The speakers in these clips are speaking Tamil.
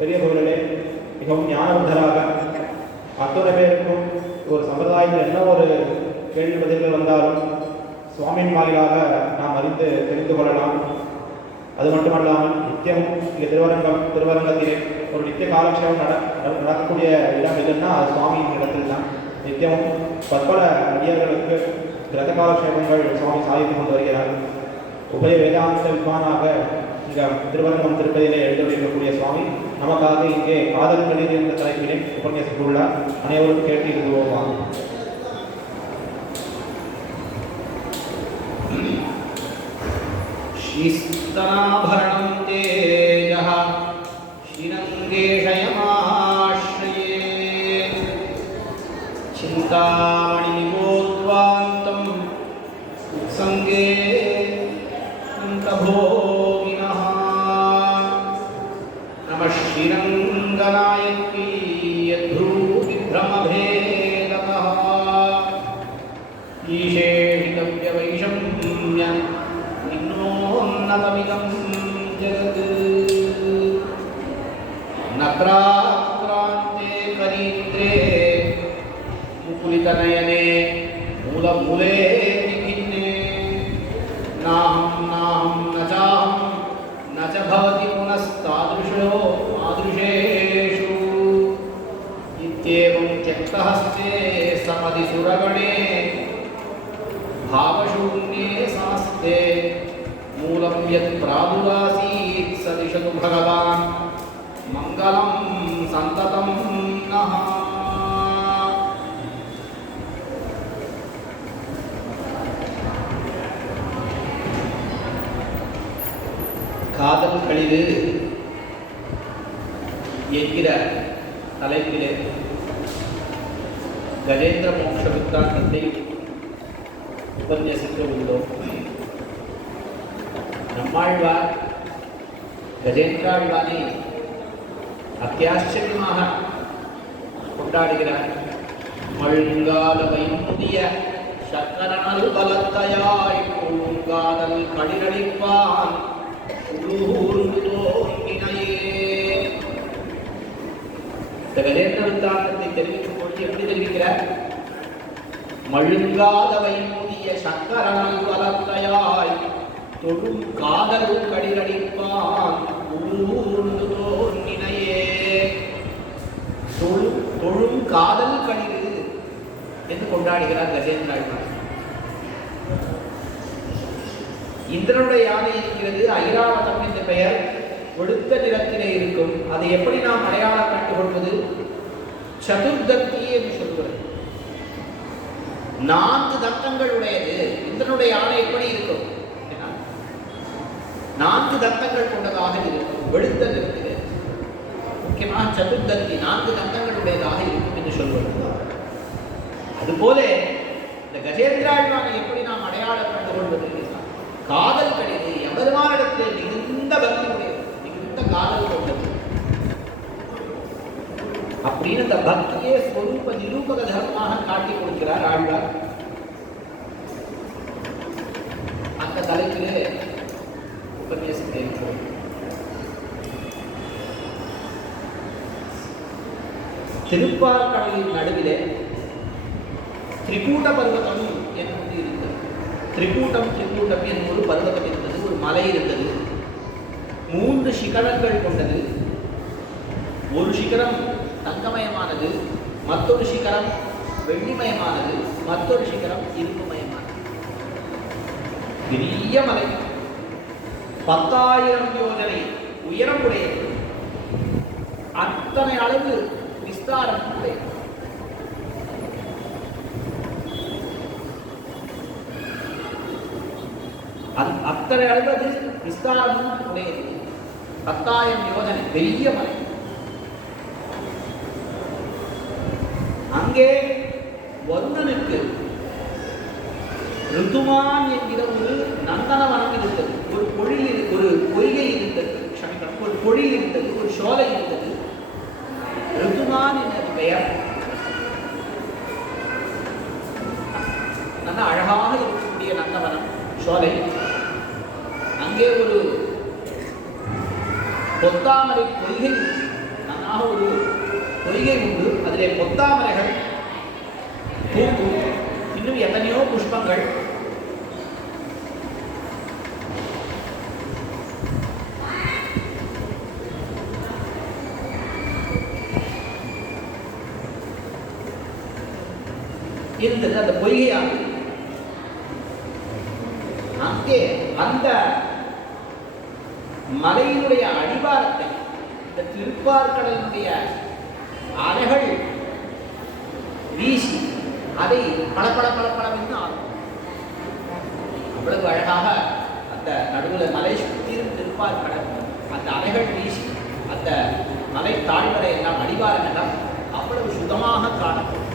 பெரியவர்களே மிகவும் ஞானவந்தராக அத்தனை பேருக்கும் ஒரு சம்பிரதாயத்தில் என்ன ஒரு கேள்வி பதில்கள் வந்தாலும் சுவாமியின் வாயிலாக நாம் அறிந்து தெரிந்து கொள்ளலாம். அது மட்டுமல்லாமல் நித்தியமும் இங்கே திருவரங்கத்திலே ஒரு நித்திய காலக்ஷேபம் நடக்கக்கூடிய இடம் எதுன்னா அது சுவாமியின் இடத்தில் தான். நித்தியமும் பற்பல அடியார்களுக்கு கிரத காலக்ஷேபங்கள் சுவாமி சாதித்து கொண்டு வருகிறார். உபய வேதாந்த வித்வானாக இங்கே திருவரங்கம் திருப்பதியிலே எழுதப்பட்டிருக்கக்கூடிய சுவாமி நமக்காக இங்கே காதல் கணிதம் என்ற தலைப்பினை உபன்யாசித்துள்ளார். அனைவரும் கேட்டு இருந்துவோம். ஸ்ரீஸ்தனாபரணம் தேஜः ஸ்ரீரங்கேஷயமாஸ்ரயே சிந்தாமணிநிபோத்வாந்தம் உத்சங்கே அந்தபோகினः நமः ஸ்ரீரங்கநாயகி யத்ரூபிப்ரமபேதகः ஈஷேஷிதவ்யவைஷம்ய நின்னோன்னதமிதம் ஜகத் நக்ராக்ராந்தே கரீந்திரே முகுலிதநயனே மூலமூலே விபின்னே நாஹம் நாஹம் நச்சாஹம் நச்ச பவதி புனஸ்தாதృశோ ஆதృశேஷு இத்யேவம் த்யக்தஹஸ்தே சமதி சுரகணே भावशून्ये सास्ते मूलं यत् प्रादुरासीत् स दिशतु भगवान् मङ्गलं सन्ततं नः. காதல் கழிவு என்கிற தலைப்பிலே கஜேந்திர மோட்ச வித்தாந்தத்தை உபன்யசிக்க உள்ளோம். நம்மாழ்வார் கஜேந்திராழ்வானை அத்தியாச்சரியமாக கொண்டாடுகிறார். மழுங்கால வைமுதிய சக்கரனல் பலத்தையாய் கொழுங்காதல் கடிரளிப்பான் இந்த கஜேந்திர வித்தாந்தத்தை தெரிவிக்கும் பொழுது எப்படி தெரிவிக்கிறார்? மழுங்காத வைமுதிய சக்கரனல் பலத்தையாய் தொழும் காதல் கடிரளிப்பான் தோன்றினையே. தொழும் காதல் கடிறு என்று கொண்டாடுகிறார் கஜேந்திராழ்வார். இந்திரனுடைய யானை இருக்கிறது, ஐராவதம் என்ற பெயர், வெளுத்த நிறத்திலே இருக்கும். அதை எப்படி நாம் அடையாளம் கண்டுகொள்வது? சதுர்தத்தி என்று சொல்கிறது. 4 தந்தங்கள் உடையது. இந்திரனுடைய யானை எப்படி இருக்கும்? 4 தந்தங்கள் கொண்டதாக இருக்கும், வெளுத்த நிறத்திலே. முக்கியமாக சதுர்தத்தி 4 தந்தங்கள் உடையதாக இருக்கும் என்று சொல்வது. அதுபோல இந்த கஜேந்திராழ்வானை எப்படி நாம் அடையாளம் கண்டுகொள்வது? காதல் கடிது, எம்பெருமானிடத்தில் மிகுந்த பக்தி உடையது, மிகுந்த காதல் கொண்டது. அப்படின்னு இந்த பக்தியே ஸ்வரூப நிரூபக தர்மமாக காட்டி கொடுக்கிறார் ஆழ்வார். அந்த தலைப்பிலே உபன்யாசிக்க இருக்கிறோம். திருப்பார்கடலின் நடுவிலே திரிகூட்ட பர்வதம் என்று இருந்தது. திரிகூட்டம் என்னும் ஒரு பர்வதம் இருந்தது, ஒரு மலை இருந்தது. 3 சிகரங்கள் கொண்டது. ஒரு சிகரம் தங்கமயமானது, மற்றொரு சிகரம் வெள்ளிமயமானது, மற்றொரு சிகரம் இரும்புமயமானது. பெரிய மலை, 10,000 யோஜனை உயரம் உடையது. அத்தனை அளவு விஸ்தாரம் உடையது. அத்தனை அளவு விஸ்தாரமும் உடையது. 10,000 யோஜனை பெரிய மலை. அங்கே வருணனுக்கு ருதுமான் என்கிற ஒரு நந்தனவனம் இருந்தது, ஒரு பொய்கை இருந்தது, ஒரு பொழில் இருந்தது, ஒரு சோலை இருந்தது. ருதுமான் என்ற பெயர். நல்ல அழகாக இருக்கக்கூடிய நந்தவனம் சோலை. அங்கே ஒரு பொத்தாமரை பொய்கை கூட்டத்திலே பொத்தாமரைகள் பூக்கும், இன்னும் எத்தனையோ புஷ்பங்கள் இருந்தது. அந்த பொய்கையானது அங்கே அந்த மலையினுடைய அடிவாரத்தை இந்த திருப்பார்கடலினுடைய அலைகள் வீசி அதை பளபளவென்று ஆகும். அவ்வளவு அழகாக அந்த நடுவில் மலை சுற்றிலும் திருப்பார்கடல், அந்த அலைகள் வீசி அந்த மலை தாழ்வரை எல்லாம் அடிவாரம் எல்லாம் அவ்வளவு சுத்தமாக காணப்படும்.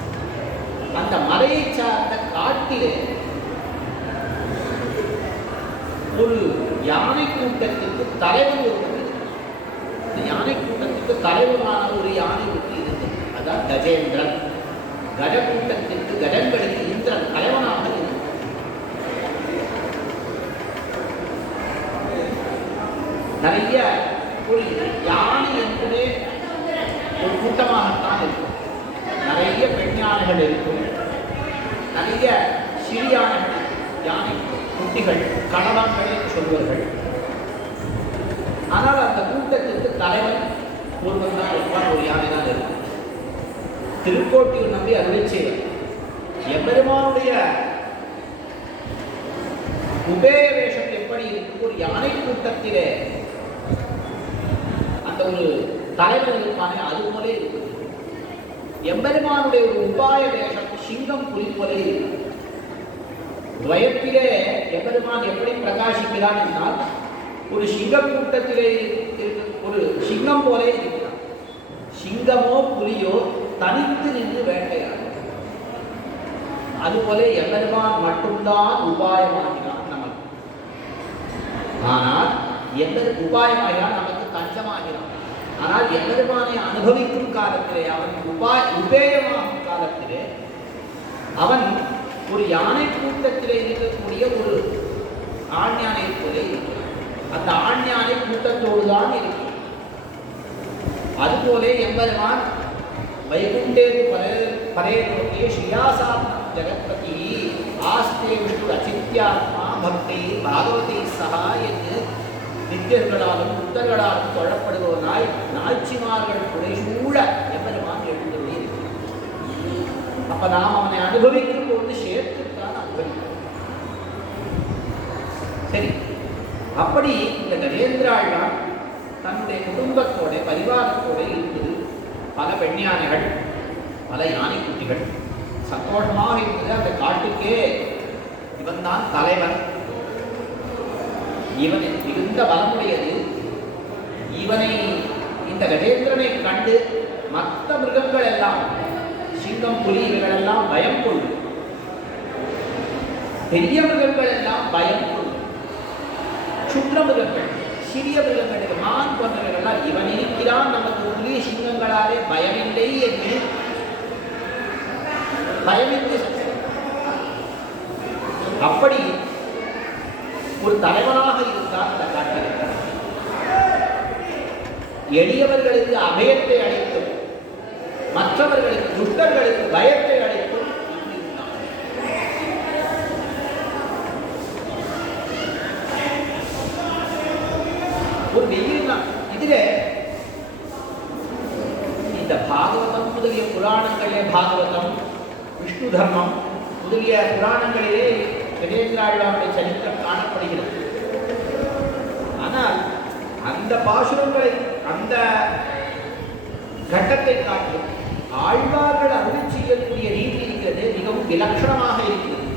அந்த மலையை சார்ந்த காட்டிலே ஒரு யானை கூட்டத்திற்கு தலைவன் ஒருவர், இந்த யானை கூட்டத்திற்கு தலைவனான ஒரு யானை ஒன்று இருந்தது. அதான் கஜேந்திரன். கஜ கூட்டத்திற்கு கஜங்களுக்கு இந்திரன் தலைவனாக இருந்தது. நிறைய ஒரு யானை என்பதே ஒரு கூட்டமாகத்தான் இருக்கும். நிறைய பெண் யானைகள் இருக்கும், நிறைய சிறு யானைகள், யானை குட்டிகள், கணவன்கள் என்று சொல்வார்கள். ஆனால் அந்த கூட்டத்திற்கு தலைவன் ஒருவன் தான் இருப்பான், ஒரு யானை தான் இருக்கும். திருக்கோட்டியூர் நம்பி அருளை செய்வர் எம்பெருமானுடைய உபய வேஷம் எப்படி இருக்கும், ஒரு யானை கூட்டத்திலே அந்த ஒரு தலைவன் இருப்பானே அது போலே இருக்கும். எம்பெருமானுடைய ஒரு உபாய வேஷம் சிங்கம் புலி போலே இருக்கும். துவயத்திலே எம்பெருமான் எப்படி பிரகாசிக்கிறான் என்றால் ஒரு சிங்க கூட்டத்திலே ஒரு சிங்கம் போலே இருக்கிறான். சிங்கமோ புலியோ தனித்து நின்று வேட்டையாடும். அதுபோல எம்பெருமான் மட்டும்தான் உபாயமாகிறான் நமக்கு. ஆனால் உபாயமாகிறான் நமக்கு தஞ்சமாகிறான். ஆனால் எம்பெருமானை அனுபவிக்கும் காலத்திலே, அவன் உபேயமாகும் காலத்திலே அவன் ஒரு யானை கூட்டத்திலே இருக்கக்கூடிய ஒரு ஆண் யானை போல இருக்கிறான். அந்த ஆண் யானை கூட்டத்தோடு தான் இருக்கிறான். அதுபோலே எம்பெருமான் வைகுண்டேது பரேலோகே ஸ்ரீயாசாத்ம ஜெகத்பதி ஆஸ்தே விஷ்ணு அச்சித்யாத்மா பக்தி பாகவதி சகா என்று நித்தியர்களாலும் புத்தர்களாலும் தொழப்படுபவனாய் நாய்ச்சிமார்கள் புடைசூழ எம்பெருமான் எழுந்தருளி இருக்கிறான். அப்ப நாம் அவனை அனுபவிக்கும் போது சேர்த்துத்தான் அனுபவிக்கிறோம். சரி, அப்படி இந்த கஜேந்திராழ்வான் தன்னுடைய குடும்பத்தோட பரிவாரத்தோட இருந்தது. பல பெண் யானைகள், பல யானை குட்டிகள் சந்தோஷமாக இருந்தது. அந்த காட்டுக்கே இவன் தான் தலைவன். இவன் மிகுந்த பலமுடையது. இவனை, இந்த கஜேந்திரனை கண்டு மற்ற மிருகங்கள் எல்லாம், சிங்கம் புலி இவைகள் எல்லாம் பயம் கொள்ளும். பெரிய மிருகங்கள் எல்லாம் பயம் கொள்ளும். சுற்ற மிருகங்கள், சிறிய மிருகங்கள், மான் போன்றவர்களெல்லாம் இவன் இருக்கிறான், நமக்கு புலி சிங்கங்களாலே பயமில்லை என்று பயமின்றி அப்படி ஒரு தலைவனாக இருந்தால் அந்த காட்டில் எளியவர்களுக்கு அபயத்தை அளித்தும் மற்றவர்களுக்கு துஷ்டர்களுக்கு பயத்தை அளித்தும் ஒரு வெயில் தான். இதிலே இந்த பாகவதம் முதலிய புராணங்களிலே, பாகவதம், விஷ்ணு தர்மம் முதலிய புராணங்களிலே கஜேந்திராழ்வானுடைய சரித்திரம் காணப்படுகிறது. ஆனால் அந்த பாசுரங்களை, அந்த கட்டத்தை காட்டும் ஆழ்வார்கள் அருளி செய்யக்கூடிய ரீதி இருக்கிறது, மிகவும் விலட்சணமாக இருக்கிறது.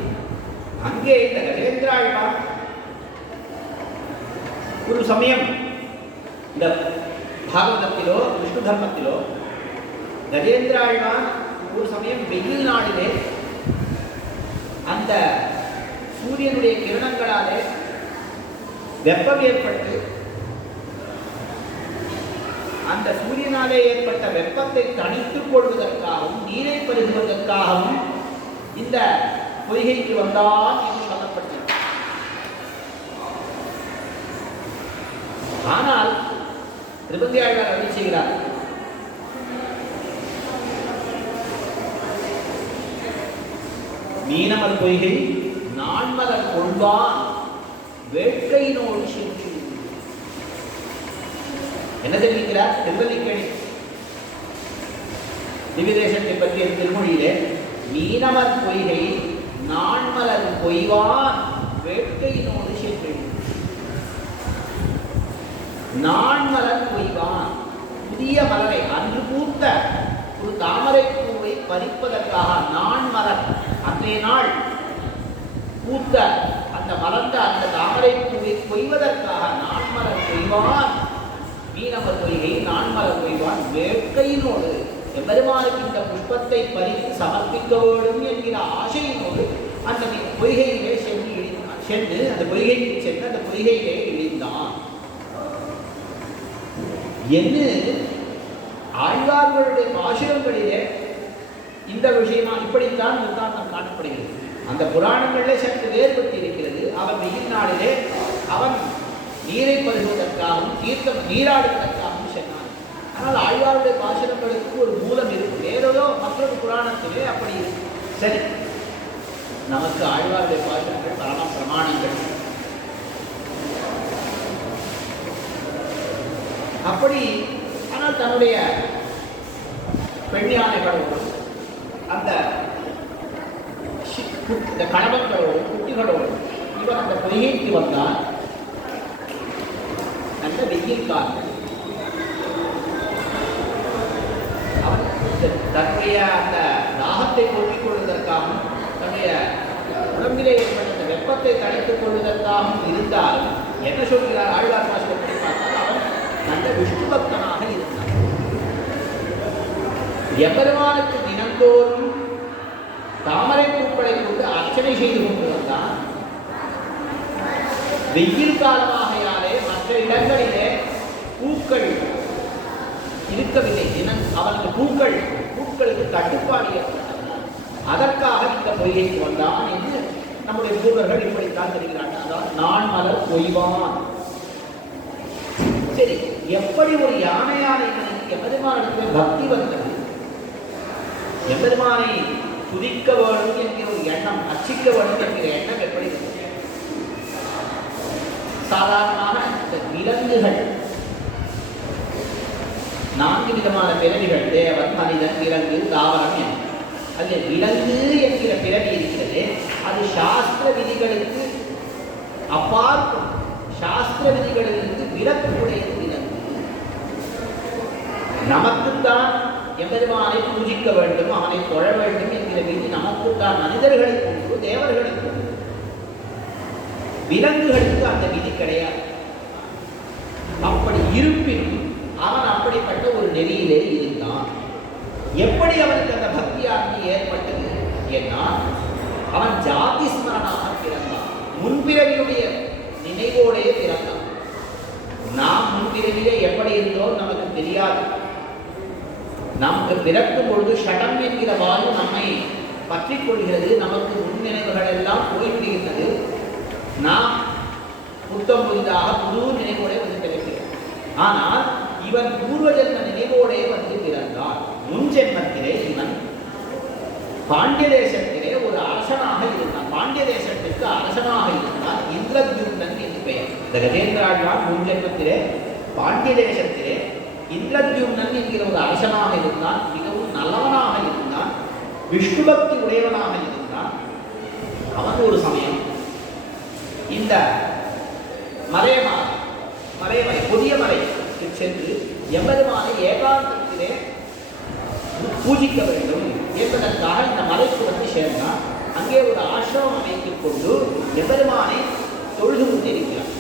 அங்கே இந்த கஜேந்திராழ்வான் ஒரு சமயம் இந்த பாகவதத்திலோ விஷ்ணு தர்மத்திலோ கஜேந்திராழ்வான் ஒரு சமயம் வெயில் நாளிலே அந்த சூரியனுடைய கிரணங்களாலே வெப்பம் ஏற்பட்டு அந்த சூரியனாலே ஏற்பட்ட வெப்பத்தை தணித்துக் கொள்வதற்காகவும் நீரை பருகுவதற்காகவும் இந்த பொய்கைக்கு வந்தான் என்று சொல்லப்பட்டது. ஆனால் திருப்பதியாழ்வார் அருளி செய்கிறார், மீனமர் பொய்கை நான்மலர் கொள்வான் வேட்கையினோடு சென்று. என்ன தெரிவிக்கிறார் திருவல்லிக்கேணி திவ்யதேசத்தை பற்றிய திருமொழியிலே? மீனமர் பொய்கை நான்மலர் கொய்வான் வேட்கையினோடு சென்று. நான்மலர் கொய்வான், புதிய மலரை, அன்று பூத்த ஒரு தாமரை பூவை பறிப்பதற்காக நான்மலர், அன்றைய நாள் பூத்த அந்த மலர்ந்த அந்த தாமரை பூவை கொய்வதற்காக நான்மலர் கொய்வான். மீனவர் பொய்கை நான்மலர் கொய்வான் வேட்கையினோடு, எம்பெருமானுக்கு இந்த புஷ்பத்தை பறித்து சமர்ப்பிக்க வேண்டும் என்கிற ஆசையினோடு அந்த பொய்கையிலே சென்று அந்த பொய்கைக்கு சென்று அந்த பொய்கையிலே இழிந்தான் என்று ஆழ்வார்களுடைய பாசுரங்களிலே இந்த விஷயமா இப்படித்தான் உதாரணம் காட்டப்படுகிறது. அந்த புராணங்களிலே சற்று வேறுபட்டு இருக்கிறது. அவன் வெயில் நாளிலே அவன் நீரை பருகுவதற்காகவும் தீர்த்தம் நீராடுவதற்காகவும் சென்றான். ஆனால் ஆழ்வாருடைய பாசுரங்களுக்கு ஒரு மூலம் இருக்கு, வேறோ மற்றொரு புராணத்திலே அப்படி இருக்கு. சரி, நமக்கு ஆழ்வாருடைய பாசுரங்கள் பரம பிரமாணங்கள். அப்படி ஆனால் தன்னுடைய பெண் யானைகளோடும் அந்த கணவன்களோடும் குட்டிகளோடும் இவன் அந்த பொய்கைக்கு வந்தான். நல்ல வெயில் காலம். அவன் தன்னுடைய அந்த தாகத்தை போக்கிக் கொள்வதற்காகவும் தன்னுடைய உடம்பிலே ஏற்பட்ட அந்த வெப்பத்தை தடுத்துக் கொள்வதற்காகவும் இருந்தாலும் என்ன சொல்கிறார் ஆழ்வார் பாசுரத்தை பார்த்தால் அவன் நல்ல விஷ்ணு பக்தனாக இருந்தான். எம்பெருமானுக்கு தினந்தோறும் தாமரை பூக்களை கொண்டு அர்ச்சனை செய்து கொண்டு வந்தான். வெயில் காலமாகையாலே மற்ற இடங்களிலே பூக்கள் இருக்கவில்லை. அவனுக்கு பூக்களுக்கு தட்டுப்பாடு ஏற்பட்டது. அதற்காக இந்த பொய்கைக்கு வந்தான் என்று நம்முடைய பூர்வர்கள் இப்படித்தான் தெரிகிறார்கள். அதாவது நான்மலர் கொய்வான். சரி, எப்படி ஒரு யானையானைகளுக்கு எம்பெருமானுக்கு பக்தி வந்தது, எம்பெருமானை துதிக்க வேண்டும் என்கிற ஒரு எண்ணம், அர்ச்சிக்க வேண்டும் என்கிற எண்ணம் எப்படி வந்தது? சாதாரணமாக இந்த விலங்குகள், 4 விதமான பிறவிகள், தேவன், மனிதன், விலங்கு, தாவரம். அதில் விலங்கு என்கிற பிறவி இருக்கிறது. அது சாஸ்திர விதிகளுக்கு அப்பாற்படும், சாஸ்திர விதிகளிலிருந்து விலக்குடையது விலங்கு. நமக்குத்தான் எம்பெருமானை பூஜிக்க வேண்டும், அவனை தொழ வேண்டும் என்கிற விதி நமக்குத்தான், மனிதர்களுக்கு உண்டு, தேவர்களுக்கு உண்டு. விலங்குகளுக்கு அந்த விதி கிடையாது. அப்படி இருப்பினும் அவன் அப்படிப்பட்ட ஒரு நெறியிலே இருந்தான். எப்படி அவனுக்கு அந்த பக்தியானது ஏற்பட்டது ஏன்னா, அவன் ஜாதி ஸ்மரணாக பிறந்தான். முன்பிறவியுடைய நினைவோடே பிறந்தான். நாம் முன்பிறவிலே எப்படி இருந்தோம் நமக்கு தெரியாது. நமக்கு பிறக்கும் பொழுது ஷடம் என்கிற வாயு நம்மை பற்றிக் கொள்கிறது. நமக்கு முன் நினைவுகள் எல்லாம் போய்விடுகின்றது. நாம் புத்தம் புதிதாக புது நினைவோடே வந்து பிறக்கிறோம். ஆனால் இவன் பூர்வ ஜென்ம நினைவோடே வந்து பிறந்தான். முன் ஜென்மத்திலே இவன் பாண்டிய தேசத்திலே ஒரு அரசனாக இருந்தான். பாண்டிய தேசத்திற்கு அரசனாக இருந்தான். இந்திரத்யும்னன் என்று பெயர். இந்த கஜேந்திராழ்வான் முன் ஜென்மத்திலே பாண்டிய தேசத்திலே இந்திரத்யும்னன் என்கிற ஒரு அரசனாக இருந்தான். மிகவும் நல்லவனாக இருந்தான். விஷ்ணு பக்தி உடையவனாக இருந்தான். அவன் ஒரு சமயம் இந்த மறைமலை புதிய மலைக்கு சென்று எம்பெருமானை ஏகாந்தத்திலே பூஜிக்க வேண்டும் என்பதற்காக இந்த மலைக்கு வந்து சேர்ந்தான். அங்கே ஒரு ஆசிரமம் அமைத்துக் கொண்டு எம்பெருமானை தொழுது கொண்டிருக்கிறார்.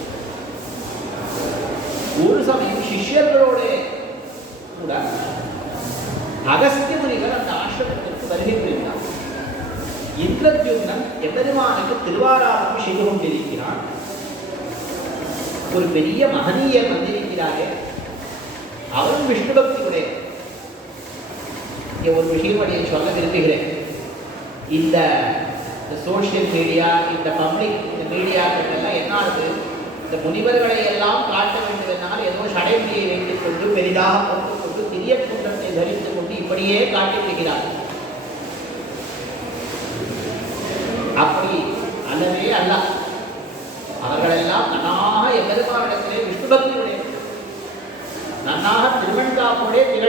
ஒரு சமயம் சிஷ்யர்களோட கூட அகஸ்திய முனிவர் அந்த ஆசிரமத்திற்கு வருகை புரிந்தார். இந்திரத்யும்னன் எம்பெருமானுக்கு திருவாராதனம் செய்து கொண்டிருக்கிறான். ஒரு பெரிய மகனீயர் வந்திருக்கிறாரே, அவரும் விஷ்ணு பக்தி உடைய. ஒரு விஷயம் அடைய சொல்ல விரும்புகிறேன். இந்த சோசியல் மீடியா, இந்த பப்ளிக் இந்த மீடியாக்கள் எல்லாம் என்ன ஆகுது, இந்த முனிவர்களை எல்லாம் காட்ட வேண்டும் என்னால் ஏதோ சடைமுடியை வைத்துக் கொண்டு பெரிதாக போட்டுக்கொண்டு சிறிய கூட்டத்தை தரித்துக் கொண்டு இப்படியே காட்டி விடுகிறார்.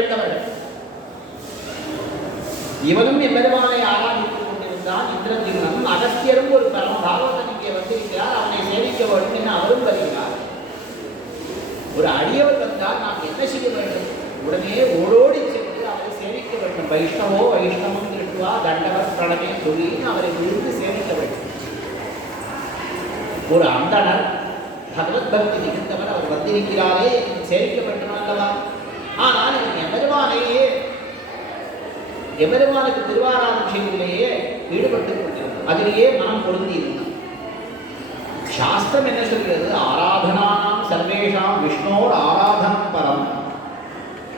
எழுந்தவர்கள். இவனும் எம்பெருமானை ஆராதித்துக் கொண்டிருந்தான். இந்திரஜிகனும் அகஸ்தியரும் ஒரு பாகவதன் இங்கே வந்திருக்கிறார், அவனை சேவிக்க வேண்டும் என அவரும் வருகிறார். ஒரு அடியவர் வந்தால் நாம் என்ன செய்ய வேண்டும்? உடனே ஓடோடி சென்று அவரை சேவிக்க வேண்டும். வைஷ்ணவோ வைஷ்ணவம் திருட்டுவா தண்டவர் பிரணமே சொல்லி அவரை விழுந்து சேவிக்க வேண்டும். ஒரு அந்தனர் பகவத் பக்தி மிகுந்தவர், அவர் வந்திருக்கிறாரே சேவிக்க வேண்டும் அல்லவா? ஆனால் இவன் எம்பெருமானுக்கு திருவாராதனம் செய்வதிலேயே ஈடுபட்டுக் கொண்டிருந்தார். அதிலேயே மனம் பொருந்தி இருந்தார். சாஸ்திரம் என்ன சொல்கிறது? ஆராதனானாம் சர்வேஷாம் விஷ்ணோர் ஆராதனம் பரம்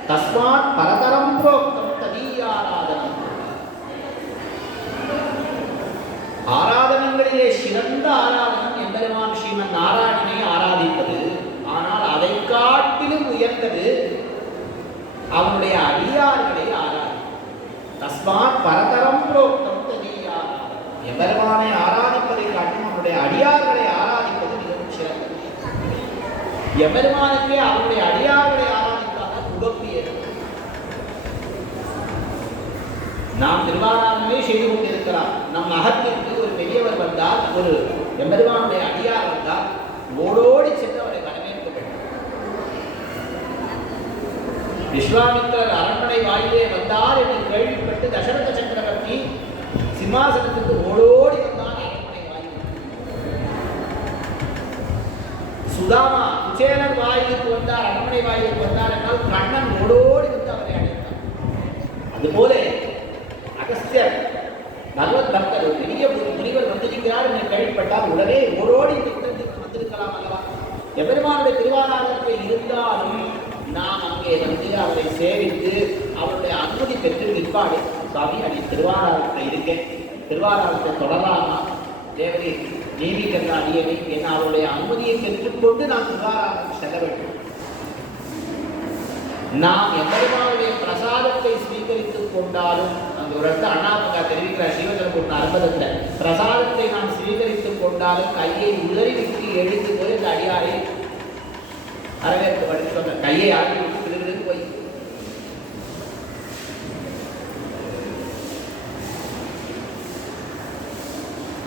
தஸ்மாத் பரதரம் புரோக்தம் ததீயாராதனம். ஆராதனங்களிலே சிறந்த ஆராதனம் எம்பெருமான் ஸ்ரீமன் நாராயணனை ஆராதிப்பது. ஆனால் அதை காட்டிலும் உயர்ந்தது அவனுடைய அடியார்களை ஆராதிப்பது. தஸ்மாத் பரதரம் புரோக்தம் ததீயாராதனம். எம்பெருமானை ஆராதிப்பதை காட்டிலும் அவனுடைய அடியார்களை ஆராதிப்பது மிகவும் சிறந்தது. எம்பெருமானுக்கே அவனுடைய அடியார்களை ஆராதித்தால் உகப்பு ஏற்படும். நாம் திருவாராதனமே செய்து கொண்டிருக்கலாம். நம் அகத்திற்கு ஒரு பெரியவர் வந்தால், ஒரு எம்பெருமானுடைய அடியார் வந்தால் ஓடோடி சென்று அவரை வரவேற்க வேண்டும். விஸ்வாமித்திரர் அரண்மனை வாயிலே வந்தார் என்று கேள்விப்பட்டு தசரத சக்கரவர்த்தி சிம்மாசனத்துக்கு ஓடோடி வந்தார் அரண்மனை வாயில். சுதாமா குச்சேலன் வாயிலுக்கு வந்தார், அரண்மனை வாயிலுக்கு வந்தார் என்றால் கண்ணன் ஓடோடி வந்து அவரை அழைத்தார். அதுபோல அகஸ்தியர் பகவத் பக்தர் பெரிய முனிவர் வந்திருக்கிறார் என்று கேள்விப்பட்டால் உடனே ஓடோடி வந்திருக்கலாம் அல்லவா? எம்பெருமானுடைய திருவாராதனத்தை இருந்தாலும் நாம் அங்கே வந்து அவரை சேவித்து அவருடைய அனுமதி பெற்று நிற்பாடு சுவாமி அடி திருவாராதனத்தை இருக்கேன், திருவாராதனத்தை தொடராமா தேவரை ஜீவிக்கின்ற அடியனை என அவருடைய அனுமதியை பெற்றுக்கொண்டு நாம் திருவாராதனம் செல்ல வேண்டும். நாம் எம்பெருமானுடைய பிரசாதத்தை ஸ்வீகரித்துக் கொண்டாலும், அந்த ஒரு இடத்துல அண்ணாமகா தெரிவிக்கிறார் ஸ்ரீவஜனபூர்ண அற்புதத்தில், பிரசாதத்தை நாம் ஸ்வீகரித்துக் கொண்டாலும் கையை உதறி விட்டு எழுந்து போய் இந்த அடியாரை வரவேற்பு படித்து சொன்ன கையை ஆட்டி விட்டு விழுந்து போய்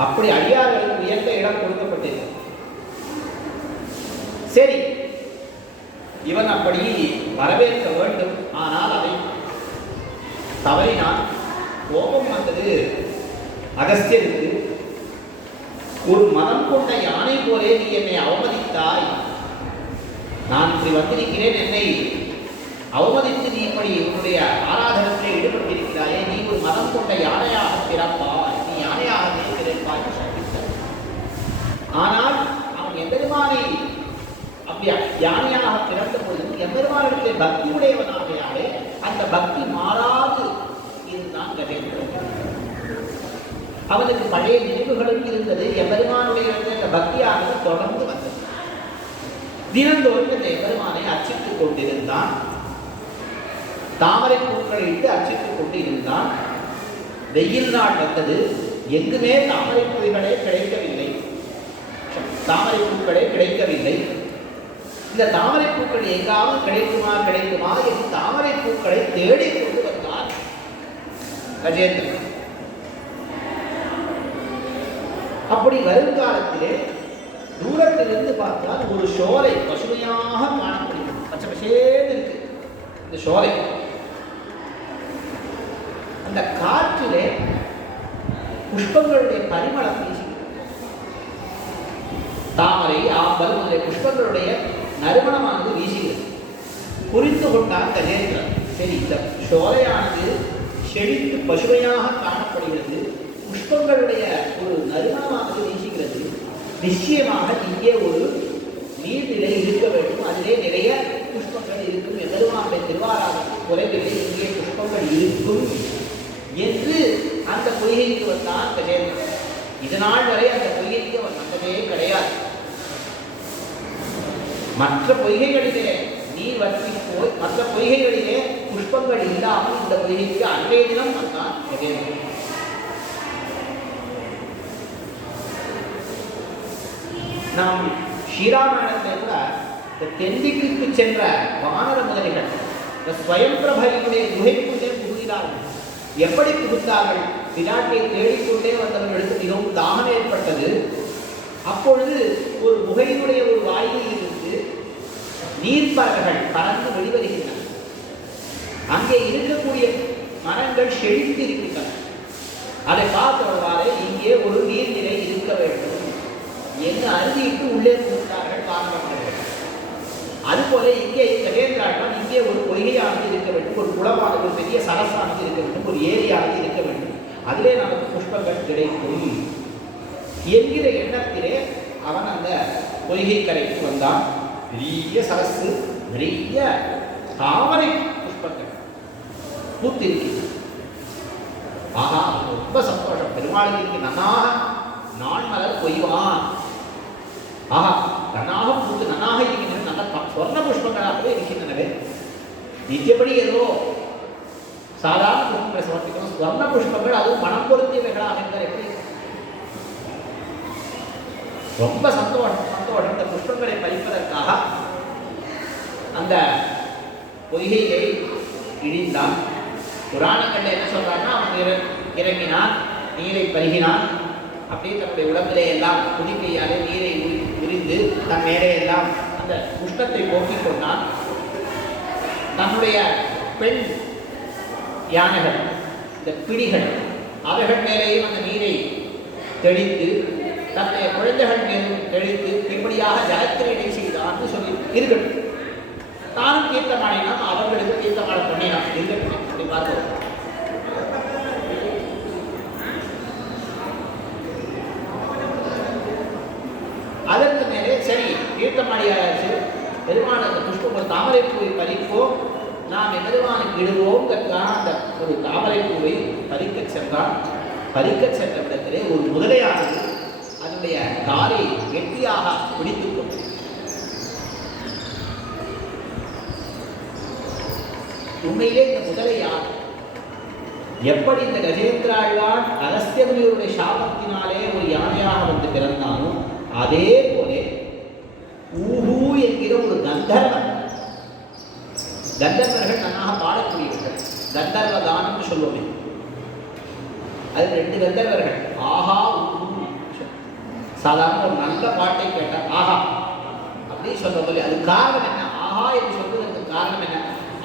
அப்படி அடியார்களுக்கு உயர்ந்த இடம் கொடுக்கப்பட்டிருக்கு. சரி, இவன் அப்படி வரவேற்க வேண்டும். ஆனால் அதை தவறினான். கோபம் வந்தது அகஸ்தியருக்கு. ஒரு மனம் கொண்ட யானை போலே நீ என்னை அவமதித்தாய். நான் இப்படி வந்திருக்கிறேன், என்னை அவமதித்து நீ இப்படி உன்னுடைய ஆராதனத்தில் ஈடுபட்டிருக்கிறாயே, நீ ஒரு மனம் கொண்ட யானையாக பிறப்பாய், நீ யானையாகவே பிறப்பாய் சந்தித்தார். ஆனால் அவன் எம்பெருமானை அப்படி யானையாக பிறந்த பொழுது எம்பெருமானுடைய பக்தி உடையவனாகையாலே அந்த பக்தி மாறாது இருந்தான் கஜேந்திரன். அவனுக்கு பழைய நினைவுகளும் இருந்தது. எம்பெருமானுடைய அந்த பக்தியானது தொடர்ந்து வந்தது. தினந்தோறும் இந்த எம்பெருமானை அர்ச்சித்துக் கொண்டிருந்தான். தாமரை பூக்களை இட்டு அர்ச்சித்துக் கொண்டு இருந்தான். வெயில் நாள் வந்தது. எங்குமே தாமரை பூக்களே கிடைக்கவில்லை. தாமரை பூக்களே கிடைக்கவில்லை. இந்த தாமரை பூக்கள் எங்காவது கிடைக்குமா கிடைக்குமா என்று தாமரை பூக்களை தேடிக் கொண்டு வந்தான் கஜேந்திரன். அப்படி வருங்காலத்திலே தூரத்திலிருந்து பார்த்தால் ஒரு சோலை பசுமையாக காணப்படுகிறது. பச்சை பசேன்னு இருக்கு இந்த சோலை. அந்த காற்றிலே புஷ்பங்களுடைய பரிமளம் வீசுகிறது. தாமரை, ஆம்பல் முதலிய புஷ்பங்களுடைய நறுமணமானது வீசுகிறது. புரிந்து கொண்டான் கஜேந்திரன். சரி, இந்த சோலையானது செழித்து பசுமையாக காணப்படுகிறது, புஷ்பங்களுடைய ஒரு நறுமணமானது வீசுகிறது. நிச்சயமாக இங்கே ஒரு நீர்நிலை இருக்க வேண்டும், அதிலே நிறைய புஷ்பங்கள் இருக்கும். எம்பெருமானுடைய திருவாராதனம் குறைவிலே இங்கே புஷ்பங்கள் இருக்கும் என்று அந்த பொய்கைக்கு வந்தான் கஜேந்திரன். இதனால் வரை அந்த பொய்கைக்கு அவன் வந்ததே கிடையாது. மற்ற பொய்கைகளிலே நீர் வற்றி போய் மற்ற பொய்கைகளிலே புஷ்பங்கள் இல்லாமல் இந்த பொய்கைக்கு அன்றைய தினம் வந்தான் கஜேந்திரன். நாம் ஸ்ரீராமாயணத்தை கூட இந்த தென்திக்கு சென்ற வானர முதலிகள் இந்த ஸ்வயம்பிரபையினுடைய குகைக்குள்ளே புகுகிறார்கள். எப்படி புகுந்தார்கள்? பிராட்டியை தேடிக்கொண்டே வந்தவர்களுக்கு மிகவும் தாகம் ஏற்பட்டது. அப்பொழுது ஒரு குகையினுடைய ஒரு வாயிலில் இருந்து நீர்ப்பறவைகள் பறந்து வெளிவருகின்றன. அங்கே இருக்கக்கூடிய மரங்கள் செழித்து இருக்கின்றன. அதை பார்த்தவாறே இங்கே ஒரு நீர்நிலை இருக்க வேண்டும் என்று அறுதியிட்டு உள்ளே புகுந்தார்கள் பார்க்கிறார்கள். அதுபோல இங்கே கஜேந்திராழ்வான் இங்கே ஒரு பொய்கையானது இருக்க வேண்டும், ஒரு குளமானது, ஒரு பெரிய சரசானது இருக்க வேண்டும், ஒரு ஏரியானது இருக்க வேண்டும், அதிலே நமக்கு புஷ்பங்கள் கிடைக்கும் என்கிற எண்ணத்திலே அவன் அந்த பொய்கை கரைக்கு வந்தான். பெரிய சரசு, நிறைய தாமரை புஷ்பங்கள் பூத்திருக்கிறது. ஆஹா, ரொம்ப சந்தோஷம். பெருமாளுக்கு நன்னாக நான் மலர் கொய்வான். ஆஹா, நன்னாக பூத்து நன்னாக இருக்கின்றன, நல்ல சொர்ண புஷ்பங்களாகவே இருக்கின்றனவே. நித்தியப்படி ஏதோ சாதாரண புஷ்பங்களை சமர்ப்பிக்கணும், ஸ்வர்ண புஷ்பங்கள் அதுவும் மனம் பொருந்தியவைகளாக இருந்தால் எப்படி? ரொம்ப சந்தோஷம். இந்த புஷ்பங்களை பறிப்பதற்காக அந்த பொய்கையை இழிந்தான். புராணங்கள்ல என்ன சொல்றாங்கன்னா, அவன் இறங்கினான், நீரை பருகினான், அப்படியே தன்னுடைய உடம்பிலே எல்லாம் துதிக்கையாலே நீரை உரிந்து தன் மேலே எல்லாம் அந்த குஷ்டத்தை போக்கிக் கொண்டான். தன்னுடைய பெண் யானைகள், இந்த பிடிகள், அவைகள் மேலேயும் அந்த நீரை தெளித்து தன்னுடைய குழந்தைகள் மேலும் தெளித்து இப்படியாக ஜலத்திரை செய்தான்னு சொல்லி இருக்கட்டும். தானும் தீர்த்தமாடினான், அவர்களுக்கு தீர்த்தமாட பண்ணினான். இருக்கட்டும், அப்படி பார்க்கிறோம். அதற்கு மேலே சரி தீர்த்தமாடியாச்சு, பெருமான் அந்த புஷ்பம் ஒரு தாமரை பூவை பறிப்போம், நாம் பெருமானுக்கு இடுவோம்ங்கிறதுக்காக அந்த ஒரு தாமரை பூவை பறிக்க சென்றான். பறிக்க சென்ற இடத்திலே ஒரு முதலையானது அதனுடைய காலை கெட்டியாக பிடித்துக் கொண்டு உண்மையிலே இந்த முதலை யார்? எப்படி இந்த கஜேந்திராழ்வான் அகஸ்தியமுனிவருடைய சாபத்தினாலே ஒரு யானையாக வந்து பிறந்தானோ அதே போல ஊஹூ என்கிற ஒரு கந்தர்வன், கந்தர்வர்கள் நன்னாக பாடக்கூடியவர்கள், கந்தர்வ தானம் சொல்லுவோமே, அது 2 கந்தர்வர்கள். ஆஹா ஊஹூ, சாதாரண ஒரு நல்ல பாட்டை கேட்டால் ஆஹா அப்படின்னு சொல்ல, அது காரணம் என்ன? ஆஹா என்று சொல்வதற்கு காரணம் என்ன?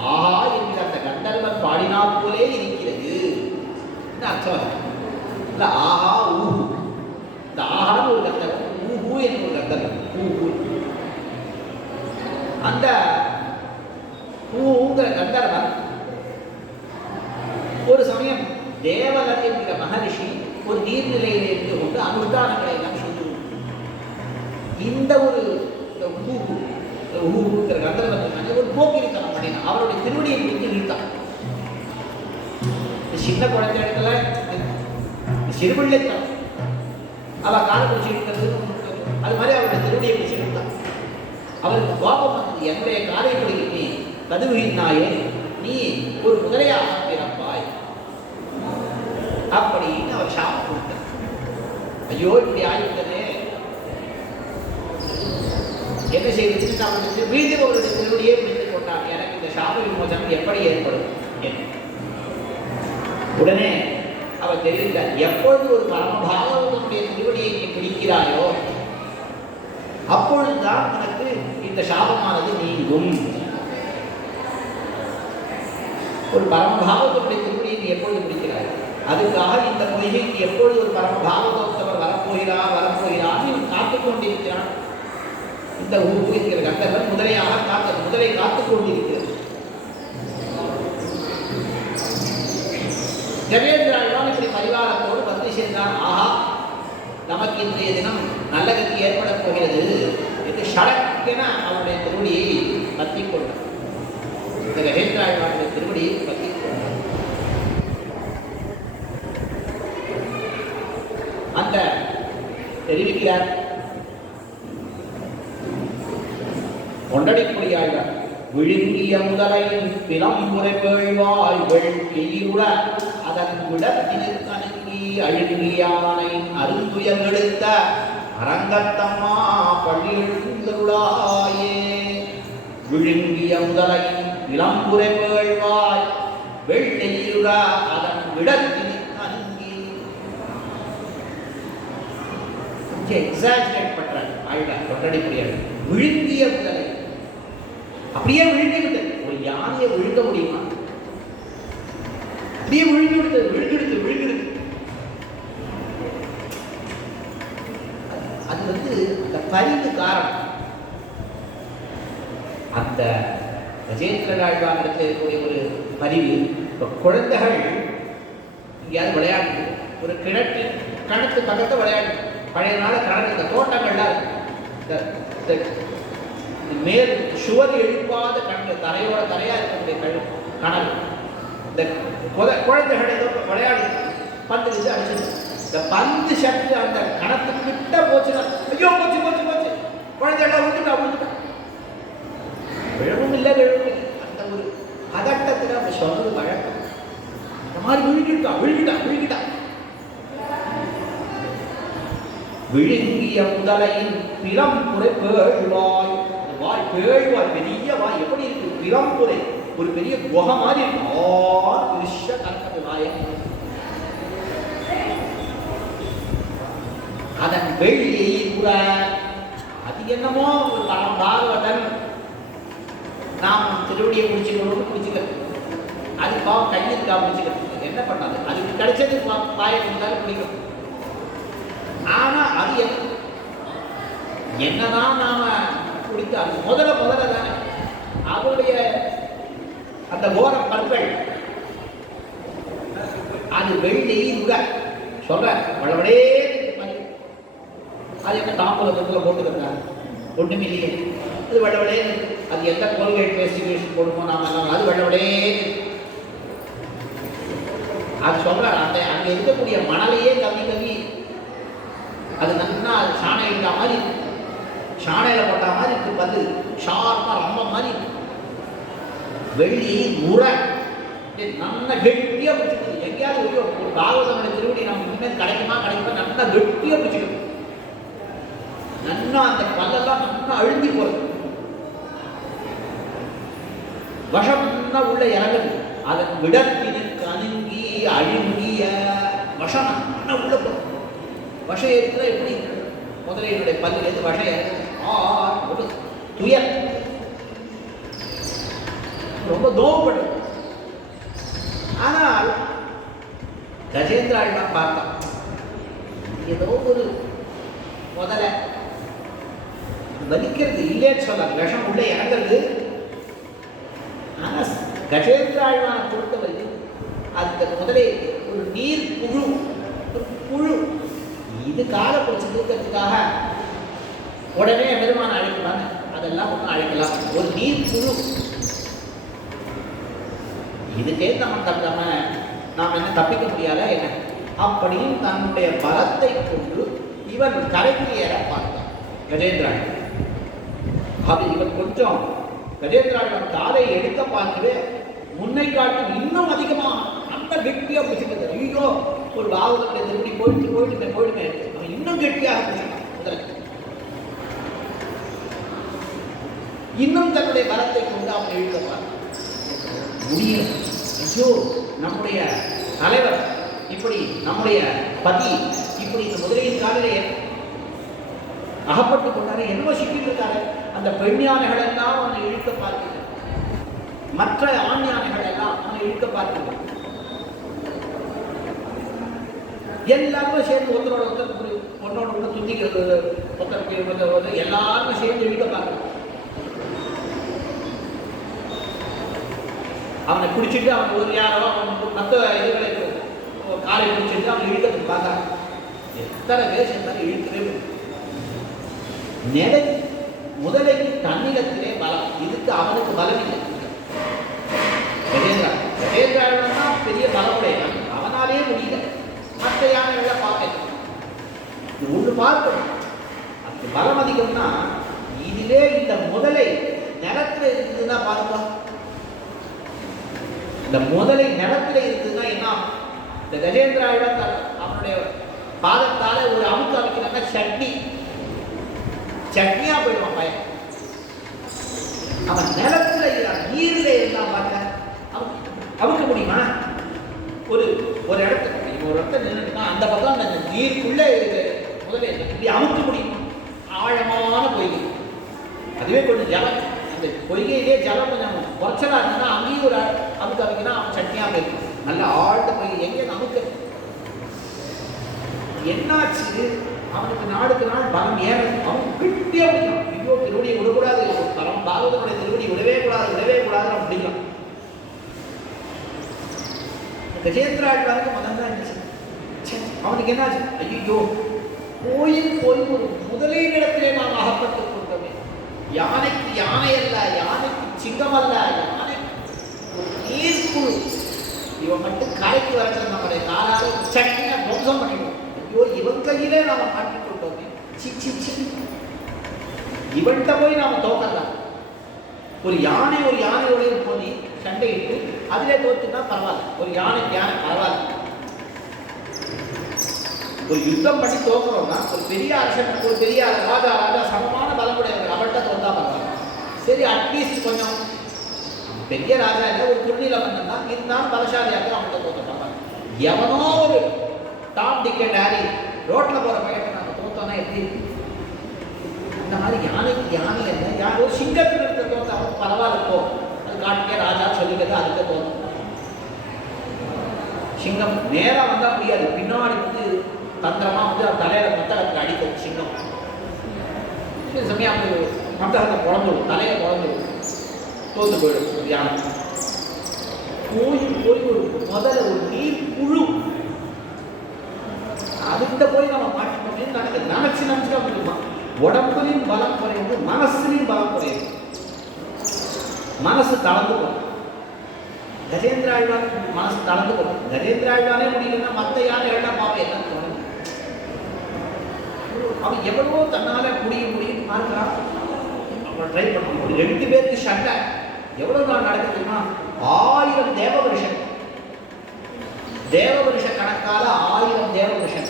ஆஹா என்கிற அந்த கந்தர்வன் பாடினால் போலே இருக்கிறது அர்த்தம். இல்ல ஆஹா ஊஹூ, இந்த ஆஹான்னு ஒரு கந்தர்வன், ஊஹூ என்று ஒரு கந்தர்வன். ஊஹூ, அந்த ஊங்கிற கந்தர்வன் ஒரு சமயம் தேவகர் என்கிற மகரிஷி ஒரு நீர்நிலையில் இருந்து கொண்டு அனுஷ்டானங்களை எல்லாம் செய்து இந்த ஒரு ஊங்கிற கந்தர்வன் ஒரு போக்கிரித்தனம் பண்ணினான். அவருடைய திருவடியை பிடித்து இழுத்தான். சின்ன குழந்தை இடத்துல சிறுபிள்ளைத்தனம், அவ காலை பிடிச்சி இழுக்கிறது, அது மாதிரி அவருடைய திருவடியை பிடிச்சி இழுத்தான். அவருக்கு கோபம் வந்தது. என்னுடைய காலை பிடிக்க கதுவினாயே, நீ ஒரு முதலையாக பிறப்பாய் அப்படின்னு அவர் சாபம் கொடுத்தார். ஐயோ இப்படி ஆகிவிட்டதே, என்ன செய்வது? அவனுக்கு மீண்டும் அவருடைய திருவடியே பிடித்துக் கொண்டார். எனக்கு இந்த சாப விமோசனம் எப்படி ஏற்படும்? உடனே அவர் தெரிவித்தார், எப்பொழுது ஒரு பரமபாகவனுடைய திருவடியை நீ பிடிக்கிறாயோ அப்பொழுதுதான் உனக்கு இந்த சாபமானது நீங்கும். ஒரு பரமபாகவனுடைய திருவடியை நீ எப்பொழுது பிடிக்கிறாய்? அதுக்காக இந்த பொய்கைக்கு எப்பொழுது ஒரு பரமபாகவத்தவர் வரப்போகிறார் நீ காத்துக் கொண்டிருக்கிறான். இந்த ஊர் என்கிற கந்தர்வன் முதலையாக முதலை காத்துக் கொண்டிருக்கிறது. கஜேந்திராழ்வான் இப்படி பரிவாரத்தோடு வந்து சேர்ந்தான். ஆஹா, நமக்கு இன்றைய தினம் நல்ல கதி ஏற்பட போகிறது என்று ஷடக்கென அவருடைய திருவடியை பற்றிக் கொண்டார். இந்த கஜேந்திராழ்வானுடைய திருவடியை பற்றிக் கொண்டார். அந்த தெரிவிக்கிறார் கொண்டடிப்பொழியாழ்வார், விழுங்கிய முதலை பிளம்புரை பேழ்வாய் வெள்ளியுட அதன் விடத்தினில் கணுங்கி அழுங்கியானை அருந்துயர் எடுத்த அரங்கத்தம்மா பள்ளி எழுந்தருளாயே. விழுங்கிய முதலை இளம்புரை வேள்வாய் வெள்ளையுரா அதன் விடத்தினி அங்கி. கொஞ்சம் எக்ஸாஜரேட் பண்றாங்க ஆழ்வார் கொண்டடிப்படியாக. விழுங்கிய முதலை அப்படியே விழுங்கி விட்டது. ஒரு யானையை விழுங்க முடியுமா? அப்படியே விழுங்கி விட்டது. விழுங்கெடுத்து அது அந்த பரிவு காரணம். அந்த கஜேந்திர ஆழ்வானிடத்தில் இருக்கக்கூடிய ஒரு பரிவு. இப்போ குழந்தைகள் எங்கேயாவது விளையாடுது, ஒரு கிணத்து பக்கத்தை விளையாடு. பழைய நாள கிணறு இந்த தோட்டங்கள்லாம் மேல் சுவர் எழுப்பாத கணக்கு தரையா இருக்கக்கூடிய கணல். இந்த குழந்தைகள் ஏதோ விளையாடு பந்து இது அடிச்சது. இந்த பந்து சக்தி அந்த கணத்துக்கிட்ட போச்சுன்னா ஐயோ போச்சு குழந்தைகள் விழுந்துட்டா. விழவும் இல்லை. அந்த ஒரு பதட்டத்தில் அப்படி சொல்றது வழக்கம். அந்த மாதிரி விழுகிட்டா. விழுங்கிய முதலையின் பிளம்புரை பேழ்வாய். வாய் பேழ்வாய், பெரிய வாய் எப்படி இருக்கு? பிளம்புரை, ஒரு பெரிய குகை மாதிரி இருக்கு. கணக்கு வாய அதன் வெள்ளியை கூட அது என்னமோ ஒரு பாகவதன் நாம் திருவடியை பிடிச்சிக்கிறது. அது பாவம் கையிருக்கா பிடிச்சிக்கிறது. என்ன பண்ணாது? அதுக்கு கிடைச்சது பாயை இருந்தாலும் பிடிக்கும். ஆனா அது என்னதான் நாம குடித்தாலும் முதல்ல தானே அவருடைய அந்த ஓர பற்கள் அது வெள்ளி சொல்ற வளவடே. அது என்ன தாம்பூலத்துல போட்டுக்கிறாங்க? ஒண்ணுமே இல்லையே. அது வளவடே. அது எந்த கோல்கேட் பேஸ்டிகேஷன் போடுமோ நாம அது வளவடே. அது சொல்ற அந்த அங்க இருக்கக்கூடிய மணலையே கவி அது நல்லா சாணை இட்ட மாதிரி, சாணையில போட்ட மாதிரி இருக்கு. பல்லு ஷார்ப்பா ரொம்ப மாதிரி வெள்ளி முறை நல்லா கெட்டியா பிடிச்சிருக்கு. எங்கேயாவது ஒரு பாகவதனுடைய திருவடி நம்ம இனிமேல் கிடைக்குமா நல்லா கெட்டியா பிடிச்சிருக்கு. நல்லா அந்த பல்லெல்லாம் நல்லா அழுந்தி போறது. விஷம் உள்ள இறங்குது. அதன் விடத்தினுக்கு அணுங்கி அழுங்கிய விஷம் நல்லா உள்ள போறது. விஷம் ஏற்குதா எப்படி? முதலையினுடைய பல்லிலிருந்து விஷம் ஏற்குது. துயர் ரொம்ப நோவுப்படுது. ஆனால் கஜேந்திர ஆழ்வான் பார்த்தான், ஏதோ ஒரு முதலை வலிக்கிறது இல்லைன்னு சொல்ல, விஷம் உள்ள இறங்குறது. ஆனா கஜேந்திர ஆழ்வானை பொறுத்தவரை அந்த முதலை ஒரு நீர் புழு. இது கால பிடிச்சி தூக்கிறதுக்காக உடனே பெருமான அழைக்கிறாங்க. அதெல்லாம் ஒன்றும் அழைக்கலாம். ஒரு நீர் புழு. இதுக்கே நாம் என்ன தப்பிக்க முடியாத என்ன அப்படின்னு தன்னுடைய பலத்தை கொண்டு இவன் கரைக்கு ஏற பார்த்தான் கஜேந்திரன். அது இவன் கொஞ்சம் கஜேந்திரன் காலை எடுக்க பார்க்கவே முன்னை காட்டும் இன்னும் அதிகமாக அந்த கெட்டியா பிடிச்சிருந்தது. ஐயோ, ஒரு பாவகத்தை திரும்பி போயிட்டுமே அவன் இன்னும் கெட்டியாக பிடிச்சிருக்கான். முதல்ல இன்னும் தன்னுடைய பலத்தை கொண்டு அவன் இழுக்க பார்த்தான். முடியல. ஐயோ, நம்முடைய தலைவர் இப்படி, நம்முடைய பதி இப்படி இந்த முதலையின் காலிலே அகப்பட்டு கொண்டாரு. என்னவோ சிக்கிட்டு இருக்காரு. அந்த பெண் யானைகள் எல்லாம் அவனை இழுக்க பார்க்கிறது. மற்ற ஆண் யானைகள் எல்லாம் அவனை இழுக்க பார்க்கிறது. எல்லாருமே சேர்ந்து ஒருத்தரோட ஒருத்தர் துண்டிக்கிறது. ஒருத்தருக்கு எல்லாருமே சேர்ந்து இழுக்க பார்க்கிறது. அவனை பிடிச்சிட்டு அவன் ஒரு யாரோ மற்ற இதுகளை காலை பிடிச்சிட்டு அவன் இழுக்கிறதுக்கு பார்த்தான். எத்தனை பேர் சேர்ந்தாலும் இழுக்கவே நிலை. முதலைக்கு தன்னிடத்திலே பலம். இதுக்கு அவனுக்கு பலம் இல்லை. கஜேந்திரா பெரிய பலமுடையவன். அவனாலே முடியல. மற்ற யானைகளை பார்க்க ஒன்று பார்க்கணும். அதுக்கு பலம் அதிகம்னா இதிலே இந்த முதலை நிலத்துல இருந்ததுன்னா பாருப்பா. இந்த முதலை நிலத்துல இருந்ததுன்னா என்ன? இந்த கஜேந்திராவிடம் அவனுடைய பாதத்தால ஒரு அமுக்கு அமைக்கிறாங்க. சட்னியா போயிடுவான் பையன். அவன் நிலத்துல நீரில் இருந்தா முடியுமா? ஒரு ஒரு இடத்துக்கு ஒரு இடத்துல நின்றுட்டுனா அந்த பக்கம் அந்த நீருக்குள்ளே முதல்ல இப்படி அமுக்க முடியுமா? ஆழமான பொய்கை, அதுவே கொஞ்சம் ஜலம், அந்த பொய்கையிலே ஜலம் கொஞ்சம் குறைச்சலாக இருந்ததுன்னா அங்கேயும் ஒரு அமுக்க அமைக்கினா அவன் சட்னியாக இருக்கும். நல்ல ஆழ்ந்த பொய்கை எங்கே நமக்கு என்னாச்சு? அவனுக்கு நாளுக்கு நாள் பலம் ஏறது, அவன் கிட்டே பிடிக்கும். ஐயோ திருவடியை விடக்கூடாது, பலம் பாகவதனுடைய திருவடி விடவே கூடாது அப்படிங்கிறான். கஜேந்திராழ்வாருக்கு மதம் தான் இருந்துச்சு. அவனுக்கு என்னாச்சு? ஐயோ கோயில் போய் ஒரு முதலிடத்திலே நாம் அகப்பட்டுக் கொண்டோமே. யானைக்கு யானை அல்ல, யானைக்கு சிங்கம் அல்ல, யானைக்கு ஒரு நீர்க்குழு. இவன் மட்டும் கரைக்கு வரது நம்முடைய காலால சட்டின துவம்சம் பண்ணிடுவோம். ஐயோ இவன் கையிலே நாம மாட்டிக் கொண்டோமே. இவன்கிட்ட போய் நாம தோக்கலாம். ஒரு யானையோடைய போய் சண்டையிட்டு அதிலே தோத்துனா பரவாயில்ல, ஒரு யானை பரவாயில்ல. ஒரு யுத்தம் பண்ணி தோக்குறோம்னா ஒரு பெரிய அரசன், ஒரு பெரிய ராஜா சமமான பலமுடையவர், அவர்கிட்ட தோத்தா பரவாயில்ல. சரி அட்லீஸ்ட் கொஞ்சம் பெரிய ராஜா இல்லை, ஒரு குறுநில மன்னன் தான் இருந்தாலும் பலசாலியாக அவன்கிட்ட தோத்த பரவாயில்ல. எவனோ ஒரு டாம் டிக் அண்ட் ஹாரி ரோட்ல போற பையனை நாங்கள் தோத்தோம்னா எப்படி இருக்கு? இந்த மாதிரி யானைக்கு யானை இல்லை, யாரோ சிங்கத்தில் இருக்க தோத்த அவன் பரவாயில்ல போ, அது காட்டுக்கே ராஜா சொல்லிக்கிறது, அதுக்கு தோணும். சிங்கம் நேரா வந்தா முடியாது, பின்னாடி வந்து தந்திரமா வந்து அவன் தலையில மத்தகத்தை அடிக்கும் சிங்கம். சில சமயம் அப்படி மத்தகத்தை குழந்துடும், தலையை குழந்துடும், தோத்து போயிடும் யானை. போய் ஒரு முதல்ல ஒரு நீர் புழு, அதுகிட்ட போய் நம்ம மாட்டிக்கணும். நினைச்சு அப்படிமா உடம்புலையும் பலம் குறையுது, மனசுலையும் பலம் குறையுது, மனசு தளர்ந்து போகும். கஜேந்திராழ்வான் மனசு தளர்ந்து போகும். கஜேந்திராழ்வானே முடியலன்னா மற்ற யானைகள்லாம் பாப்பா என்ன தோணும்? அவன் எவ்வளவோ தன்னால முடியும் பார்க்கிறான். அவன் ட்ரை பண்ண 2 பேருக்கு சண்டை எவ்வளவு நாள் நடக்குதுன்னா 1000 தேவவருஷ கணக்கால 1000 தேவவருஷம்.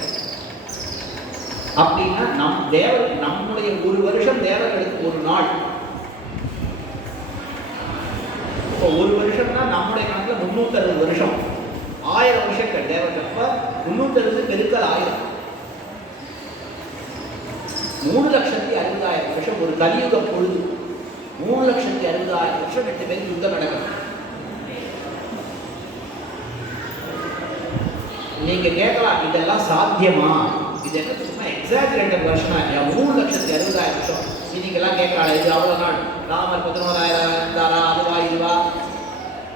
அப்படின்னா நம்முடைய ஒரு வருஷம் தேவர்களுக்கு ஒரு நாள். இப்போ ஒரு வருஷம்னா நம்முடைய கணக்கில் 360 வருஷம், 1000 வருஷங்கள் தேவர்கள். அப்ப 360 பெருக்கல் 1000, 3,60,000 வருஷம் ஒரு கலியுக பொழுது. 3,60,000 வருஷம் 2 பேருக்கு யுத்தம் நடக்கும். நீங்க கேட்கலாம் இதெல்லாம் சாத்தியமா? இது என்ன சும்மா எக்ஸாஜரேட்டட் வருஷனா? 3,60,000 வருஷம் இன்னைக்கெல்லாம் கேட்கலாம். இது அவ்வளவு நாள் ராமர் 11,000 இருந்தாரா, அதுவா இதுவா?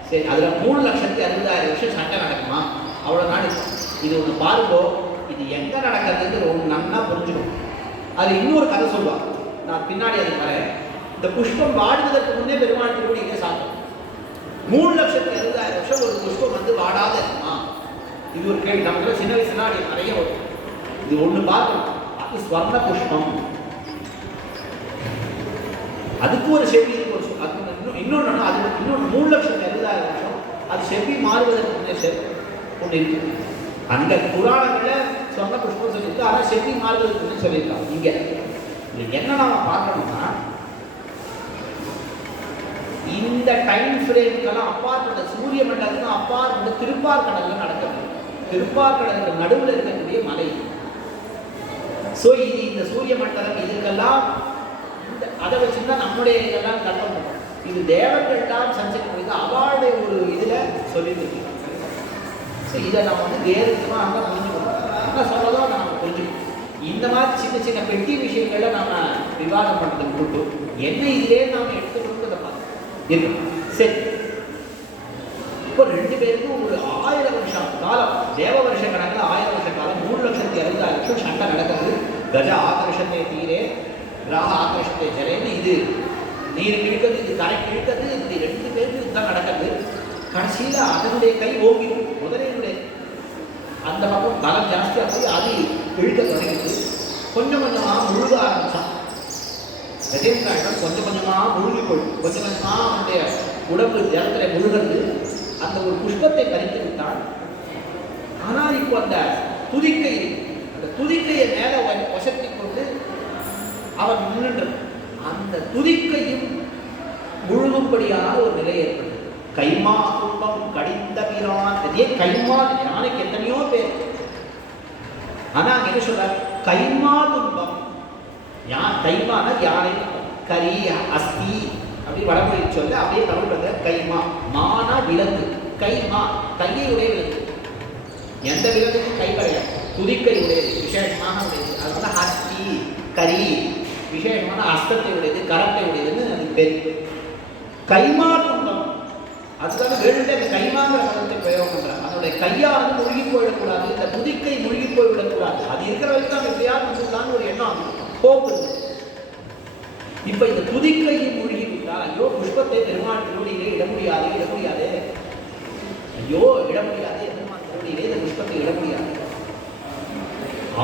சரி, அதுல 3,60,000 வருஷம் சண்டை நடக்குமா? அவ்வளவு நாள். இது ஒண்ணு பாருங்கோ, இது எங்க நடக்கிறதுன்னு ஒன்று நன்னா புரிஞ்சுக்கணும். அது இன்னொரு கதை சொல்லுவாங்க, நான் பின்னாடி அது வரேன். இந்த புஷ்பம் வாடுவதற்கு முன்னே பெருமாள் திருவடி இங்கே சாப்பிடும். 3,60,000 வருஷம் ஒரு புஷ்பம் வந்து வாடாத இருக்குமா? இது ஒரு கேள்வி. நமக்கு சின்ன வயசுல அது நிறைய வரும். இது ஒண்ணு பார்க்கணும், அது ஸ்வர்ண புஷ்பம், அதுக்கு ஒரு செவ்வி இருக்கு. இன்னொன்று அது இன்னொன்று 3,60,000 வருஷம் அது செவ்வி மாறுவதற்கு முன்னே ஒன்று இருக்கு. அந்த புராணங்கள்ல சொன்ன புஷ்பம் சொல்லியிருக்கு, ஆனால் செவ்வி மாறுவதற்கு முன்னே சொல்லியிருக்காங்க. இங்க என்ன நாம பார்க்கணும்னா, இந்த டைம் ஃப்ரேம்க்கெல்லாம் அப்பாற்பட்ட சூரிய மண்டலத்துக்கு அப்பாற்பட்ட திருப்பார்கடல்ல நடக்கிறது. திருப்பார்கடலுக்கு நடுவில் இருக்கக்கூடிய மலை. ஸோ இது இந்த சூரிய மண்டலம் இதுக்கெல்லாம் அதை வச்சுதான் நம்முடைய இதெல்லாம் கல்பம் பண்ணும். இது தேவர்கள்லாம் சஞ்சரிக்கிறது அவளுடைய ஒரு இதுல சொல்லிட்டு இருக்கு. ஸோ இதை நம்ம வந்து தேவத்துமா அந்த புரிஞ்சுக்கணும், என்ன சொல்லதோ நம்ம புரிஞ்சுக்கணும். இந்த மாதிரி சின்ன சின்ன பெட்டி விஷயங்கள்ல நாம விவாதம் பண்ணுறதுக்கு கூட்டு என்ன இதிலே நாம எடுத்துக்கணுன்றதை பார்த்து சரி. இப்போ 2 பேருக்கும் ஒரு 1000 வருஷம் காலம், தேவ வருஷ கணக்கில் 1000 வருஷ காலம், 3,60,000 வருஷம் சண்டை நடக்கிறது. கஜ ஆகர்ஷத்தை தீரே, கிராக ஆகர்ஷத்தை ஜரேன்னு இது நீர் கிழக்கிறது, இது கரை கிழக்கிறது, இது 2 பேருக்கு இதுதான் நடக்கிறது. கடைசியில் அதனுடைய கை ஓங்கி முதலையினுடைய அந்த பக்கம் பலம் ஜாஸ்தியாக போய் அது இழுக்க தொடங்கிட்டு கொஞ்சம் கொஞ்சமாக முழுக ஆரம்பித்தான். கஜேந்திராழ்வான் கொஞ்சம் கொஞ்சமாக முழுகி போயிடும். கொஞ்சம் கொஞ்சமாக அவனுடைய உடம்பு ஜலத்தில் முழுகிறது. அந்த ஒரு புஷ்பத்தை பறித்து விட்டான். ஆனால் இப்போ அந்த துதிக்கையை மேலே வசத்தி கொண்டு அவன் நின்று அந்த துதிக்கையும் முழுகும்படியான ஒரு நிலை ஏற்பட்டது. கைமா துன்பம் கடிந்த ஏன் கைமா, யானைக்கு எத்தனையோ பேர். ஆனா அங்க என்ன சொல்றார்? கைமா துன்பம். கைமான யானை, கரி, அஸ்தி அப்படி வடமொழி சொல்ல அப்படியே தமிழ் பண்ற கைமா. மானா விலங்கு, கைமா கையை உடைய விலங்கு. எந்த விலங்குக்கும் கை கிடையாது, துதிக்கை உடையது, விசேஷமாக உடையது. அதனால ஹஸ்தி, கரி, விசேஷமான அஸ்தத்தை உடையது, கரத்தை உடையதுன்னு அதுக்கு பேர். கைமா துன்பம். அதுக்காக வேணுண்டே அந்த கைமாங்கிற பதத்தை பிரயோகம் பண்றாங்க. அதனுடைய கையானது முழுகி போயிடக்கூடாது, இந்த துதிக்கை முழுகி போய்விடக்கூடாது. அது இருக்கிற வரைக்கும் நம்ம எப்படியாவது வந்துடலான்னு ஒரு எண்ணம் போகுது. இப்ப இந்த துதிக்கையை மூழ்கி விட்டால், ஐயோ புஷ்பத்தை பெருமாள் திருவடியிலே இட முடியாது, இட முடியாது, ஐயோ இட முடியாது, பெருமாள் திருவடியிலே இந்த புஷ்பத்தை இட முடியாது.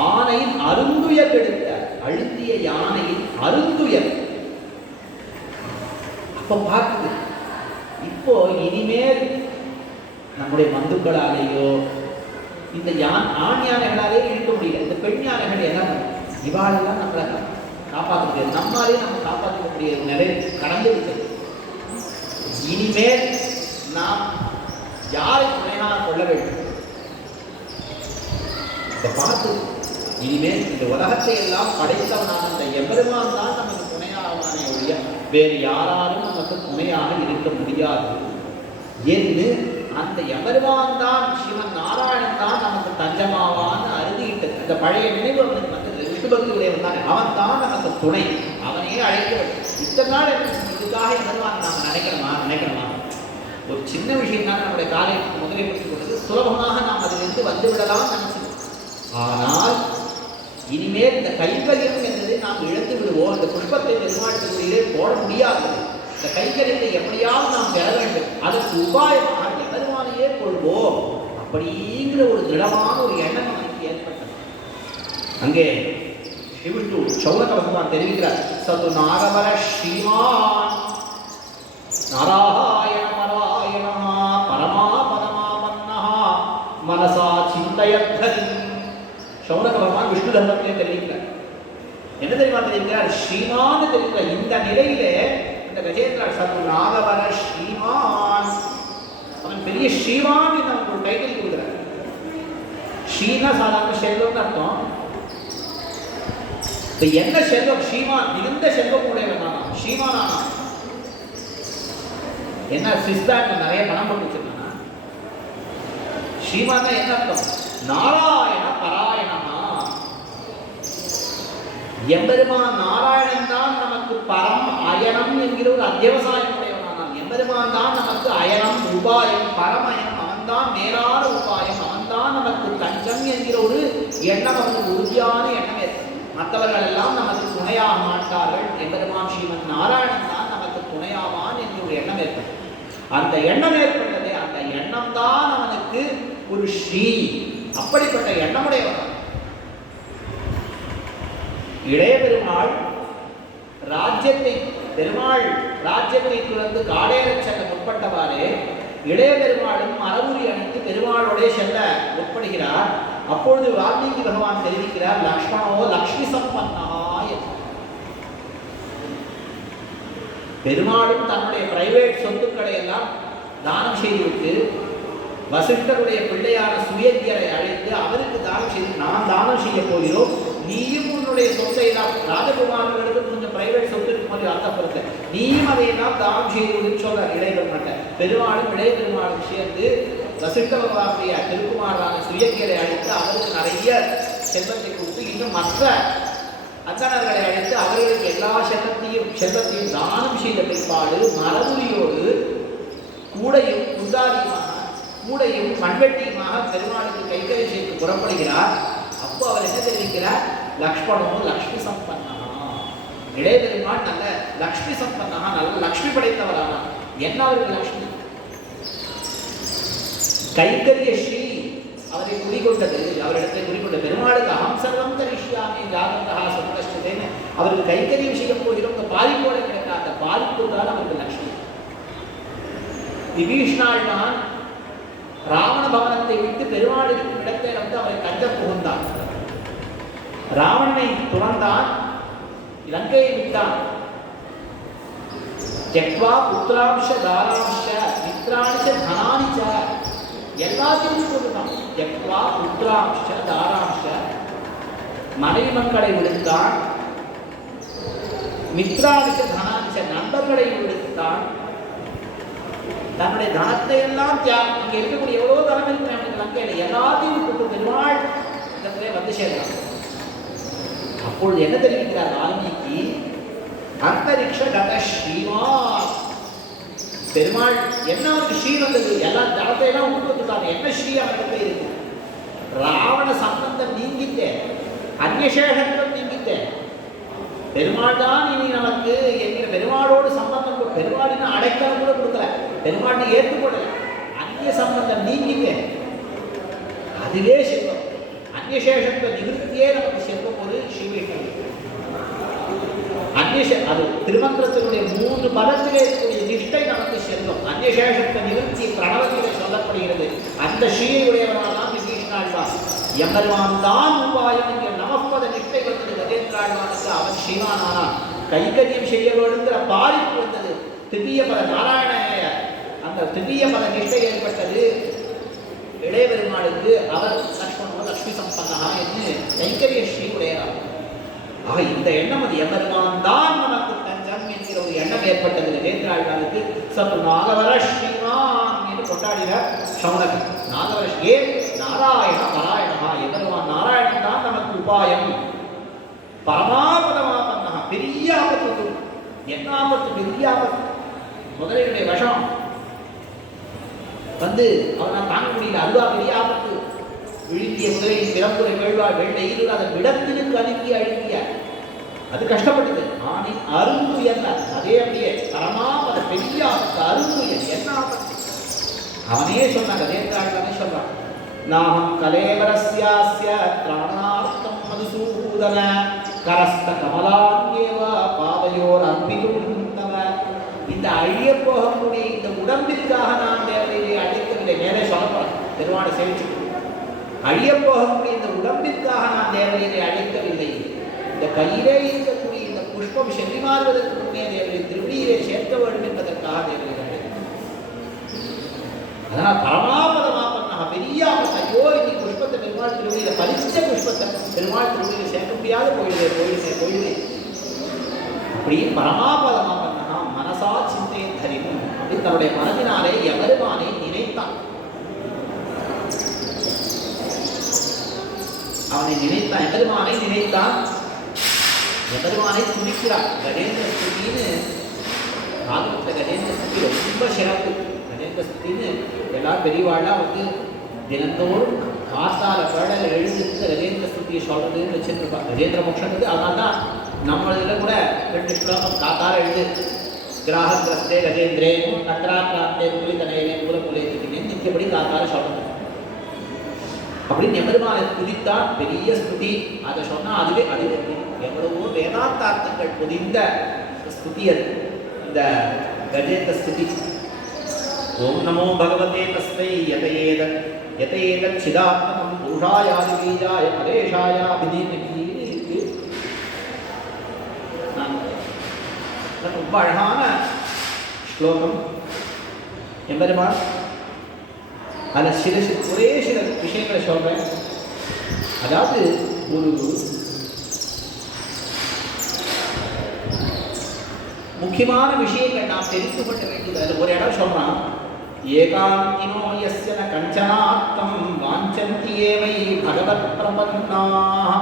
ஆனையின் அருந்துயர் எடுத்த, அழுத்திய யானையின் அருந்துயர். அப்ப பார்க்குது, இப்போ இனிமேல் நம்முடைய மந்துக்களாலேயோ இந்த ஆண் யானைகளாலே இழுக்க முடியல. இந்த பெண் யானைகள் என்ன இவாளெல்லாம் நம்மளை காப்பாற்ற முடியாது, நம்மளாலே நம்ம காப்பாற்ற முடியாது, நிறைய கடந்து விட்டது. இனிமேல் நாம் யாரை துணையாக கொள்ள வேண்டும்? இப்ப பார்த்து இனிமேல் இந்த உலகத்தை எல்லாம் படைத்தவனான அந்த எம்பெருமான் தான் நமக்கு துணையாவானே ஒழிய வேறு யாராலும் நமக்கு துணையாக இருக்க முடியாது என்று அந்த எம்பெருமான் தான், ஸ்ரீமன் நாராயணன் தான் நமக்கு தஞ்சமாவான்னு அறுதியிட்டது. அந்த பழைய நினைவு அவனுக்கு வந்து விஷ்ணுபக்தியுடைய வந்தானே, அவன் தான் நமக்கு துணை, அவனையே அழைக்க வேண்டும். இத்தனை நாள் இதுக்காக எம்பெருமான் நாம் நினைக்கணுமா? ஒரு சின்ன விஷயம் தான் நம்முடைய காலை முதலை பிடித்துக் கொண்டது, சுலபமாக நாம் அதிலிருந்து வந்து விடலாம் நினைச்சோம். ஆனால் இனிமேல் இந்த கைங்கரியம் என்பதை நாம் இழந்து விடுவோம். இந்த புஷ்பத்தை பெருமாள் திருவடியிலே போட முடியாது. இந்த கைங்கரியத்தை எப்படியாவது நாம் பெற வேண்டும். அதற்கு உபாயமாக எம்பெருமானையே கொள்வோம் அப்படிங்கிற ஒரு திடமான ஒரு எண்ணம் நமக்கு ஏற்பட்டது. அங்கே ஸ்ரீவிஷ்ணு சௌனக பகவான் தெரிவிக்கிறார், சது நாகவர ஸ்ரீமான் நாராயண பராயணா பரமா பரமாபன்னா மனசா சிந்தயத்தரி. சௌனக பகவான் விஷ்ணு தர்மத்திலே தெரிவிக்கிறார். என்ன தெரிவிக்கிறார்? ஸ்ரீமான் தெரிவிக்கிறார். இந்த நிலையிலே இந்த கஜேந்திர சது நாகவர ஸ்ரீமான், அவன் பெரிய ஸ்ரீமான் என்று அவனுக்கு ஒரு டைட்டில் கொடுக்கிறார். ஸ்ரீனா சாதாரண செல்வம்னு அர்த்தம். இப்ப என்ன செல்வம்? ஸ்ரீமான், மிகுந்த செல்வம் உடையவன் ஸ்ரீமான். என்ன ஸ்விஸ் பேங்க் நிறைய பணம் போட்டு வச்சிருக்கானா? ஸ்ரீமான் என்ன அர்த்தம்? நாராயண பராயணமா. எம்பெருமான் நாராயணன் தான் நமக்கு பரம் அயனம் என்கிற ஒரு அத்தியவசாயம் உடையவனானான். எம்பெருமான் தான் நமக்கு அயனம், உபாயம், பரமயனம். அவன் தான் நேரான உபாயம், அவன் தான் நமக்கு தஞ்சம் என்கிற ஒரு எண்ணம், அவனுக்கு உறுதியான எண்ணம் ஏற்படும். மற்றவர்கள் எல்லாம் நமக்கு துணையாக மாட்டார்கள், எம்பெருமான் ஸ்ரீமன் நாராயணன் தான் நமக்கு துணையாவான் என்கிற ஒரு எண்ணம் ஏற்படும். அந்த எண்ணம் ஏற்பட்டதே, அந்த எண்ணம் தான் அவனுக்கு ஒரு ஸ்ரீ. அப்படிப்பட்ட எண்ணமுடையவன் இளைய பெருமாள் ராஜ்யத்தை துறந்து காடேறச் செல்ல முற்பட்டவாறே இளைய பெருமாளும் மரபுரி அணிந்து பெருமாளோட செல்ல முற்படுகிறார். அப்பொழுது வால்மீகி பகவான் தெரிவிக்கிறார், லக்ஷ்மணோ லக்ஷ்மி சம்பன்னா. பெருமாளும் தன்னுடைய பிரைவேட் சொத்துக்களை எல்லாம் தானம் செய்துவிட்டு வசிஷ்டருடைய பிள்ளையான சுயத்தியரை அழைத்து அவருக்கு தானம் செய்து, நான் தானம் செய்ய போகிறோம், நீயும் உன்னுடைய சொத்தை எல்லாம், ராஜகுமாரர்களுக்கு கொஞ்சம் பிரைவேட் சொத்து இருக்கும் போது அந்த பொறுத்த நீயும் அதையெல்லாம் தானம் செய்து சொல்றார் இளைய பெருமாட்ட. பெருமாளும் இளைய பெருமாளும் சேர்ந்து வசிஷ்ட பகவானுடைய திருக்குமாரான சுயத்தியரை அழைத்து அவருக்கு நிறைய செல்வத்தை கொடுத்து, இன்னும் மற்ற அந்தணர்களை அழைத்து அவர்களுக்கு எல்லா செல்வத்தையும் தானம் செய்த பிற்பாடு மரபுரியோடு கூடையும் குந்தாதியுமாக, கூடையும் மண்வெட்டியுமாக பெருமாளுக்கு கைகறி செய்து புறப்படுகிறார். அப்போ அவர் என்ன தெரிவிக்கிறார்? லக்ஷ்மணனும் லக்ஷ்மி சம்பன்னா. இளைய பெருமாள் நல்ல லக்ஷ்மி சம்பன்னா, நல்ல லக்ஷ்மி படைத்தவரான. என்ன அவருக்கு லக்ஷ்மி? கைகரிய ஸ்ரீ அவரை குடிகொண்டது, அவரிடத்தை குடிகொண்ட பெருமாளுக்கு அகம் சர்வம் கரிஷ்யாமி ஜாகந்தா சந்தஷ்டதேன்னு அவருக்கு கைகரிய விஷயம் போகிறோம். இந்த பாதிப்போட கிடைக்காத பாதிப்பு தான் அவருக்கு லக்ஷ்மி. விபீஷ்ணாழ்வான் ராவண பவனத்தை விட்டு பெருமாளுக்கு இடத்தை வந்து அவரை கஞ்ச புகுந்தான். ராவணனை துறந்தான், இலங்கையை விட்டான். ஜெக்வா புத்திராம்ச தாராம்ச மித்ராணிச்ச தனானிச்ச, எல்லா எல்லாத்தையும் கொடுத்தான். எக்வா புத்திராம்ச தாராம்ச, மனைவி மக்களை விடுத்தான், மித்ராம்ச தனாம்ச நண்பர்களை விடுத்தான், தன்னுடைய தனத்தை எல்லாம் தியாகம். இங்க இருக்கக்கூடிய எவ்வளவு தனம் இருக்கு நமக்கு லங்கையில எல்லாத்தையும் விட்டு பெருமாள் இடத்திலே வந்து சேர்ந்தான். அப்பொழுது என்ன தெரிவிக்கிறார் வால்மீகி? அந்தரிக்ஷ கத ஸ்ரீமான். பெருமாள் என்ன ஒரு ஸ்ரீ வந்தது, எல்லா தளத்தை எல்லாம் உட்கொண்டுட்டாங்க. என்ன ஸ்ரீ அவனுக்கு இருக்கு? ராவண சம்பந்தம் நீங்கிட்டேன், அந்நியசேஷத்துவம் நீங்கிட்டேன். பெருமாள் தான் இனி நமக்கு என்கிற பெருமாளோடு சம்பந்தம். பெருமாளின் அடைக்கலம் கூட கொடுக்கல, பெருமாளை ஏற்றுக்கொள்ளல. அந்நிய சம்பந்தம் நீங்கிட்டேன், அதுவே செல்வம். அந்நியசேஷத்துவ நிவர்த்தியே நமக்கு செல்வம் ஒரு ஸ்ரீவிஷ்ணு. அது திருமந்திரத்தினுடைய 3 பதத்திலே இருக்கக்கூடிய நிஷ்டை நமக்கு செல்வம். அந்நியசேஷத்துவ நிவர்த்தி பிரணவத்திலே சொல்லப்படுகிறது. அந்த ஸ்ரீயுடையவனால்தான் விபீஷணாழ்வான். எம்பெருமான் தான் உபாயம் என்கிற நமப்பத நிஷ்டை வந்தது கஜேந்திராழ்வானுக்கு. அவன் ஸ்ரீமானானான். கைகரியம் செய்ய வேண்டுங்கிற பாதிப்பு வந்தது. திவ்ய பத நாராயண அந்த திவ்ய பத நிஷ்டை ஏற்பட்டது இளைய பெருமாளுக்கு. அவர் லக்ஷ்மணோ லக்ஷ்மி சம்பன்னா என்று கைகரிய ஸ்ரீ உடையரார். ஆக இந்த எண்ணம், அது எம்பெருமான் தான் நமக்கு தஞ்சம் என்கிற ஒரு எண்ணம் ஏற்பட்டது கஜேந்திராழ்வானுக்கு. சற்று நாகவர ஸ்ரீமான் என்று கொண்டாடினார் சௌனகர். நாகவர ஏன் நாராயண பராயணா, எம்பெருமான் நாராயணன் தான் நமக்கு உபாயம். பரமாபதமாபன்னா, பெரிய ஆபத்து. என்ன ஆபத்து? பெரிய ஆபத்து. முதலையுடைய விஷம் வந்து அவனால் தாங்க முடியல. அல்வா பெரிய ஆபத்து. விழுந்திய முதலின் பிறப்புரை வேள்வாள் வெள்ளை ஈருள் அதன் விடத்தினுக்கு அனுப்பி அழுப்பிய அது கஷ்டப்பட்டது. ஆனின் அருந்துயர் அதே அப்படியே பரமாபத பெரிய ஆபத்து. அருந்துயர் என்ன ஆபத்து? அவனே சொன்னான், கஜேந்திராழ்வானே சொல்றான். நாகம் கலேவரஸ்யாஸ்ய திராணார்த்தம் மதுசூதன கரஸ்த கமலான்யேவ பாதையோர் அன்பிலும் தவ. இந்த அழிய போகக்கூடிய இந்த உடம்பிற்காக நான் தேவதையை அழைக்கவில்லை. மேலே சொல்லப்படும் பெருமாளை சேவிச்சு. அழிய போகக்கூடிய இந்த உடம்பிற்காக நான் தேவதையை அழைக்கவில்லை. இந்த கையிலே இருக்கக்கூடிய இந்த புஷ்பம் செல்லி மாறுவதற்கு முன்னே தேவதை திருவடியிலே சேர்க்க வேண்டும் என்பதற்காக தேவதை அழைக்க. அதனால் பரமாபதமாக பெரிய ஐயோ இன்னைக்கு புஷ்பத்தை பெருமாள் திருவடியில பரிச்ச புஷ்பத்தை பெருமாள் திருவடியில சேர்க்க முடியாத கோயிலே அப்படி பரமாபதமாக மனசா சிந்தை தரிவும் அப்படி தன்னுடைய மனதினாலே எவருமானை நினைத்தான். அவனை நினைத்தான், எம்பெருமானை நினைத்தான். எம்பெருமானை துதிக்கிறார். கஜேந்திர ஸ்துதின்னு பாகவத கஜேந்திர ஸ்துதி ரொம்ப சிறப்பு. கஜேந்திர ஸ்துதின்னு எல்லாரும் பெரியவாழ்லாம் வந்து தினந்தோறும் காத்தால கடல எழுந்து கஜேந்திர ஸ்துதியை சொல்றதுன்னு வச்சுருப்பா. கஜேந்திர மோட்சம். அதனால தான் நம்ம இதில் கூட 2 ஸ்லோகம் காத்தால எழுது. கிராகத்திரஸ்தே கஜேந்திரே நக்கராக்கிராந்தே குலிதனேனே குலகுலேத்தினே நித்தியபடி காத்தால சொல்லணும். அப்படின்னு எம்பெருமானை துதித்தான். பெரிய ஸ்துதி. அதை சொன்னா அதுவே எவ்வளவோ வேதாந்தார்த்தங்கள் பொதிந்த ஸ்துதி அது இந்த கஜேந்திர ஸ்துதி. ஓம் நமோ பகவதே தஸ்மை யதேத சிதாத்மகம் புருஷாயாதி பீஜாய பரேஷாய அபிதீமகி இருக்கு. ரொம்ப அழகான ஸ்லோகம். எம்பெருமான் அதில் ஒரே சில விஷயங்களை சொல்றேன். அதாவது ஒரு முக்கியமான விஷயங்கள் நாம் தெரிந்து கொள்ள வேண்டியது. அதில் ஒரு இடம் சொல்றான். ஏகாந்தினோ யஸ்ய கஞ்சனார்த்தம் வாஞ்சந்தி ஏவை பகவத் பிரபன்னாः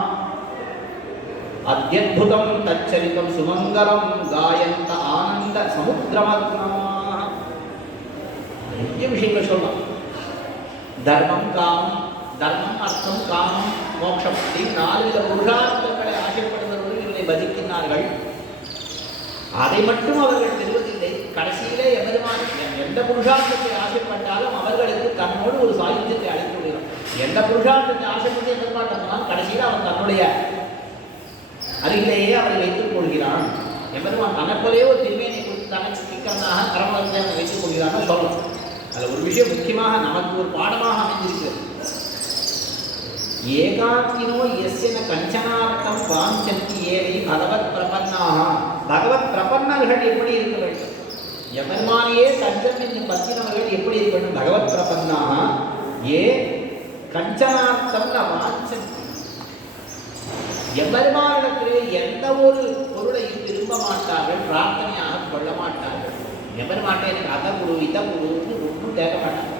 அத்யத்புதம் தச்சரிதம் சுமங்கலம் காயந்த ஆனந்த சமுத்திரமக்னாः. நிறைய விஷயங்கள் சொல்லலாம். தர்மம் காமம், தர்மம் அர்த்தம் காமம் மோட்சம் அப்படின்னு 4 வித புருஷார்த்தங்களை ஆசைப்படுபவர்கள் இவரை பஜிக்கின்றார்கள். அதை மட்டும் அவர்கள் பெறுவதில்லை. கடைசியிலே எம்பெருமான் எந்த புருஷார்த்தத்தை ஆசைப்பட்டாலும் அவர்களுக்கு தன்னோடு ஒரு சாயுத்தியத்தை அழைத்து விடுகிறான். எந்த புருஷார்த்தத்தை ஆசைப்பட்டு எம்பெருமான் கடைசியில் அவன் தன்னுடைய அருகிலேயே அவரை வைத்துக் கொள்கிறான். எம்பெருமான் தனக்குள்ளே ஒரு திருமேனை கொடுத்து தனக்கு சிக்கனாக கரமத்தை அவனை வைத்துக் கொள்கிறான்னு சொல்லணும். அதில் ஒரு விஷயம் முக்கியமாக நமக்கு ஒரு பாடமாக அமைந்திருக்கிறது. ஏகாந்தினோ யஸ்ய கஞ்சனார்த்தம் வாஞ்சந்தி ஏவை பகவத் பிரபன்னாக. பகவத் பிரபன்னர்கள் எப்படி இருக்க வேண்டும்? எம்பெருமானையே தஞ்சம் என்று பற்றினவர்கள் எப்படி இருக்க வேண்டும்? பகவத் பிரபன்னாக ஏ கஞ்சனார்த்தம் வாஞ்சந்தி, எம்பெருமானிடத்திலே எந்த ஒரு பொருளையும் விரும்ப மாட்டார்கள், பிரார்த்தனையாக கொள்ள மாட்டார்கள். எம்பெருமாட்டை எனக்கு அதை குரு இதை குருன்னு ஒன்றும் கேட்க மாட்டாங்க.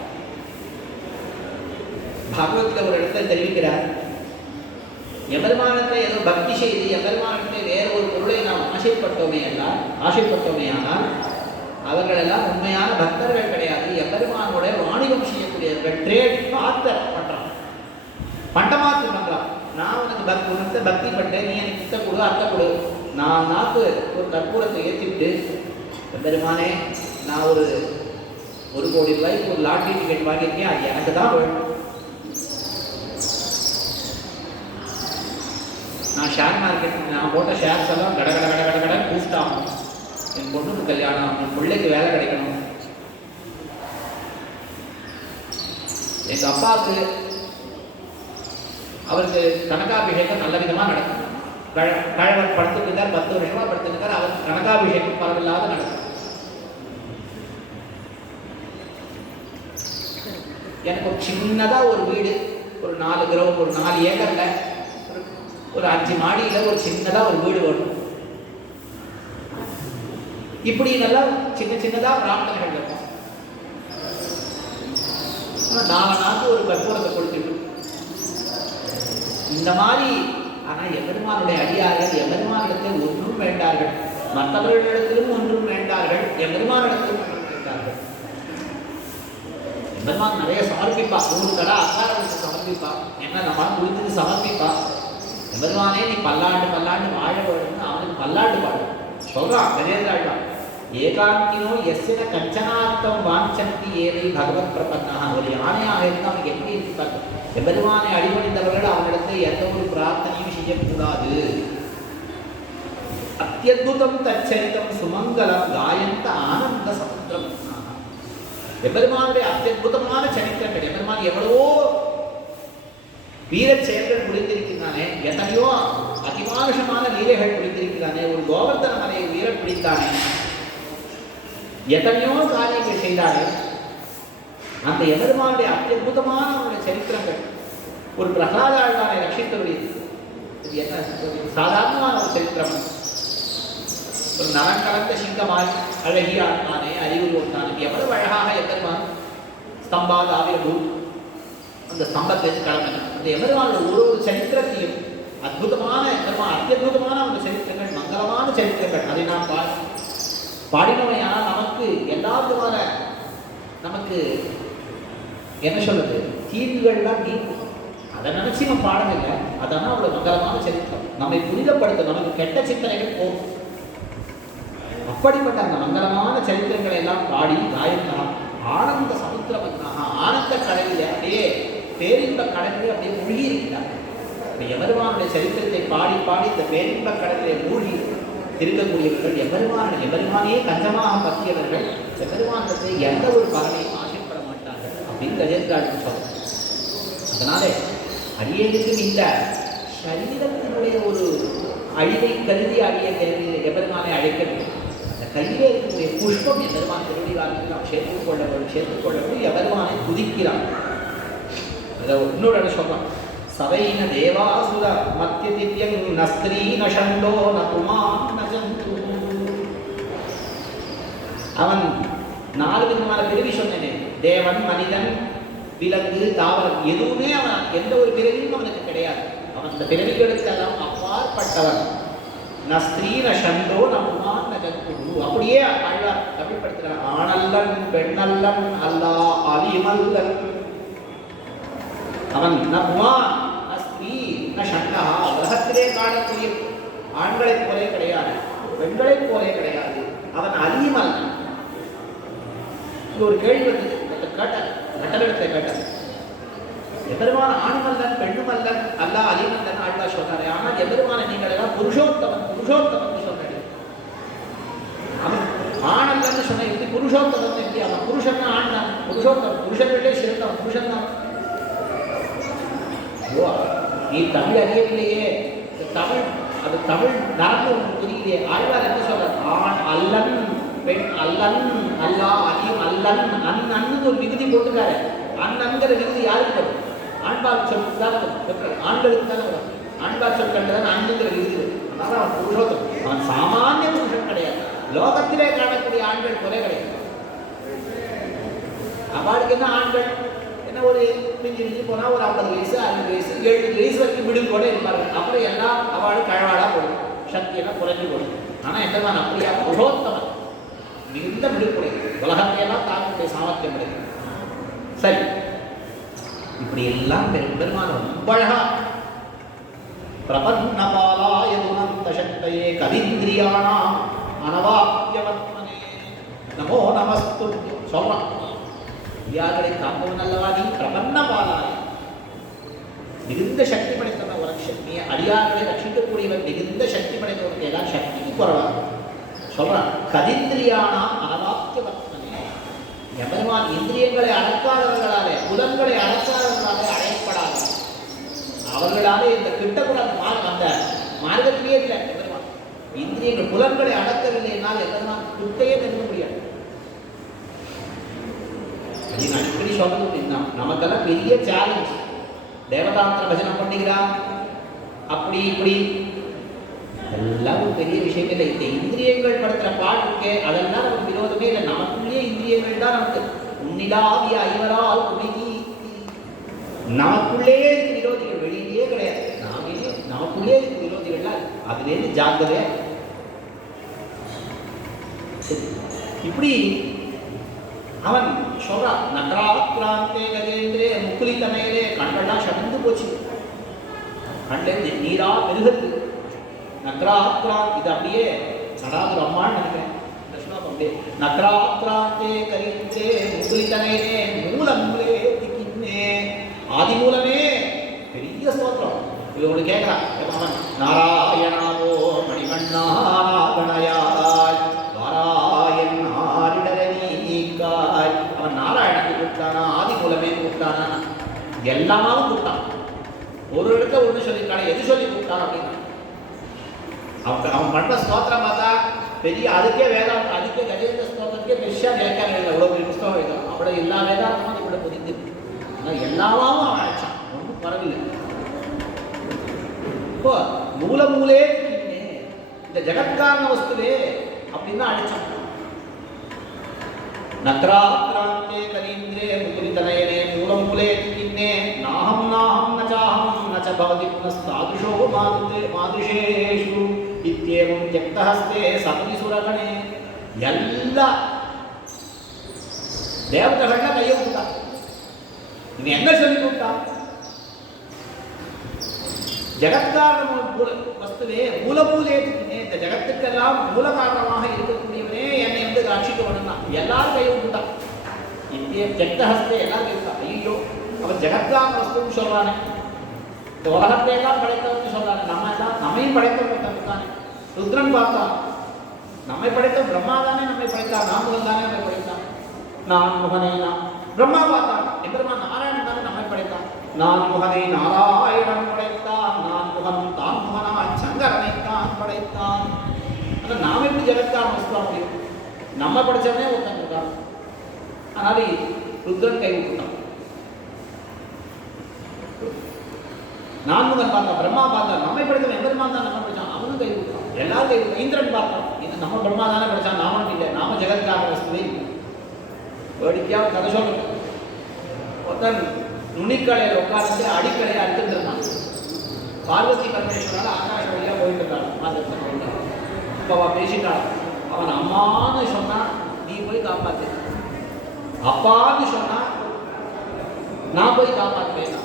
பாகவத்தில் ஒரு இடத்துல தெரிவிக்கிறார், எம்பெருமானத்தை ஏதோ பக்தி செய்து எம்பெருமானத்தை வேற ஒரு பொருளை நாம் ஆசைப்பட்டோமே ஆனால் அவர்கள் எல்லாம் உண்மையான பக்தர்கள் கிடையாது. எம்பெருமானோட வாணிபம் செய்யக்கூடியவர்கள். ட்ரேட் பார்த்த பண்டமாத்து பண்றான். நான் உனக்கு பக்தி பட்டேன், நீ எனக்கு இத்த கொடு அர்த்த கொடு. நான் நாக்கு ஒரு கற்பூரத்தை ஏற்றிவிட்டு, பெருமானே நான் ஒரு 1 கோடி ரூபாய்க்கு ஒரு லாட்ரி டிக்கெட் வாங்கியிருக்கேன், அது எனக்கு தான் வேணும். நான் ஷேர் மார்க்கெட் நான் போட்ட ஷேர்ஸ் எல்லாம் கட கட கட கட கட கூப்பிட்டாகணும். என் பொண்ணுக்கு கல்யாணம், என் பிள்ளைக்கு வேலை கிடைக்கணும், எங்கள் அப்பாவுக்கு அவருக்கு கனகாபிஷேகம் நல்ல விதமாக நடக்கும். கழவர் படுத்துருக்கார், 10 வருஷமாக படுத்துருக்கார், அவருக்கு கனகாபிஷேகம் பரவில்லாத நடக்கும். எனக்கு ஒரு சின்னதாக ஒரு வீடு, ஒரு 4 கிரவுண்ட், ஒரு 4 ஏக்கரில் ஒரு 5 மாடியில் ஒரு சின்னதாக ஒரு வீடு வேணும். இப்படி நல்லா சின்னதாக பிரார்த்தனைகள் இருக்கும். 4 நாளுக்கு ஒரு கற்பூரத்தை கொடுத்துட்டு இந்த மாதிரி. ஆனால் எம்பெருமானுடைய அடியார்கள் எம்பெருமானிடத்தில் ஒன்றும் வேண்டார்கள், மற்றவர்களிடத்திலும் ஒன்றும் வேண்டார்கள், எம்பெருமானிடத்திலும் ஒன்றும் வேண்டார்கள். எம்பெருமான் நிறைய சமர்ப்பிப்பா, 3 கடை அக்காரங்களுக்கு சமர்ப்பிப்பா, என்ன நம்ம குளித்துக்கு சமர்ப்பிப்பா. எம்பெருமானே நீ பல்லாண்டு வாழ வேணும்னு அவனுக்கு பல்லாண்டு பாடும் சொல்றான் கஜேந்திராழ்வான். ஏகாங்கினோ எஸ்ஸின கஞ்சனார்த்தம் வாஞ்சந்தி ஏனை பகவத் பிரபன்னா. ஒரு யானையாக இருந்து அவனுக்கு எப்படி இருக்காங்க, எம்பெருமானை அடிபணிந்தவர்கள் அவனிடத்தில் எந்த ஒரு பிரார்த்தனையும் செய்யக்கூடாது. அத்தியுதம் தச்சரித்தம் சுமங்கலம் காயந்த ஆனந்த சமுத்திரம். எம்பெருமானுடைய அத்தியுதமான சரித்திரங்கள், எம்பெருமான் எவ்வளவோ வீர செயல்கள் புரிந்திருக்கிறானே, எத்தனையோ அதிமானுஷமான லீலைகள் புரிந்திருக்கிறானே, ஒரு கோவர்த்தன மலையை உயர பிடித்தானே, எத்தனையோ காரியங்கள் செய்தானே. அந்த எம்பெருமானுடைய அத்தியுதமான அவனுடைய சரித்திரங்கள், ஒரு பிரகலாதாழ்வானை ரட்சித்தவழியது. இது என்ன சாதாரணமான ஒரு சரித்திரம். ஒரு நலன் கலந்த சிங்கமாய் அழகிய ஆத்மானே அறிவுறு ஒன்றானே, எவ்வளவு அழகாக எம்பெருமான் ஸ்தம்பாதாவிர அந்த ஸ்தம்பத்திலிருந்து கிளம்பின அந்த எம்பெருமானோட ஒரு சரித்திரத்தையும் அற்புதமான எம்பெருமான் அத்தியுதமான அந்த சரித்திரங்கள், மங்களமான சரித்திரங்கள், அதை நாம் பாடினவையானால் நமக்கு எல்லா விதமான நமக்கு என்ன சொல்றது தீர்வுகள்லாம் நீக்கும். அதை நினைச்சு நம்ம பாடமில்லை, அதான் அவ்வளவு மங்களமான சரித்திரம். நம்மை புனிதப்படுத்த நமக்கு கெட்ட சிந்தனைகள் போகும். அப்படிப்பட்ட அந்த மங்களமான சரித்திரங்களை எல்லாம் பாடி காயத்தான் ஆனந்த சமுத்திரமன்னாக ஆனந்த கடலில் அப்படியே பேரின்ப கடலில் அப்படியே மூழ்கி இருக்கிறார். எம்பெருமானுடைய சரித்திரத்தை பாடி இந்த பேரின்ப கடலிலே மூழ்கி இருக்கக்கூடியவர்கள் எம்பெருமானையே கஞ்சமாக பற்றியவர்கள். எம்பெருமானத்தை எந்த ஒரு பலனையும் ஆசைப்பட மாட்டார்கள் அப்படின்னு கஜேந்திராழ்வான் சொல்றார். அதனால அடியேனுக்கும் இந்த சரீரத்தினுடைய ஒரு அழிவை கருதி அழிய தேவையில்லை, எம்பெருமானை அழைக்க வேண்டும். அந்த கையிலே இருக்கக்கூடிய புஷ்பம் எம்பெருமான் திருவிழாவில் நாம் சேர்த்துக்கொள்ளப்படும் எம்பெருமானை துதிக்கிறான். அதை இன்னொரு சொல்றான், சவைன தேவாசுர மத்திய திவ்யம் நஸ்திரீ நஷண்டோ நகுமான் நஜந்து. அவன் 4 விதமான பிறவி சொன்னேனே, தேவன், மனிதன், விலங்கு, தாவரம், எதுவுமே அவன் எந்த ஒரு பிறவியும் அவனுக்கு கிடையாது. அவன் அந்த பிறவிகளுக்கெல்லாம் அப்பாற்பட்டவன். நஸ்திரீ நஷண்டோ நகுமான் நஜந்து. அப்படியே ஆழ்வார் தமிழ்படுத்துகிறான். ஆணல்லன் பெண்ணல்லன் அல்லா அலிமல்லன். அவன் நகுமான் நஸ்திரீ நஷண்டா. உலகத்திலே காணக்கூடிய ஆண்களைப் போலே கிடையாது, பெண்களைப் போலே கிடையாது. அவன் அலிமல்லன். ஒரு கேள்வி வந்தது, கட்டளத்தை கேட்டார். எம்பெருமான ஆணுமல்லன் பெண்ணுமல்லன் அல்லா அலிமல்லன் ஆழ்வா சொன்னாரு. ஆனால் எம்பெருமான நீங்கள் எல்லாம் புருஷோத்தமன் சொன்னாரு. அவன் ஆணல்லன்னு சொன்ன எப்படி புருஷோத்தமன் எப்படி? அவன் புருஷன் ஆண் தான், புருஷோத்தமன், புருஷர்களே சிறந்தவன் புருஷன் தான். நீ தமிழ் அறியவில்லையே, தமிழ் அது தமிழ் நரம்பு ஒன்று புரியலையே. ஆழ்வார் என்ன சொல்றார்? ஆண் அல்லன் பெண் அல்லன் அல்லா அலிம் அல்லன் அன்னு ஒரு விகுதி போட்டுக்காரு. அண்ணங்கிற விருது யாருக்கு வரும்? ஆண்பால் சொல் தான் வரும், ஆண்களுக்கு தானே வரும். ஆண்பால் சொல் கண்டுதான் ஆண்கிற விருது வரும். அதனால அவன் புருஷோத்தம், அவன் சாமானிய புருஷன் கிடையாது. லோகத்திலே காணக்கூடிய ஆண்கள் குறை கிடையாது. அவளுக்கு என்ன ஆண்கள் என்ன ஒரு மிஞ்சி மிஞ்சி போனால் ஒரு 50 வயசு 60 வயசு 70 வயசு வரைக்கும் விடும் கூட இருப்பார்கள். அப்புறம் எல்லாம் அவள் கழவாடாக போடும், சக்தியெல்லாம் குறைஞ்சு போடும். ஆனால் என்னதான் அப்படியா புருஷோத்தமன் மிகுந்த விடுப்புடைய உலகத்தையெல்லாம் தாக்கக்கூடிய சாமர்த்தியம் கிடைக்கும். சரி, இப்படி எல்லாம் பெருமான் ரொம்ப அழகா பிரபன்னபாலாய துனந்த சக்தயே கவிந்திரியானாம் அனவாப்யவத்மனே நமோ நமஸ்து சொல்றான். யார்களை காப்பவன் அல்லவா நீ? பிரபன்னபாலாய மிகுந்த சக்தி படைத்தவன். உனக்கு நீ அடியார்களை ரட்சிக்கக்கூடியவன், மிகுந்த சக்தி படைத்தவனுக்கு ஏதாவது சக்திக்கு குறைவாக சொல்றான். கதிந்திரியானா அனவாப்யவத்மனே எம்பெருமான் இந்திரியங்களை அடக்காதவர்களாலே, புலன்களை அடக்காதவர்களாலே அடையப்படாத அவர்களாலே இந்த கிட்டக்கூட அந்த மார்க்கத்திலேயே இல்லை. எம்பெருமான் இந்திரியங்கள் புலன்களை அடக்கவில்லை என்னால் எம்பெருமான் கிட்டையே நெருங்க முடியாது. அடிக்கடி சொல்றது நமக்கெல்லாம் பெரிய சேலஞ்ச். தேவதாந்திர பஜனம் பண்ணிக்கிறான் அப்படி இப்படி எல்லாம் ஒரு பெரிய விஷயம் இல்லை. இந்த இந்திரியங்கள் படுத்துற பாட்டுக்கே அதெல்லாம் நமக்கு விரோதமே இல்லை. நமக்குள்ளேயே இந்திரியங்கள் தான் நமக்கு உன்னிலாவிய ஐவரால் உலகி நமக்குள்ளேயே இருக்கு விரோதிகள், வெளியிலேயே கிடையாது. நாமே நமக்குள்ளேயே இருக்கு விரோதிகள்லாம், அதுலேருந்து ஜாக்கிரதையா. இப்படி அவன் சொல்றான். நகராக்ராந்தே கஜேந்திரே முக்குலித்தனையிலே கண்கள்லாம் சடந்து போச்சு, கண்லேருந்து நீரா பெருகிறது. நகராக்ராந்த் இது அப்படியே நடாது அம்மான்னு நினைக்கிறேன். அப்படியே நகராக்ராந்தே கரீந்தே முக்குலித்தனையிலே மூலமுலே திக்கின்னே ஆதி மூலமே பெரிய ஸ்தோத்திரம். இது ஒன்று கேட்கிறான் அவன். நாராயணாவோ மணிமண்ணா கணயாய் வாராயன் ஆரிடரணி நீக்காய். அவன் நாராயணத்தை கூப்பிட்டானா, ஆதி மூலமே கூப்பிட்டானா, எல்லாமாவும் கூப்பிட்டான். ஒரு இடத்துல ஒன்று சொல்லியிருக்கான, எது சொல்லி கூப்பிட்டான் அப்படின்னா அவன் பண்ற ஸ்தோத்திரம் பார்த்தா பெரிய அதுக்கே வேதாந்தம், அதுக்கே கஜேந்திர ஸ்தோத்திரத்துக்கே பெருசா விளக்கான எவ்வளோ பெரிய புஸ்தகம் எழுதும். அவ்வளோ எல்லா வேதாந்தமும் அது கூட புரிந்து. ஆனால் எல்லாமாவும் அவன் அழைச்சான், ஒன்றும் பரவில்லை. இப்போ மூல மூலே இந்த ஜெகத்காரண வஸ்துவே அப்படின்னு தான் அழைச்சான். நக்ராக்ராந்தே கரீந்திரே முகுலிதனயனே மூலம் மூலே திக்கின்னே நாஹம் நாஹம் நச்சாஹம் நச்ச பவதி புனஸ்தாதுஷோ மாதுஷேஷு இத்யேவம் த்யக்தஹஸ்தே சபதி சுரகணே. எல்லா தேவதைகள்லாம் கையை விட்டான். இவன் என்ன சொல்லி கொடுத்தான்? ஜெகத்காரண வஸ்துவே மூலமூலே திக்கினே, இந்த ஜெகத்துக்கெல்லாம் மூல காரணமாக இருக்கக்கூடியவனே என்னை வந்து ரட்சிக்க வேணும்னா எல்லாரும் கையை விட்டான். இந்திய த்யக்தஹஸ்தே எல்லாரும் கைவிட்டான். ஐயோ, அவன் ஜெகத்காரண வஸ்துன்னு சொல்றானே, இந்த உலகத்தை எல்லாம் படைத்தவன்னு சொல்றானே, நம்ம எல்லாம் நம்மையும் படைத்தவன் தானே. ருத்ரன் பார்த்தான், நம்மை படைத்த பிரம்மா தானே நம்மை படைத்தான், நாமுகன் தானே நம்மை படைத்தான். நான் முகனை நான் பிரம்மா பார்த்தான், எம்பெருமா நாராயணன் தானே நம்மை படைத்தான். நான் முகனை நாராயணன் படைத்தான், நான் முகன் தான் முகனாய் சங்கரனை தான் படைத்தான். ஆனால் நாம் எப்படி ஜெகத்காரண வஸ்துவா முடியும்? நம்ம படித்தவனே ஒருத்தன் இருக்கான். அதனால ருத்ரன் கை விட்டான். நான்முகன் பார்த்தான், பிரம்மா பார்த்தான், நம்மை படித்தவன் எம்பெருமான் தான் நம்ம படித்தான், அவனும் கை விட்டான். எல்லாரும் கை விட்டான். இந்திரன் பார்த்தான், இது நம்ம பிரம்மா தானே படித்தான், நாமனும் இல்லை, நாம ஜெகத்காரண வஸ்துவே. வேடிக்கையாக கதை சொல்லணும். ஒருத்தன் நுனிக்கடையில் உட்கார்ந்து அடிக்கடையை அறுத்துட்டு இருந்தான். பார்வதி பரமேஸ்வரால் ஆகாஷ வழியாக போயிட்டு இருந்தான். மாதத்தில் போயிட்டான். இப்போ அவன் பேசிட்டான். அவன் அம்மான்னு சொன்னா நீ போய் காப்பாத்து, அப்பான்னு சொன்னா நான் போய் காப்பாற்றுவேன்.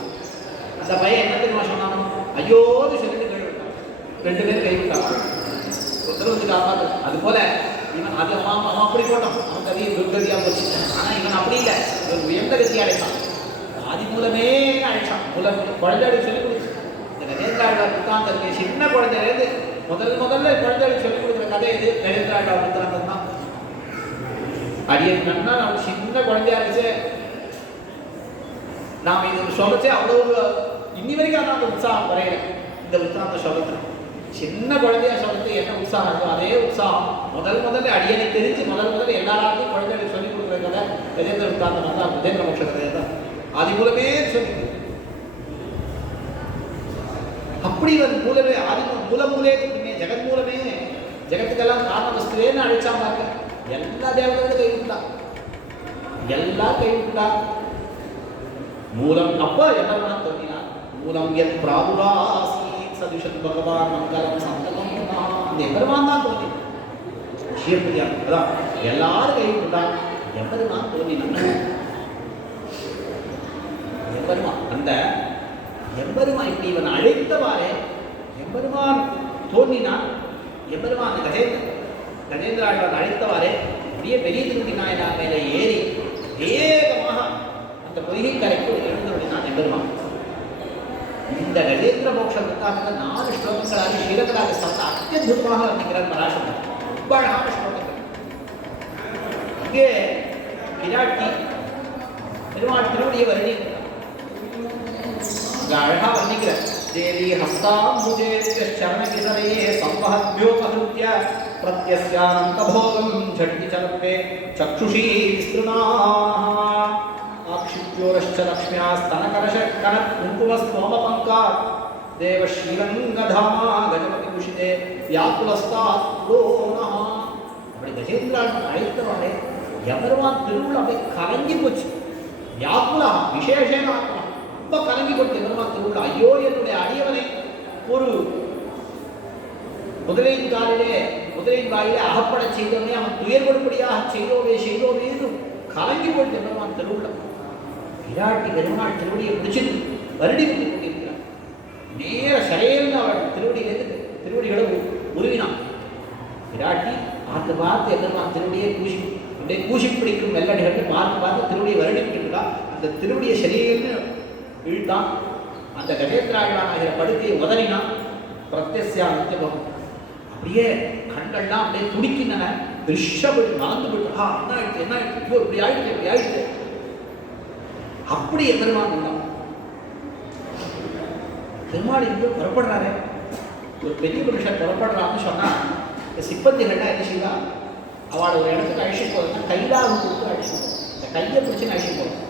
அந்த பையன் என்ன தெரியுமா சொன்னானோ, ஐயோன்னு சொல்லிட்டு கை விட்டான். 2 பேரும் கை விட்டான். ஒருத்தர் வந்து காப்பாற்று. அது போல இவன் அது அவன் அப்படி போட்டான், அவன் கதையை துர்கதியாக போச்சு. ஆனால் இவன் அப்படி இல்லை, இவன் உயர்ந்த கதி அடைத்தான். ஆதி மூலமே அழைச்சான். மூலம் குழந்தைகளுக்கு சொல்லிக் கொடுத்து இந்த கஜேந்திராழ்வார் புத்தாந்தருக்கு சின்ன குழந்தையிலேருந்து முதல்ல குழந்தைகளுக்கு சொல்லிக் கொடுக்குற கதை இது கஜேந்திராழ்வார் புத்தாந்தம் தான். அடியன் நன்னா நம்ம சின்ன குழந்தையா இருந்துச்சு, நாம் இது சொல்லச்சே அவ்வளவு இன்னி வரைக்கும் அந்த உற்சாகம் வரையில. இந்த உற்சாகத்தை சொல்லத்துல சின்ன குழந்தையா சொல்றது என்ன உற்சாகம் இருக்கோ அதே உற்சாகம் முதல்ல அடியனை தெரிஞ்சு முதல்ல எல்லாராத்தையும் குழந்தைகளுக்கு சொல்லிக் கொடுக்குற கதை கஜேந்திர உத்தாந்தம் தான். கஜேந்திர மோட்ச கதை தான். ஆதி மூலமே சொல்லி அப்படி வந்து மூலமே ஆதி மூலமே ஜெகத் மூலமே ஜெகத்துக்கெல்லாம் காரண வஸ்துவேன்னு அழைச்சா பார்க்க எல்லா தேவதைகளும் கைவிட்டா எல்லாம் கைவிட்டா மூலம் அப்ப என்ன தோணினா மூலம் என் பிராதுராசி சதுஷன் பகவான் மங்களம் சந்தகம் இந்த எம்பெருமான் தான் தோணி விஷயப்படியா அதான் எல்லாரும் கைவிட்டா எம்பெருமான் தோணினான் எம்பெருமான் அந்த எம்பெருமான் இப்படி இவன் அழைத்தவாறே எம்பெருமான் தோன்றினான் எம்பெருமான் கஜேந்திர ஆழ்வான் அழைத்தவாறே அப்படியே பெரிய திருவடி நாயனார் மேலே ஏறி வேகமாக அந்த பொய்கை கரைக்கு எழுந்தருளினான் எம்பெருமான். இந்த கஜேந்திர மோட்ச விற்காக 4 ஸ்லோகங்களாக ஸ்ரீரங்கராஜ ஸ்தலத்தை அத்தியுதமாக வர்ணிக்கிறார் பராசரர். ரொம்ப அழகான ஸ்லோகங்கள். இங்கே விராட்டி பெருமாள் திருவடியை வருணி அழகா வர்ணிக்கிறார். தேவி ஹஸ்தாம்புஜே சரணகிசரையே சம்பஹத்யோபஹ்ருத்ய பிரத்யஸ்யானந்தபோகம் ஜட்டி சலப்பே சக்ஷுஷீ விஸ்ருணாः ஆக்ஷிப்யோரश्च லக்ஷ்ம்யா ஸ்தனகரஷக்கண குங்குமஸ்தோமபங்காத் தேவ ஸ்ரீரங்கதாமா கஜபதி குஷிதே வியாக்குலஸ்தாத் புரோணः. அப்படி கஜேந்திரான் அழைத்தவாறே எம்பெருமான் திருவுள் அப்படி கலங்கி போச்சு. வியாக்குலா விசேஷேன ஆத்மா ரொம்ப கலங்கி போட்டு எம்பெருமான் திருவுள் ஐயோ என்னுடைய அடியவனை ஒரு முதலையின் காலிலே முதலையின் வாயிலே அகப்பட செய்தவனே அவன் துயர்படும்படியாக செய்தோவே என்று கலங்கி போட்டு எம்பெருமான் திருவுள்ள விராட்டி பெருமாள் திருவடியை பிடிச்சு வருடி விட்டு கொண்டிருக்கிறார். நேர சரையல்னு அவள் திருவடியிலிருந்து திருவடிகளை உருவினான். விராட்டி பார்த்து எம்பெருமான் திருவடியை கூசி பிடிக்கும் மெல்லடிகள் பார்த்து திருவடியை வருடி விட்டுருக்கா. அந்த திருவடியை சரியல்னு இழுத்தான். அந்த கஜேந்திராழ்வானாகிற படுக்கையை உதறினான். பிரத்யஸ்யா நித்தியபோகம் அப்படியே கண்கள்லாம் அப்படியே துடிக்கின்றன. திருஷ்யப்பட்டு மறந்து போயிட்டு என்ன ஆயிடுச்சு இப்போ இப்படி ஆயிடுச்சு அப்படி எம்பெருமான் இருந்தான். பெருமாள் இங்கே புறப்படுறாரு. ஒரு பெரிய புருஷன் புறப்படுறான்னு சொன்னா இந்த சிப்பந்திகள்லாம் என்ன செய்வா அவளை ஒரு இடத்துக்கு அழிச்சு போகிறதுனா கைலாக கொடுத்து அழிச்சு இந்த கையை பிடிச்சுன்னு அழிச்சு போகிறோம்.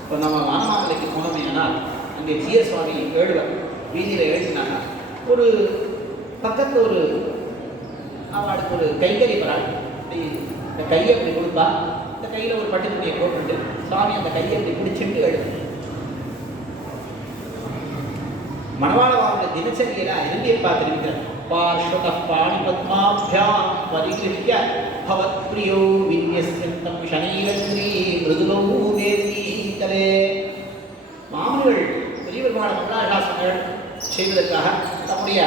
இப்போ நம்ம வானமாமலைக்கு போனோம்னா அங்கே ஜிஎஸ் சுவாமி எழுவர் வீதியில் எழுதினாங்க. ஒரு பக்கத்தில் ஒரு அவளுக்கு ஒரு கைகறி வராள். இந்த கையை அப்படி கொடுப்பா. இந்த கையில் ஒரு பட்டு துணியை போட்டுட்டு சுவாமி அந்த கையை அப்படி பிடிச்சிட்டு எழுது. மணவாளவாவுடைய தினச்சரியில இருந்தியை பார்த்திருக்கிறார். பார்ஷ்வத பாணி பத்மாபியாம் பரிகிருஹ்ய பவத் பிரியோ வின்யஸ்யந்தம் சனீரஸ்ரீ மிருதுலோ வேதீதலே. மாமனிகள் பெரியவர்களான மங்களாசாசனங்கள் செய்வதற்காக நம்முடைய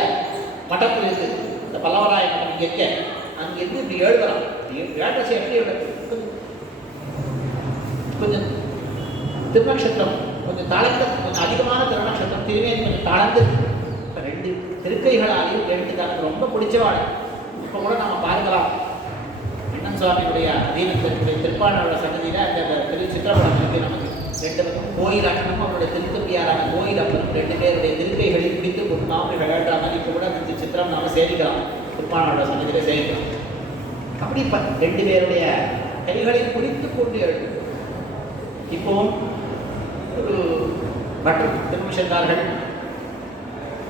மட்டத்திலிருந்து இந்த பல்லவராய மட்டம் கேட்க அங்கிருந்து இப்படி எழுதலாம். வேட்டசி எப்படி கொஞ்சம் திருநக்ஷத்திரம் கொஞ்சம் தாழ்ந்த கொஞ்சம் அதிகமான திருநக்ஷத்திரம் திருவேன் கொஞ்சம் தாழ்ந்து 2 திருக்கைகளாலையும் எழுத்துக்காக ரொம்ப பிடிச்சவாள். இப்போ கூட நம்ம பார்க்கலாம் அண்ணன் சுவாமியுடைய அதீனத்தினுடைய திருப்பாணோட சன்னதியில் அந்த திரு சித்திரப்படம் இருக்கு. நமக்கு 2 பக்கம் கோயில் அண்ணனும் அவருடைய திருத்தம்பியாரான கோயில் அப்பனும் 2 பேருடைய திருக்கைகளை பிடித்து கொண்டு நாம விளையாடுற மாதிரி இப்போ கூட அந்த சித்திரம் நாம சேவிக்கலாம். திருப்பாணோட சன்னதியில் சேவிக்கலாம். அப்படி 2 பேருடைய கைகளை பிடித்து கொண்டு எழுது. இப்போ ஒரு பட்டர் திருமிஷந்தார்கள்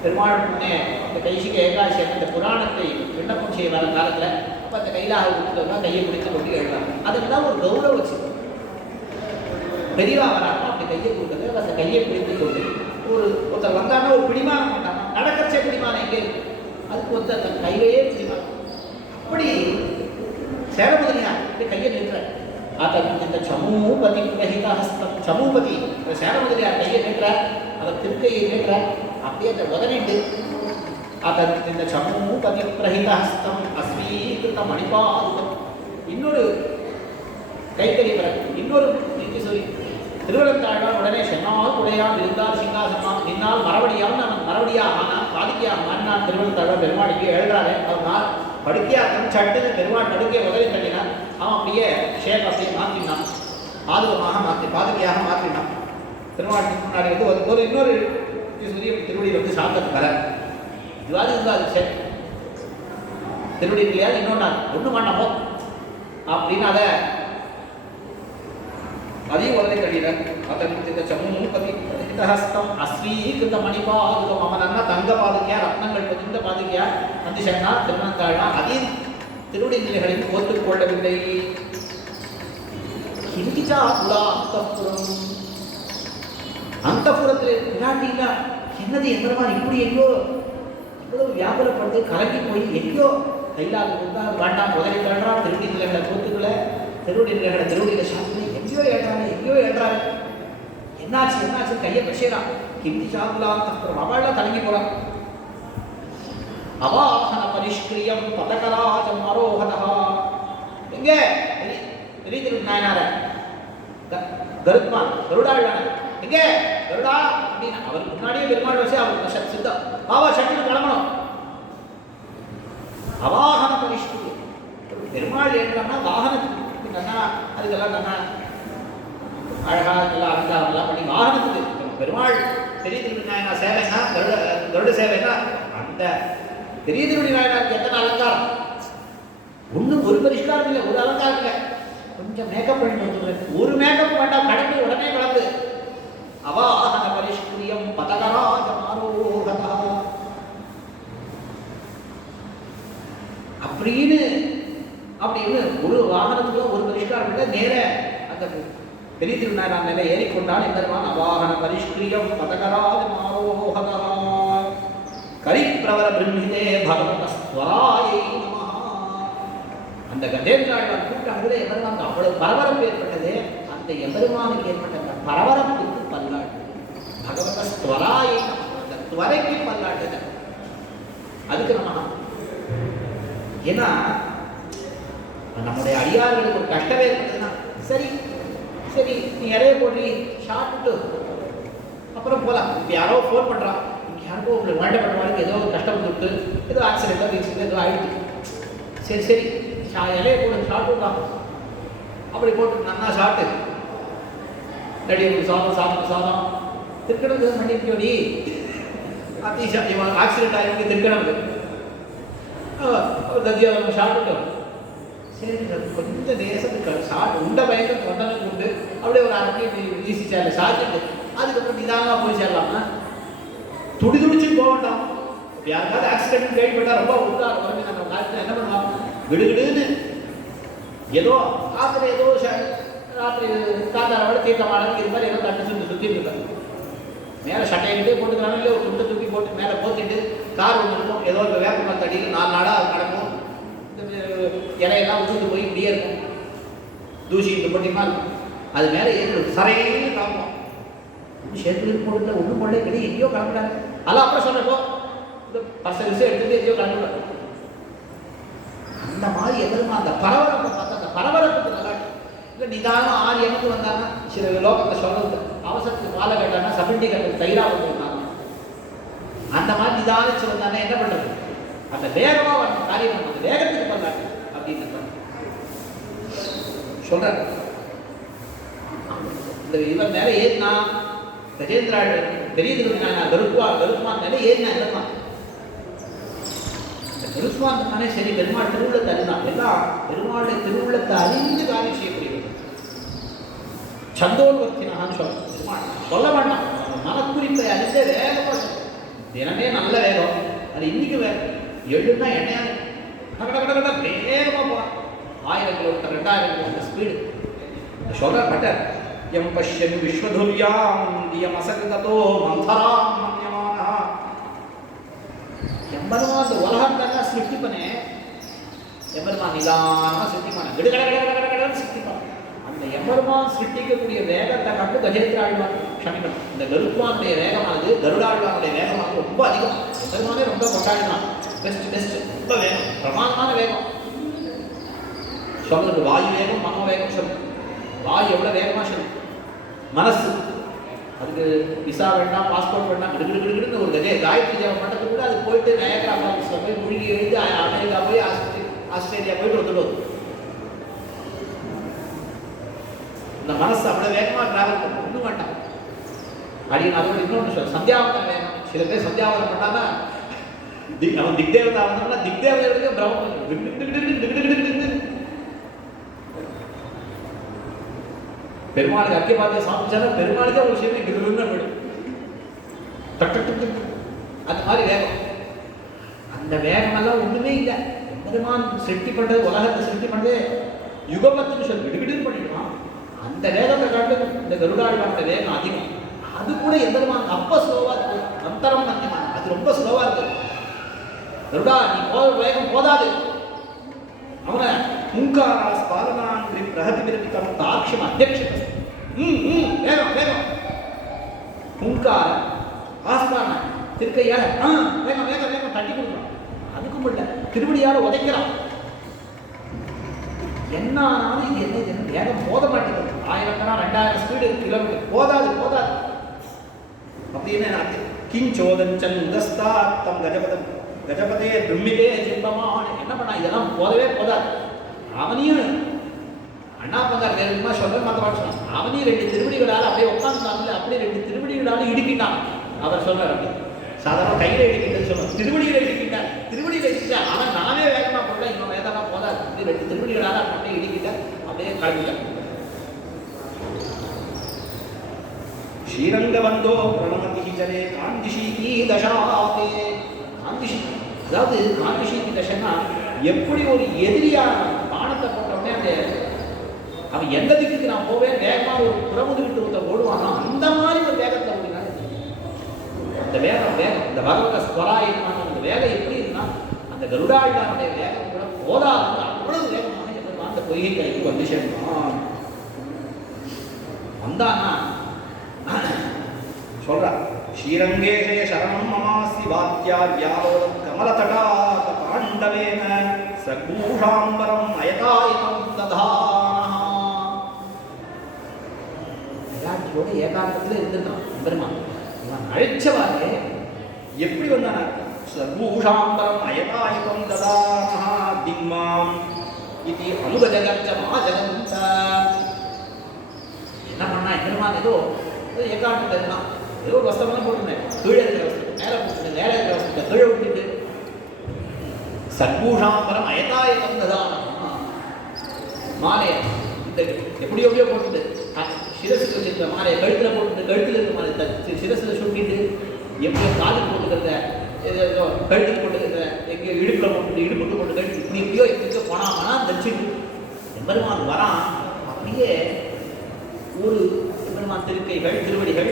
பெருமாள் முன்னே இந்த கைசிக ஏகாசி அந்த புராணத்தை விண்ணப்பம் செய்ய வர காலத்தில் அப்போ அந்த கையிலாக கொடுத்தவங்க கையை பிடித்து கொண்டு எழுதாங்க. அதுக்குதான் ஒரு கௌரவ வச்சு பெரியவா வராமல் அப்படி கையை கொடுக்குறது அந்த கையை பிடித்து கொண்டு ஒருத்தர் வந்தாங்கன்னா ஒரு பிடிமானம் பண்ணாங்க. நடக்கச்சே பிடிமானம் எங்கே இருக்கு அதுக்கு ஒருத்தர் அந்த கையிலேயே பிடிமானம். அப்படி சேரமுதலியார் இப்படி கையை நிற்கிறார். இந்த சமூபதி பிரகிதா ஹஸ்தம் சமூபதி சேரமுதலியார் கையை நிற்கிறார். அதை திருக்கையை நிற்கிறார். அப்படியே அந்த உதனிட்டு இந்த சமூபதி பிரகிதா ஹஸ்தம் அஸ்வீகிருத மணிபாதுகம். இன்னொரு கைத்தறி இன்னொரு சொல்லி திருவள்ளத்தாழ்வான் உடனே சென்னால் உடையான் இருந்தால் சிங்காசனம் நின்னால் மறுபடியான் அவன் மறுபடியாக ஆனான் பாதிக்கையாக மாறினான். திருவள்ளத்தாழ்வான் பெருமாளுக்கு எழுறாரு. அவனால் படுக்கையாக சட்டுன்னு பெருமாள் படுக்கையை உதவி தள்ளினான். அவன் அப்படியே ஷேப் அப்படியே மாற்றினான். ஆதுவமாக மாற்றி பாதுகையாக மாற்றினான். பெருமாளுக்கு முன்னாடி வந்து ஒரு இன்னொரு சூரிய திருவடியில் வந்து சாப்பிட்டு வர இதுவாது இருந்தால் அது சரி திருவடி இல்லையா இன்னொன்னா ஒன்று மாட்டோம் அப்படின்னு அதையும் உதவி தள்ளினார். அதனித்த சமூகதி ஹஸ்தம் அஸ்வீகிருத மணிபாதுகம் அவனன்னா தங்க பாதுகையா ரத்னங்கள் பதிந்த பாதுகையா நந்திசேனா திருநந்தாழா அதில் திருடி நிலைகளில் ஒத்துக்கொள்ளவில்லை. கிஞ்சிச்சா புலா அந்தப்புறம் அந்தப்புறத்தில் விளையாட்டிங்களா என்னது எம்பெருமான் இப்படி எங்கோ இவ்வளவு வியாபாரப்பட்டு கலங்கி போய் எங்கேயோ கையிலாக கொடுத்தா வேண்டாம் முதலில் தள்ளுறான் திருடி நிலைகளை கூத்துக்களை திருடி நிலைகளை திருடியில சாப்பிட்டு எங்கேயோ ஏற்றாரு என்னாச்சு கையை பசியறான் கிந்தி சாப்பிடலாம் அப்புறம் அவள்லாம் கலங்கி போறான். அவாஹன பரிஷ்கிரியம் பதகராஜம் ஆரோகதா எங்க பெரிய நாயனார கருத்மான் கருடாழ்வான எங்க கருடா அப்படின்னு அவருக்கு முன்னாடியே பெருமாள் வச்சு அவருக்கு சித்தம் பாவா சட்டின்னு கிளம்பணும். அவாகன பரிஷ்கிரியம் பெருமாள் ஏன்னா வாகனத்துக்கு நல்லா அதுக்கெல்லாம் நல்லா அழகா எல்லாம் அலங்காரம் எல்லாம் பண்ணி வாகனத்துக்கு பெருமாள் பெரிய திருவடி நாயனார் சேவைன்னா கருட சேவைன்னா அந்த பெரிய திருவடி நாயனாருக்கு எத்தனை அலங்காரம் ஒன்றும் ஒரு பரிஷ்காரம் இல்லை ஒரு அலங்காரம் இல்லை கொஞ்சம் மேக்கப் பண்ணி வந்துடுறேன் ஒரு மேக்கப் வேண்டாம் கடந்து உடனே கலந்து அவாஹன பரிஷ்கிரியம் பதகராஜமாரோகதா அப்படின்னு ஒரு வாகனத்துக்குள்ள ஒரு பரிஷ்காரம் இல்லை நேர அந்த பெரிய திருநாயனார் மேல ஏறிக்கொண்டால் எம்பெருமான் அவாஹன பரிஷ்கிரியம் பதகராஜமாரோகதா கரிப்பிரவர பிரம்மிதே பகவதஸ்வராயை நமஹ. அந்த கஜேந்திராழ்வான் கூட்டாளர்களே எம்பெருமான் அவ்வளவு பரபரப்பு ஏற்பட்டது. அந்த எம்பெருமானுக்கு ஏற்பட்ட அந்த பரபரப்புக்கு பல்லாட்டு பகவதஸ்வராயை அந்த துவரைக்கு பல்லாட்டு அதுக்கு நமஹ. ஏன்னா நம்முடைய அடியார்களுக்கு ஒரு கஷ்டமே ஏற்பட்டதுன்னா சரி நீ இறைய போட்டு ஷார்ட்டு அப்புறம் போகலாம். இப்போ யாரோ ஃபோன் பண்ணுறான் யாருக்கோ உங்களுக்கு வேண்டப்பட்டவாருக்கு ஏதோ கஷ்டம் கொடுத்து ஏதோ ஆக்சிடென்ட்டோ வீக்ஸில் ஏதோ ஆகிடுச்சு சரி இலைய போட்டு ஷார்ட்டு தான் அப்படி போட்டு நல்லா ஷார்ட்டு ரெடி சாதம் திருக்கணம் பண்ணியோடி ஆக்சிடென்ட் ஆகிருக்கு திருக்கணம் தத்தியாவரம் ஷார்ட்டு சரி கொஞ்சம் தேசத்துக்கு ஷார்ட் உண்ட பயங்கர வந்தாலும் உண்டு அப்படியே ஒரு அரைக்கி ஈஸி சேரல ஷார்ட்டு அதுக்கப்புறம் நிதானமாக போய் சேரலாமா துடிச்சு போக வேண்டாம். யாருக்காவது ஆக்சிடென்ட் கேள்விப்பட்டா ரொம்ப உண்டா உடனே நம்ம காலத்தில் என்ன பண்ணுவாங்க விடுவிடுன்னு ஏதோ ராத்திரி ஏதோ ராத்திரி காத்தாரோட தீர்த்தமானது இது மாதிரி ஏதோ தட்டு சுற்றி இருக்காங்க மேலே சட்டையிட்டே போட்டுக்கிறாங்க இல்லை ஒரு துண்டை தூக்கி போட்டு மேலே போத்திட்டு கார் ஒன்று இருக்கும் ஏதோ ஒரு வேப்ப தடியில் 4 நாளாக அது நடக்கும் இலையெல்லாம் உதிர்ந்து போய் இப்படியே இருக்கும் தூசி இந்த போட்டியமாக இருக்கும் அது மேலே ஏறி சரையின்னு கிளம்பும் சேர்த்து போட்டு ஒன்றும் கொண்டே கிடையாது எங்கேயோ கிளம்பிட்டாங்க அதெல்லாம் அப்புறம் சொன்னப்போ இந்த பர்சல் விஷயம் எடுத்துட்டு எங்கேயோ கிளம்பிட்டாங்க. அந்த மாதிரி எதிர்மா அந்த பரபரப்பை பார்த்தா அந்த பரபரப்புக்கு நல்லா இல்லை நிதானம் 6 எமக்கு வந்தாங்கன்னா சில லோகத்தை சொல்றது அவசரத்துக்கு மாலை கட்டானா சபிண்டி கட்டுறது தயிராக வந்துருந்தாங்க அந்த மாதிரி நிதானிச்சு வந்தானே என்ன பண்ணுறது அந்த வேகமாக வந்த காரியம் அந்த வேகத்துக்கு பண்ணாங்க அப்படின்னு சொல்றாரு. இந்த இவன் மேலே ஏறினா கஜேந்திரா பெரிய திருவிழா கருத்மான் மேலே ஏறினா என்னமா இந்த கருத்மான் தானே சரி பெருமாள் திருவுள்ளத்தை அறிந்தான் எல்லாம் பெருமாளுடைய திருவுள்ளத்தை அறிந்து காரியம் செய்யக்கூடியது சந்தோன்வர்த்தினான்னு சொல்ல மாட்டான் மனக்குறிப்பை அறிந்த வேகமாக தினமே நல்ல வேகம் அது இன்னைக்கு வேகம் எழுன்னா எண்ணெயாது கட வேகமாக போகிறான் 1000 கிலோமீட்டர் 2000 கிலோமீட்டர் ஸ்பீடு சொல்ற பட்டர் எம் பஷ்யன் விஸ்வதுர்யாம் தியம் அசகிருதோ மந்தராம் மன்யமானஹ எம்பெருமான் அந்த உலகத்தெல்லாம் சிருஷ்டி பண்ணே எம்பெருமான் நிதானமாக சிருஷ்டி பண்ண கடகடன்னு சிருஷ்டி பண்ண அந்த எம்பெருமான் சிருஷ்டிக்கக்கூடிய வேகத்தை கண்டு கஜேந்திராழ்வான் க்ஷமிக்கணும். இந்த கருத்மானுடைய வேகமானது கருடாழ்வானுடைய வேகமானது ரொம்ப அதிகம். எம்பெருமானே ரொம்ப கொண்டாடினான் பெஸ்ட் ரொம்ப வேகம் பிரமாதமான வேகம் சொல்றது வாயு வேகம் மனோவேகம் சொல்லு வாயு எவ்வளோ வேகமாக சொல்லு மனசு அதுக்கு விசா வேண்டாம் பாஸ்போர்ட் வேண்டாம் கிடுகிடுன்னு ஒரு காயத்ரி ஜபம் பண்ணுறது கூட அது போயிட்டு நயகரா ஃபால்ஸில் போய் மூழ்கி எழுந்து அமெரிக்கா போய் ஆஸ்திரேலியா போயிட்டு வந்துடும். இந்த மனசு அவ்வளோ வேகமாக டிராவல் பண்ணும் ஒன்றும் வேண்டாம் அப்படின்னு அதோட இன்னொன்று சொல்ல சந்தியாவதம் வேகம். சில பேர் சந்தியாவதம் பண்ணாங்கன்னா அவன் திக்தேவதா வந்தோம்னா திக்தேவதையோட பிரம்மம் பெருமாளுக்கு அர்க்கிய பார்த்து சாப்பிச்சாலும் பெருமாளுக்கே ஒரு விஷயமே கிருன்னு விடும். அந்த மாதிரி வேகம். அந்த வேகமெல்லாம் ஒண்ணுமே இல்லை. பெருமான் சிருஷ்டி பண்றது, உலகத்தை சிருஷ்டி பண்றது யுகபத்துன்னு சொல்லி விடுவிடுன்னு பண்ணிடுவான். அந்த வேகத்தை காட்டு இந்த கருடாழ்வானோட வேகம் அதிகம். அது கூட எம்பெருமான் அப்ப ஸ்லோவா இருக்கு. அந்தரம் மத்தியமான அது ரொம்ப ஸ்லோவா இருக்கு. கருடா நீ போத வேகம் போதாது. அவனை முங்காராஸ் பாலனான் பிரகதி விரமிக்கம் தாட்சியம் அத்தியட்சம். வேகம் வேகம். முங்கார ஆஸ்தான திருக்கையால வேகம் வேகம் வேகம் தட்டி கொடுக்குறான். அதுக்கும் இல்லை, திருவடியால உதைக்கிறான். என்ன ஆனாலும் இது என்ன வேகம் போத மாட்டேங்குது. 1000 2000 ஸ்பீடு கிலோமீட்டர் போதாது போதாது அப்படின்னு கிஞ்சோதஞ்சந்தஸ்தாத்தம் கஜபதம் கஜபதே பிரம்மிதே ஜிம்பமான். என்ன பண்ணா இதெல்லாம் போதவே போதாது. அவனையும் அண்ணா பங்கார் வேறுமா சொல்ல மாத்த சொன்னான். அவனையும் 2 திருவடிகளால் அப்படியே உட்கார்ந்தாங்கல்ல, அப்படியே 2 திருவடிகளால் இடுக்கிட்டான். அவர் சொல்றார் அப்படி சாதாரண கையில இடிக்கின்றது சொல்லுவாங்க. திருவடியில இடிக்கிட்டார். திருவடியில இடிக்கிட்டார். அவன் நானே வேகமா போடல, இன்னும் வேகமா போதாது. 2 திருவடிகளால் அப்படியே இடிக்கிட்டார். அப்படியே கிளம்பிட்டார். ஸ்ரீரங்க வந்தோ பிரணமதி ஜலே காந்திஷீகி தசாதே. காந்திஷி அதாவது காந்திஷீகி தசனா எப்படி ஒரு எதிரியான பானத்தை போட்டோடனே அந்த அவன் எந்த திக்குக்கு நான் போவேன் வேகமா ஒரு புறமுதுகிட்டு ஒருத்தர் ஓடுவானோ அந்த மாதிரி ஒரு வேகத்தை ஓடினான். அந்த வேகம் வேகம் இந்த பகவத ஸ்வராயமான அந்த வேகம் எப்படி இருந்தா அந்த கருடாழ்வானுடைய வேகம் கூட போதாது. அவ்வளவு வேகமாக அந்த பொய்கை கரைக்கு வந்து சேர்ந்தான். வந்தானா சொல்றா ஸ்ரீரங்கேஷே சரணம் மமாசி வாத்தியார்யாவோதம் கமலதடாக பாண்டவேன சகூஷாம்பரம் அயதாயதம் ததானஹ. விராட்டியோட ஏகாந்தத்தில் இருந்திருக்கான் பெருமான். இவன் அழைச்சவாறு எப்படி வந்தானா சகூஷாம்பரம் அயதாயதம் ததானஹ திம்மாம் இது அனுகஜகர்ச்ச மகாஜகந்த. என்ன பண்ணா பெருமான் ஏதோ ஏகாந்தத்தில் இருந்தான். ஏதோ ஒரு வஸ்திரம் போட்டுருந்தேன், கீழே இருக்கிற வஸ்திரம் மேலே போட்டு மேலே இருக்கிற வஸ்திரத்தை கீழே விட்டுட்டு சத்பூஷாம்பரம் அயதாயகம் ததானம் மாலையை இந்த எப்படி எப்படியோ போட்டுட்டு சிரசுக்கு வச்சிருக்க மாலையை கழுத்தில் போட்டுட்டு கழுத்தில் இருக்க மாலை சிரசில் சுட்டிட்டு எப்படியோ காலுக்கு போட்டுக்கிறத ஏதோ கழுத்துக்கு போட்டுக்கிறத எங்கேயோ இடுப்பில் போட்டுட்டு இடுப்புக்கு போட்டு கழுத்து இப்படி எப்படியோ எப்படியோ போனாமனா தச்சுட்டு எம்பெருமான் வரான். அப்படியே ஒரு எம்பெருமான் திருக்கைகள் திருவடிகள்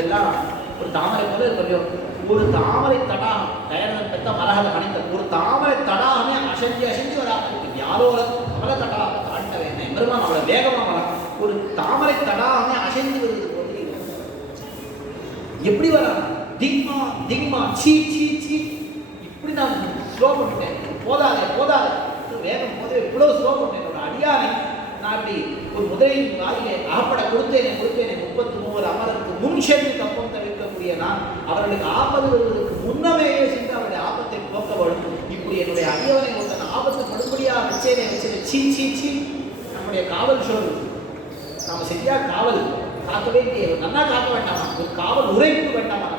எல்லாம் ஒரு தாமரை போல கொஞ்சம் ஒரு தாமரை தடாகம் தயாரன் பெற்ற மரகத மனித ஒரு தாமரை தடாகமே அசைஞ்சு அசைஞ்சு வராது. யாரோ கமல தடாக தாண்ட வேண்டாம். எம்பெருமான் அவ்வளோ வேகமாக வரான். ஒரு தாமரை தடாகமே அசைஞ்சு வருது போது எப்படி வரான்? திக்மா திக்மா சீ சீ சீ இப்படி நான் ஸ்லோ பண்ணிட்டேன். போதாதே போதாது வேகம் போதே இவ்வளோ ஸ்லோ பண்ணேன். என்னோட அடியானை நான் இப்படி ஒரு முதலில் காலிலே அகப்பட கொடுத்தேனே 33 அமரருக்கு முன் சென்று தப்பம் தவிர்க்கக்கூடிய நான் அவர்களுக்கு ஆபத்து வருவதற்கு முன்னமே சென்று அவருடைய ஆபத்தை போக்க வேண்டும். இப்படி என்னுடைய அடியவனை ஒருத்தன் ஆபத்து படும்படியாக வச்சேனே வச்சது சீ சீ சீ. நம்முடைய காவல் சொல்வது நாம் சரியா காவல் காக்கவே நல்லா காக்க வேண்டாமா? ஒரு காவல் உரைப்பு வேண்டாமா?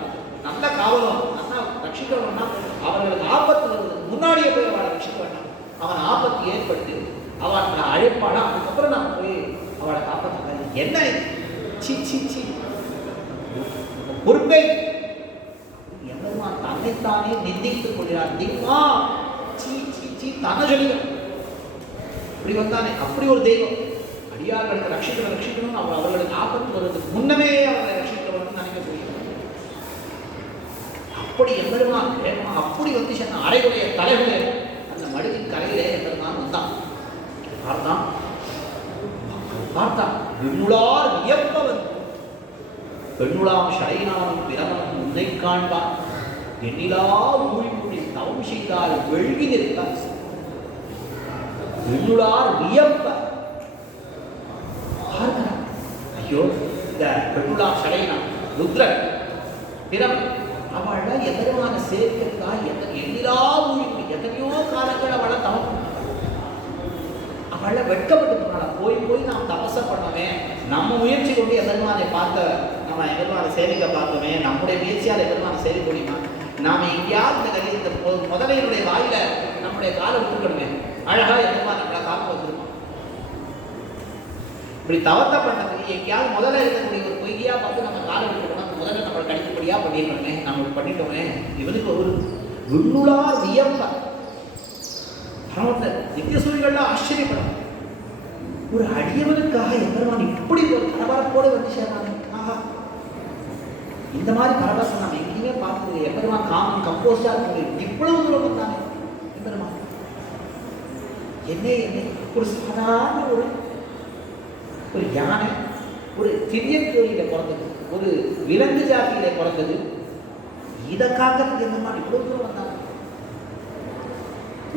நல்ல காவலும் நல்லா ரட்சிக்கணும்னா அவர்களுக்கு ஆபத்து வருவதற்கு முன்னாடியே போய் அவளை ரட்சிக்க வேண்டாம். அவன் ஆபத்து ஏற்படுத்தி அவன் அழைப்பானா அதுக்கப்புறம் நான் போய் அவளை காப்பாற்ற என்ன சி சி சி பொறுப்பை எவ்வளவு தன்னைத்தானே நிந்தித்துக் கொள்கிறார். திம்மா சி சி சி தன்னை சொல்லிடும். இப்படி வந்தானே அப்படி ஒரு தெய்வம் அடியார்களுக்கு ரட்சிக்கணும் அவர்களுக்கு ஆபத்து வருவதற்கு முன்னமே அவர்களை ரட்சிக்கிறவன் நினைக்க போகிறார். அப்படி எம்பெருமான் வேகமா அப்படி வந்து சொன்ன அரைகுடைய தலைகளே அந்த மடுவின் கரையிலே எம்பெருமான் வந்தான். பார்த்தான் பெண்ணுளார் வியப்பவன் பெண்ணுளாம் ஷடைனானும் பிறவனும் உன்னை காண்பான் எண்ணிலா ஊழி தவம் செய்தால் வெள்கி நிற்பான். பெண்ணுளார் வியப்ப பார்க்கிறான். ஐயோ இந்த பெண்ணுளாம் ஷடைனான் ருத்ரன் பிறவன் அவளை எதிரமான சேர்க்கிறதா எண்ணிலா ஊழி எத்தனையோ காலங்கள் அவளை தவம் அவளை வெட்கப்பட்டு போனால போய் நாம் தபச பண்ணவே நம்ம முயற்சி கொண்டு எதிர்மானை பார்க்க நம்ம எதிர்மான சேவிக்க பார்த்தோமே நம்முடைய முயற்சியால் எதிர்மான சேவிக்க முடியுமா? நாம் எங்கேயாவது இந்த முதலையினுடைய வாயில நம்முடைய காலை விட்டுக்கணுமே அழகா எதிர்மான காக்க வந்திருக்கோம். இப்படி தவத்தை பண்ணதுக்கு எங்கேயாவது முதல்ல இருக்கக்கூடிய ஒரு பொய்யா பார்த்து நம்ம காலை விட்டுக்கணும், அந்த முதல்ல நம்மளை கடிக்கப்படியா பண்ணிட்டோமே, நம்ம பண்ணிட்டோமே. இவனுக்கு ஒரு விண்ணுளார் வியப்ப நித்தியசூரிகள்லாம் ஆச்சரியப்படும். ஒரு அடியவனுக்காக எம்பெருமான் இப்படி ஒரு பரபரப்போடு வந்து சேர்றாங்க. ஆஹா, இந்த மாதிரி பரபரப்பு நம்ம எங்கேயுமே பார்த்தது. எம்பெருமான் காமன் கம்போஸ்டா இருக்கு, இவ்வளவு தூரம் வந்தாங்க எம்பெருமான். என்ன ஒரு சாதாரண ஒரு யானை ஒரு திரியன் கோயில பிறந்தது, ஒரு விலங்கு ஜாதியில பிறந்தது. இதை காக்கிறதுக்கு எம்பெருமான் இவ்வளவு தூரம் வந்தாங்க.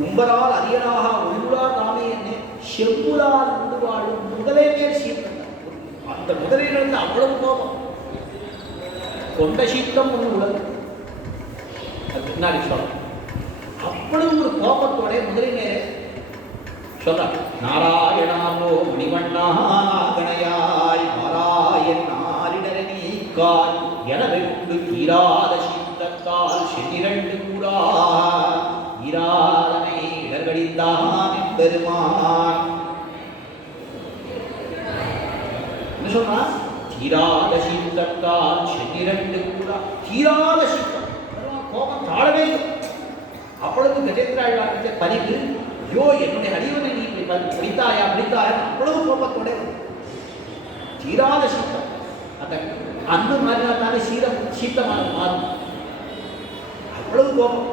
உம்பரால் அரியனாக உள்ளார் தாமே என்ன செவ்வுளால் உண்டு வாழும் முதலே மேல் சீர்கண்டார். அந்த முதலிலிருந்து அவ்வளவு கோபம், கொண்ட சீத்தம் ஒன்று உலகு. அது பின்னாடி சொல்ல அவ்வளவு ஒரு கோபத்தோட முதலிலே சொல்றார். நாராயணாமோ மணிவண்ணா கணையாய் மாராயன் நாரிடர நீக்காய் எனவே உண்டு கீராத சீத்தத்தால் சென்னிரண்டு கூறா ஈராதனை இடர்கடித்தான் பெருமான். என்ன சொல்றா? தீராத சீத்தத்தால் சென்னிரண்டு கூறா. தீராத சீத்தம், கோபம் தாழவே. அப்பொழுது கஜேந்திராழ்வார்கிட்ட பரிவு, ஐயோ என்னுடைய அடிவனை நீ பிடித்தாயா அவ்வளவு கோபத்தோட. தீராத சீத்தம், அந்த அன்பு மாதிரினாலே சீத்தமான மாறும். அவ்வளவு கோபம்.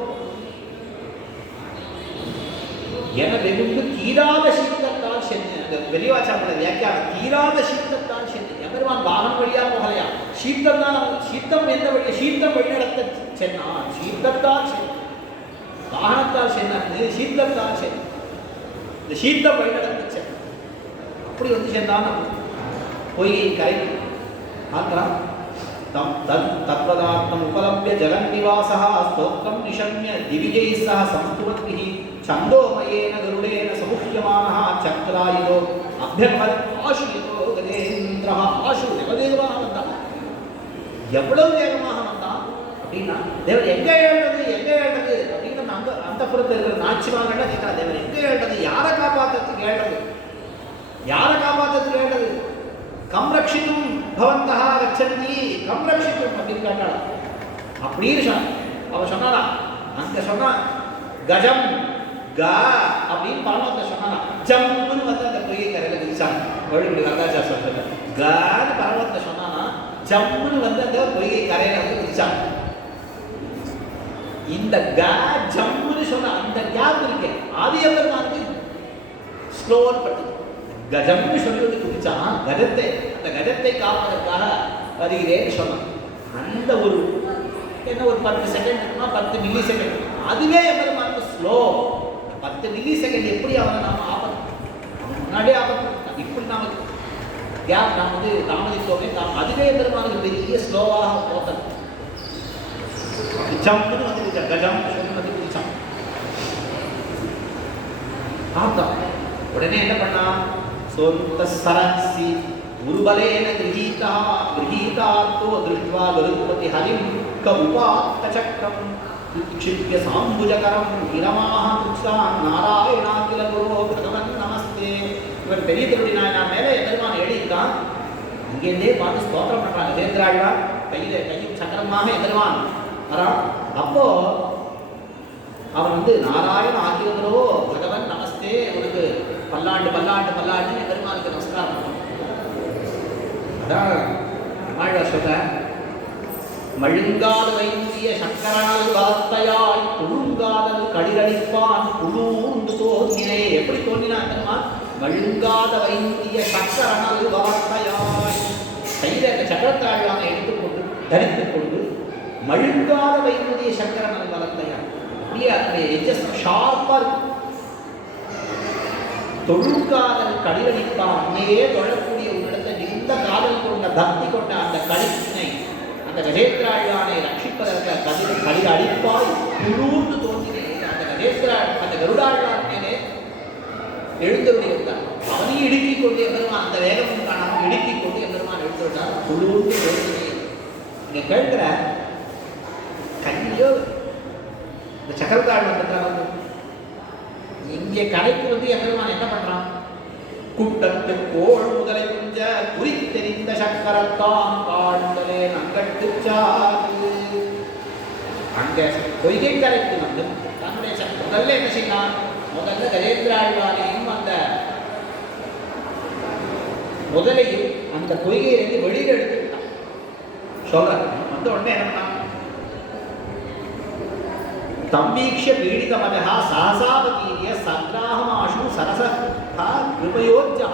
என வெகுண்டு தீராத சீத்தத்தால் சென்று, அந்த பெரியவாச்சாரோட வியாக்கியானம், தீராத சீத்தத்தால் சென்று. எம்பெருமான் வாகனம் வழியா போகலையா, சீத்தம் தான். சீத்தம் எந்த வழியா? சீத்தம் வழிநடத்த சென்னான். சீத்தத்தால் சென்று, வாகனத்தால் சென்று, சீத்தத்தால் சென்று, இந்த சீத்தம் வழிநடத்த சென்று. அப்படி வந்து சென்றான் பொய்யை கரைக்கு. ஆந்திரம் தத்வதாத்மம் உபலப்ய ஜெகன்னிவாசா ஸ்தோத்திரம் நிஷம்ய திவிஜை சக சம்ஸ்துவத்பிஹி சந்தோமயேன கருடேன சமுஹ்யமானஹ சக்ராயுதோ அப்யபத் ஆஷுயதோ கஜேந்திரஹ. ஆஷு வேகமாக வந்தான். எவ்வளவு வேகமாக வந்தான் அப்படின்னா, தேவர் எங்க ஏழ்றது அப்படின்னு அந்த புறத்தில் இருக்கிற நாச்சிமாங்கள்ல கேட்கிறா, தேவர் எங்க ஏழ்றது, யாரை காப்பாற்றுறதுக்கு ஏழ்றது, யாரை காப்பாற்றுறதுக்கு ஏழ்றது? கம் ரட்சித்தும் பவந்தா ரட்சந்தி கம் ரட்சித்தும் அப்படின்னு கேட்டாளா. அப்படின்னு சொன்ன அவ சொன்னாளா. அங்க சொன்னா கஜம் க அப்படின்னு பரமத்தை சொன்னானா. ஜம்முன்னு வந்து அந்த பொய்யை கரையில குதிச்சாங்க. வழிபடி வரதாச்சா சொல்றது கன்னு பரமத்தை சொன்னானா. ஜம்முன்னு வந்து அந்த பொய்யை கரையில வந்து குதிச்சாங்க. இந்த க ஜம்முன்னு சொன்ன அந்த கேப் இருக்கு, அது எவ்வளவு ஸ்லோன்னு படுத்து கஜம்னு சொல்லி வந்து குதிச்சான். கஜத்தை, அந்த கஜத்தை காப்பதற்காக வருகிறேன்னு சொன்னான். அந்த ஒரு என்ன ஒரு 10 செகண்ட் இருக்குமா, 10 மில்லி செகண்ட், அதுவே எவ்வளவு ஸ்லோ. 10 மில்லி செகண்ட் எப்படி அவனை நாம ஆபத்து முன்னாடியே ஆபத்து இப்படி நாம கேப் நாம் வந்து தாமதித்தோமே, அதுவே எவ்வளவு பெரிய ஸ்லோவாக போட்டது. ஜம்னு வந்து குதிச்சான், கஜம் சொல்லி வந்து குதிச்சான். பார்த்தோம். உடனே என்ன பண்ணா, சொந்த சரசி உருபலேன கிரகீதார்த்தோ திருஷ்ட்வா கருத்பதி ஹரிம் கவுபாத்த சக்கரம் க்ஷிப்ய சாம்புஜகரம் இரமாஹ துக்ஷான் நாராயணாகில குரோ பகவன் நமஸ்தே. இவன் பெரிய திருடி நான் மேலே எம்பெருமான் எழுதியிருக்கான். இங்கேருந்தே பார்த்து ஸ்தோத்திரம் பண்றாங்க. கஜேந்திராழ்வார் கையில் சக்கரமாக எம்பெருமான் வரான். அப்போ அவன் வந்து நாராயண ஆகியவரோ பகவன் நமஸ்தே, உனக்கு பல்லாண்டு பல்லாண்டு பல்லாண்டுன்னு பெருமானுக்கு நமஸ்காரம் பண்ணும். அதான் ஆழ்வார் சொல்ற, மழுங்காத வைத்திய சங்கரனால் வார்த்தையாய் புழுங்காதல் கடிரடிப்பான் புழுந்து தோன்றினே. எப்படி தோன்றினான் பெருமான்? மழுங்காத வைத்திய சக்கரனால் வார்த்தையாய். கையில சக்கரத்தாழ்வாங்க எடுத்துக்கொண்டு தரித்துக் கொண்டு மழுங்காத வைத்திய சங்கரனால் வார்த்தையாய். அப்படியே அதனுடைய எஜஸ் ஷார்ப்பா இருக்கும். தொழுக்காதல் கடிரடிப்பான், அன்னையே தொழக்கூடிய ஒரு இடத்தை நின்ற காதல் கொண்ட பக்தி கொண்ட அந்த கடிப்பினை, அந்த கஜேந்திராழ்வானை ரட்சிப்பதற்கு கடிர அடிப்பாய் புழுந்து தோன்றினே. அந்த கருடாழ்வான் மேலே எழுந்தருளியிருந்தார். அவனையும் இடுக்கிக் கொண்டு எம்பெருமான் அந்த வேகமும் காணாமல் இடுக்கிக் கொண்டு எம்பெருமான் எழுந்துள்ளார். புழுந்து தோன்றினே. நீங்க கேட்கிற கையோ இந்த சக்கரத்தாழ்வான் இங்கே கடைக்கு வந்து எம்பெருமான் என்ன பண்றான்? குட்டத்து கோள் முதலை குஞ்ச குறித்தெறிந்த சக்கரத்தான் காண்டலே நங்கட்டு சாது. அங்க பொய்கை கரைக்கு வந்து தன்னுடைய முதல்ல என்ன செய்யலாம்? முதல்ல கஜேந்திராழ்வானையும் அந்த முதலையும் அந்த பொய்கையிலிருந்து வெளியில் எடுத்துக்கிட்டான். சொல்றாங்க வந்த உடனே என்ன பண்ணான்? தம்பீக்ஷ பீடித மதா சஹசாவதீரிய சக்ராஹமாஷு சரசா கிருபயோஜ்ஜா.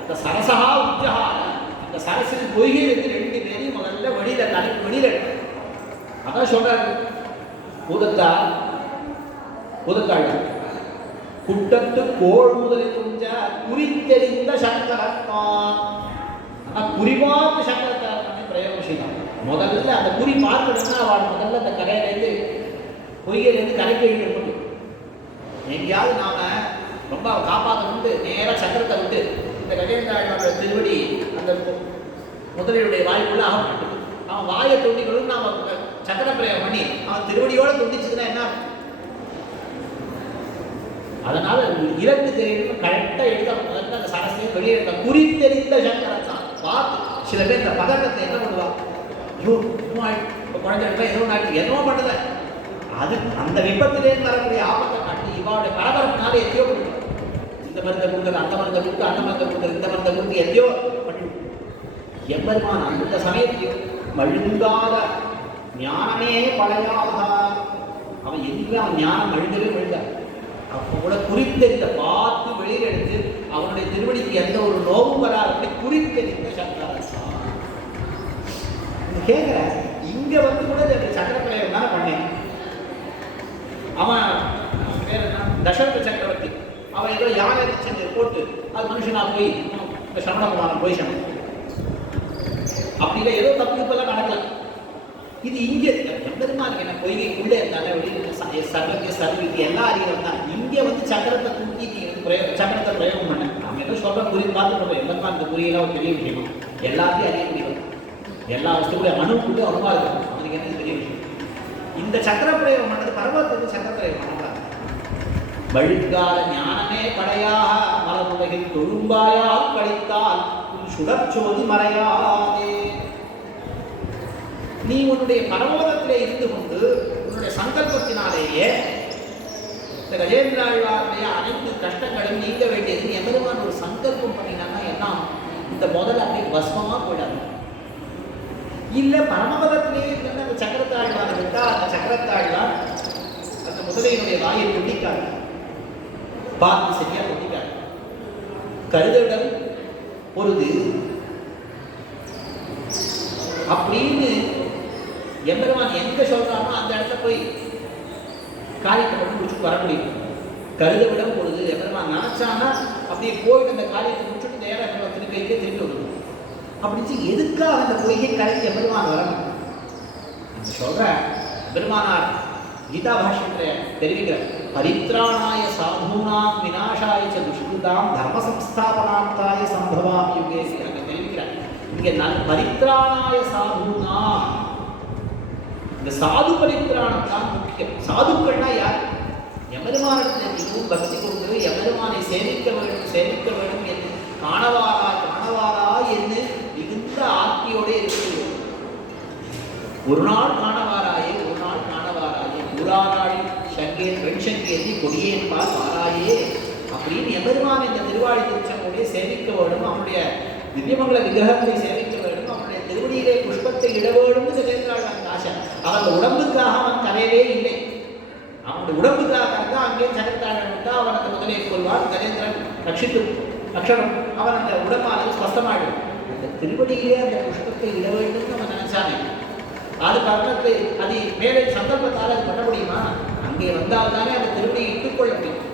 அந்த சரசா உஜ்ஜா, அந்த சரசில் பொய்கையிலிருந்து 2 பேரையும் முதல்ல வெளியில தலைக்கு வெளியில எடுத்தார். அதான் சொல்றாரு பூதத்தாள் குட்டத்து கோள் முதலை குஞ்ச குறித்தெறிந்த சக்கரத்தான். ஆனா குறிபார்த்து சக்கரத்தால் பிரயோகம் செய்யலாம். முதல்ல அந்த குறி பார்க்கணும்னா அவள் முதல்ல அந்த கரையிலேருந்து பொய்யிலேருந்து கரைக்கு எழுத முடியும். எங்கேயாவது நாம ரொம்ப காப்பாற்றணும்னு நேராக சக்கரத்தை விட்டு இந்த கஜேந்திராழ்வாரோட திருவடி அந்த முதலையுடைய வாய்ப்புள்ள அகப்பட்டு அவன் வாயை தொண்டிக்கணும் நாம சக்கர பிரயோகம் பண்ணி அவன் திருவடியோட தொண்டிச்சுன்னா என்ன? அதனால இறந்து தெரியணும் கரெக்டா எடுத்த முதல்ல அந்த சரசையும் வெளியே எடுத்த குறித்தெறிந்த சக்கரத்தான் பார்த்து. சில பேர் இந்த பதட்டத்தை என்ன பண்ணுவா? ஐயோ குழந்தை ஏதோ நாட்டு என்னவோ பண்ணல. அது அந்த விபத்திலேருந்து வரக்கூடிய ஆபத்தை காட்டி இவாவுடைய பரபரப்புனால எத்தையோ கொடுக்கும். இந்த மருந்தை கொடுக்குறது, அந்த மருந்தை கொடுத்து, அந்த மருந்தை கொடுக்குறது, இந்த மருந்தை கொடுத்து எத்தையோ பண்ணி எம்பெருமான் அந்த சமயத்தில் மழுங்காத ஞானமே பழையாக. அவன் எதுவுமே அவன் ஞானம் மழுங்கவே மழுங்காது. அப்போ கூட குறித்தெறிந்த பார்த்து வெளியில் எடுத்து அவனுடைய திருவடிக்கு எந்த ஒரு நோவும் வராது குறித்தெறிந்த சக்கரத்தான். கேட்கிற இங்க வந்து கூட சக்கர பிரயோகம் தானே பண்ணேன். அவன் பேர் என்ன? தசரத சக்கரவர்த்தி. அவன் ஏதோ யானை செஞ்சு போட்டு அது மனுஷனா போய் இந்த சமணகுமாரன் போய் சமணம் அப்படின்னா ஏதோ தப்பு இப்பெல்லாம் நடக்கல. இது இங்க எம்பெருமானுக்கு என்ன பொய்கைக்குள்ளே இருந்தாலும் வெளியே சர்வீக்கு எல்லா அறிவு இருந்தாங்க. இங்க வந்து சக்கரத்தை தூக்கி நீ வந்து சக்கரத்தை பிரயோகம் பண்ண நம்ம ஏதோ சொல்ற குறி பார்த்து எம்பெருமான் இந்த குறியெல்லாம் ஒரு பெரிய விஷயம். எல்லாத்தையும் அறிய முடியும். எல்லா வஸ்துக்குள்ள மனுக்குள்ளே அனுபவம் இருக்கும். அவனுக்கு என்ன பெரிய விஷயம்? இந்த சக்கர பிரயோகம் பண்ணது பரவத்துக்கு சக்கர பிரயோகம் பண்ணலாம். வழுக்காத ஞானமே படையாக மலருலகில் தொழும்பாயால் கழித்தால் சுடற்சோதி மறையாதே. நீ உன்னுடைய பரமோதத்திலே இருந்து கொண்டு உன்னுடைய சங்கல்பத்தினாலேயே இந்த கஜேந்திராழ்வாருடைய அனைத்து கஷ்டங்களும் நீங்க வேண்டியது எம்பெருமான் ஒரு சங்கல்பம் பண்ணினான்னா என்ன? இந்த முதல்ல அப்படியே பஸ்மமா போயிடாது. இல்ல பரமபதத்திலே இருந்து அந்த சக்கரத்தாழ்வாரை விட்டா அந்த சக்கரத்தாழ்வார் அந்த முதலையினுடைய வாயை துண்டிக்காது, பார்த்து சரியா துண்டிக்காது. கருதவிடம் பொழுது அப்படின்னு எம்பெருமான் எங்க சொல்றானோ அந்த இடத்துல போய் காரியத்தை பண்ணி முடிச்சுட்டு வர முடியும். கருதவிடம் பொழுது எம்பெருமான் நினைச்சானா அப்படியே போயிட்டு அந்த காரியத்தை முடிச்சுட்டு நேராக திருக்கைக்கே திரும்பி விடுவோம். அப்படி எதுக்காக அந்த பொய்கை கரைக்கு எம்பெருமான் வரணும் சொல்ற பெருமானார் கீதா பாஷ்யத்தை தெரிவிக்கிறார். பரித்ராணாய சாதூனாம் விநாசாய ச துஷ்கிருதாம் தர்ம சம்ஸ்தாபனார்த்தாய சம்பவாமி யுகே அங்க தெரிவிக்கிறார். இங்க பரித்ராணாய சாதூனாம், இந்த சாது பரித்ராணம் தான் முக்கியம். சாதுக்கள்னா யார்? எம்பெருமானிடத்தில் மிகவும் பக்தி கொண்டு எம்பெருமானை சேமிக்க வேண்டும் என்று காணவாரா என்று மிகுந்த ஆர்த்தியோடு இருக்கிறது. ஒரு நாள் காணவாராயே ஊரானாடி சங்கேன் வெண் சங்கேந்தி கொடியேன் பால் வாராயே அப்படின்னு எம்பெருமான் இந்த திருவாடி திருச்சங்கோடைய சேமிக்க வேண்டும். அவனுடைய திவ்யமங்கல விக்கிரகத்தை சேமிக்க வேண்டும். அவனுடைய திருவடியிலே புஷ்பத்தை இட வேண்டும். கஜேந்திராழ்வான் ஆசை. அவன் உடம்புக்காக அவன் கரையவே இல்லை. அவனுடைய உடம்புக்காக தான் அங்கே சக்கரத்தாழ்வான் அவன் அந்த முதலையை கொள்வான். கஜேந்திரன் ரட்சித்து லட்சணம் அவன் அந்த உடம்பானது ஸ்பஷ்டமாயிடும். அந்த திருவடியிலே அந்த புஷ்பத்தை இட வேண்டும் அவன் நினைச்சானே. அது கர்ணத்தை அது மேலே சந்தர்ப்பத்தால் அது பண்ண முடியுமா? அங்கே வந்தால்தானே அந்த திருவடியை இட்டுக்கொள்ள முடியும்.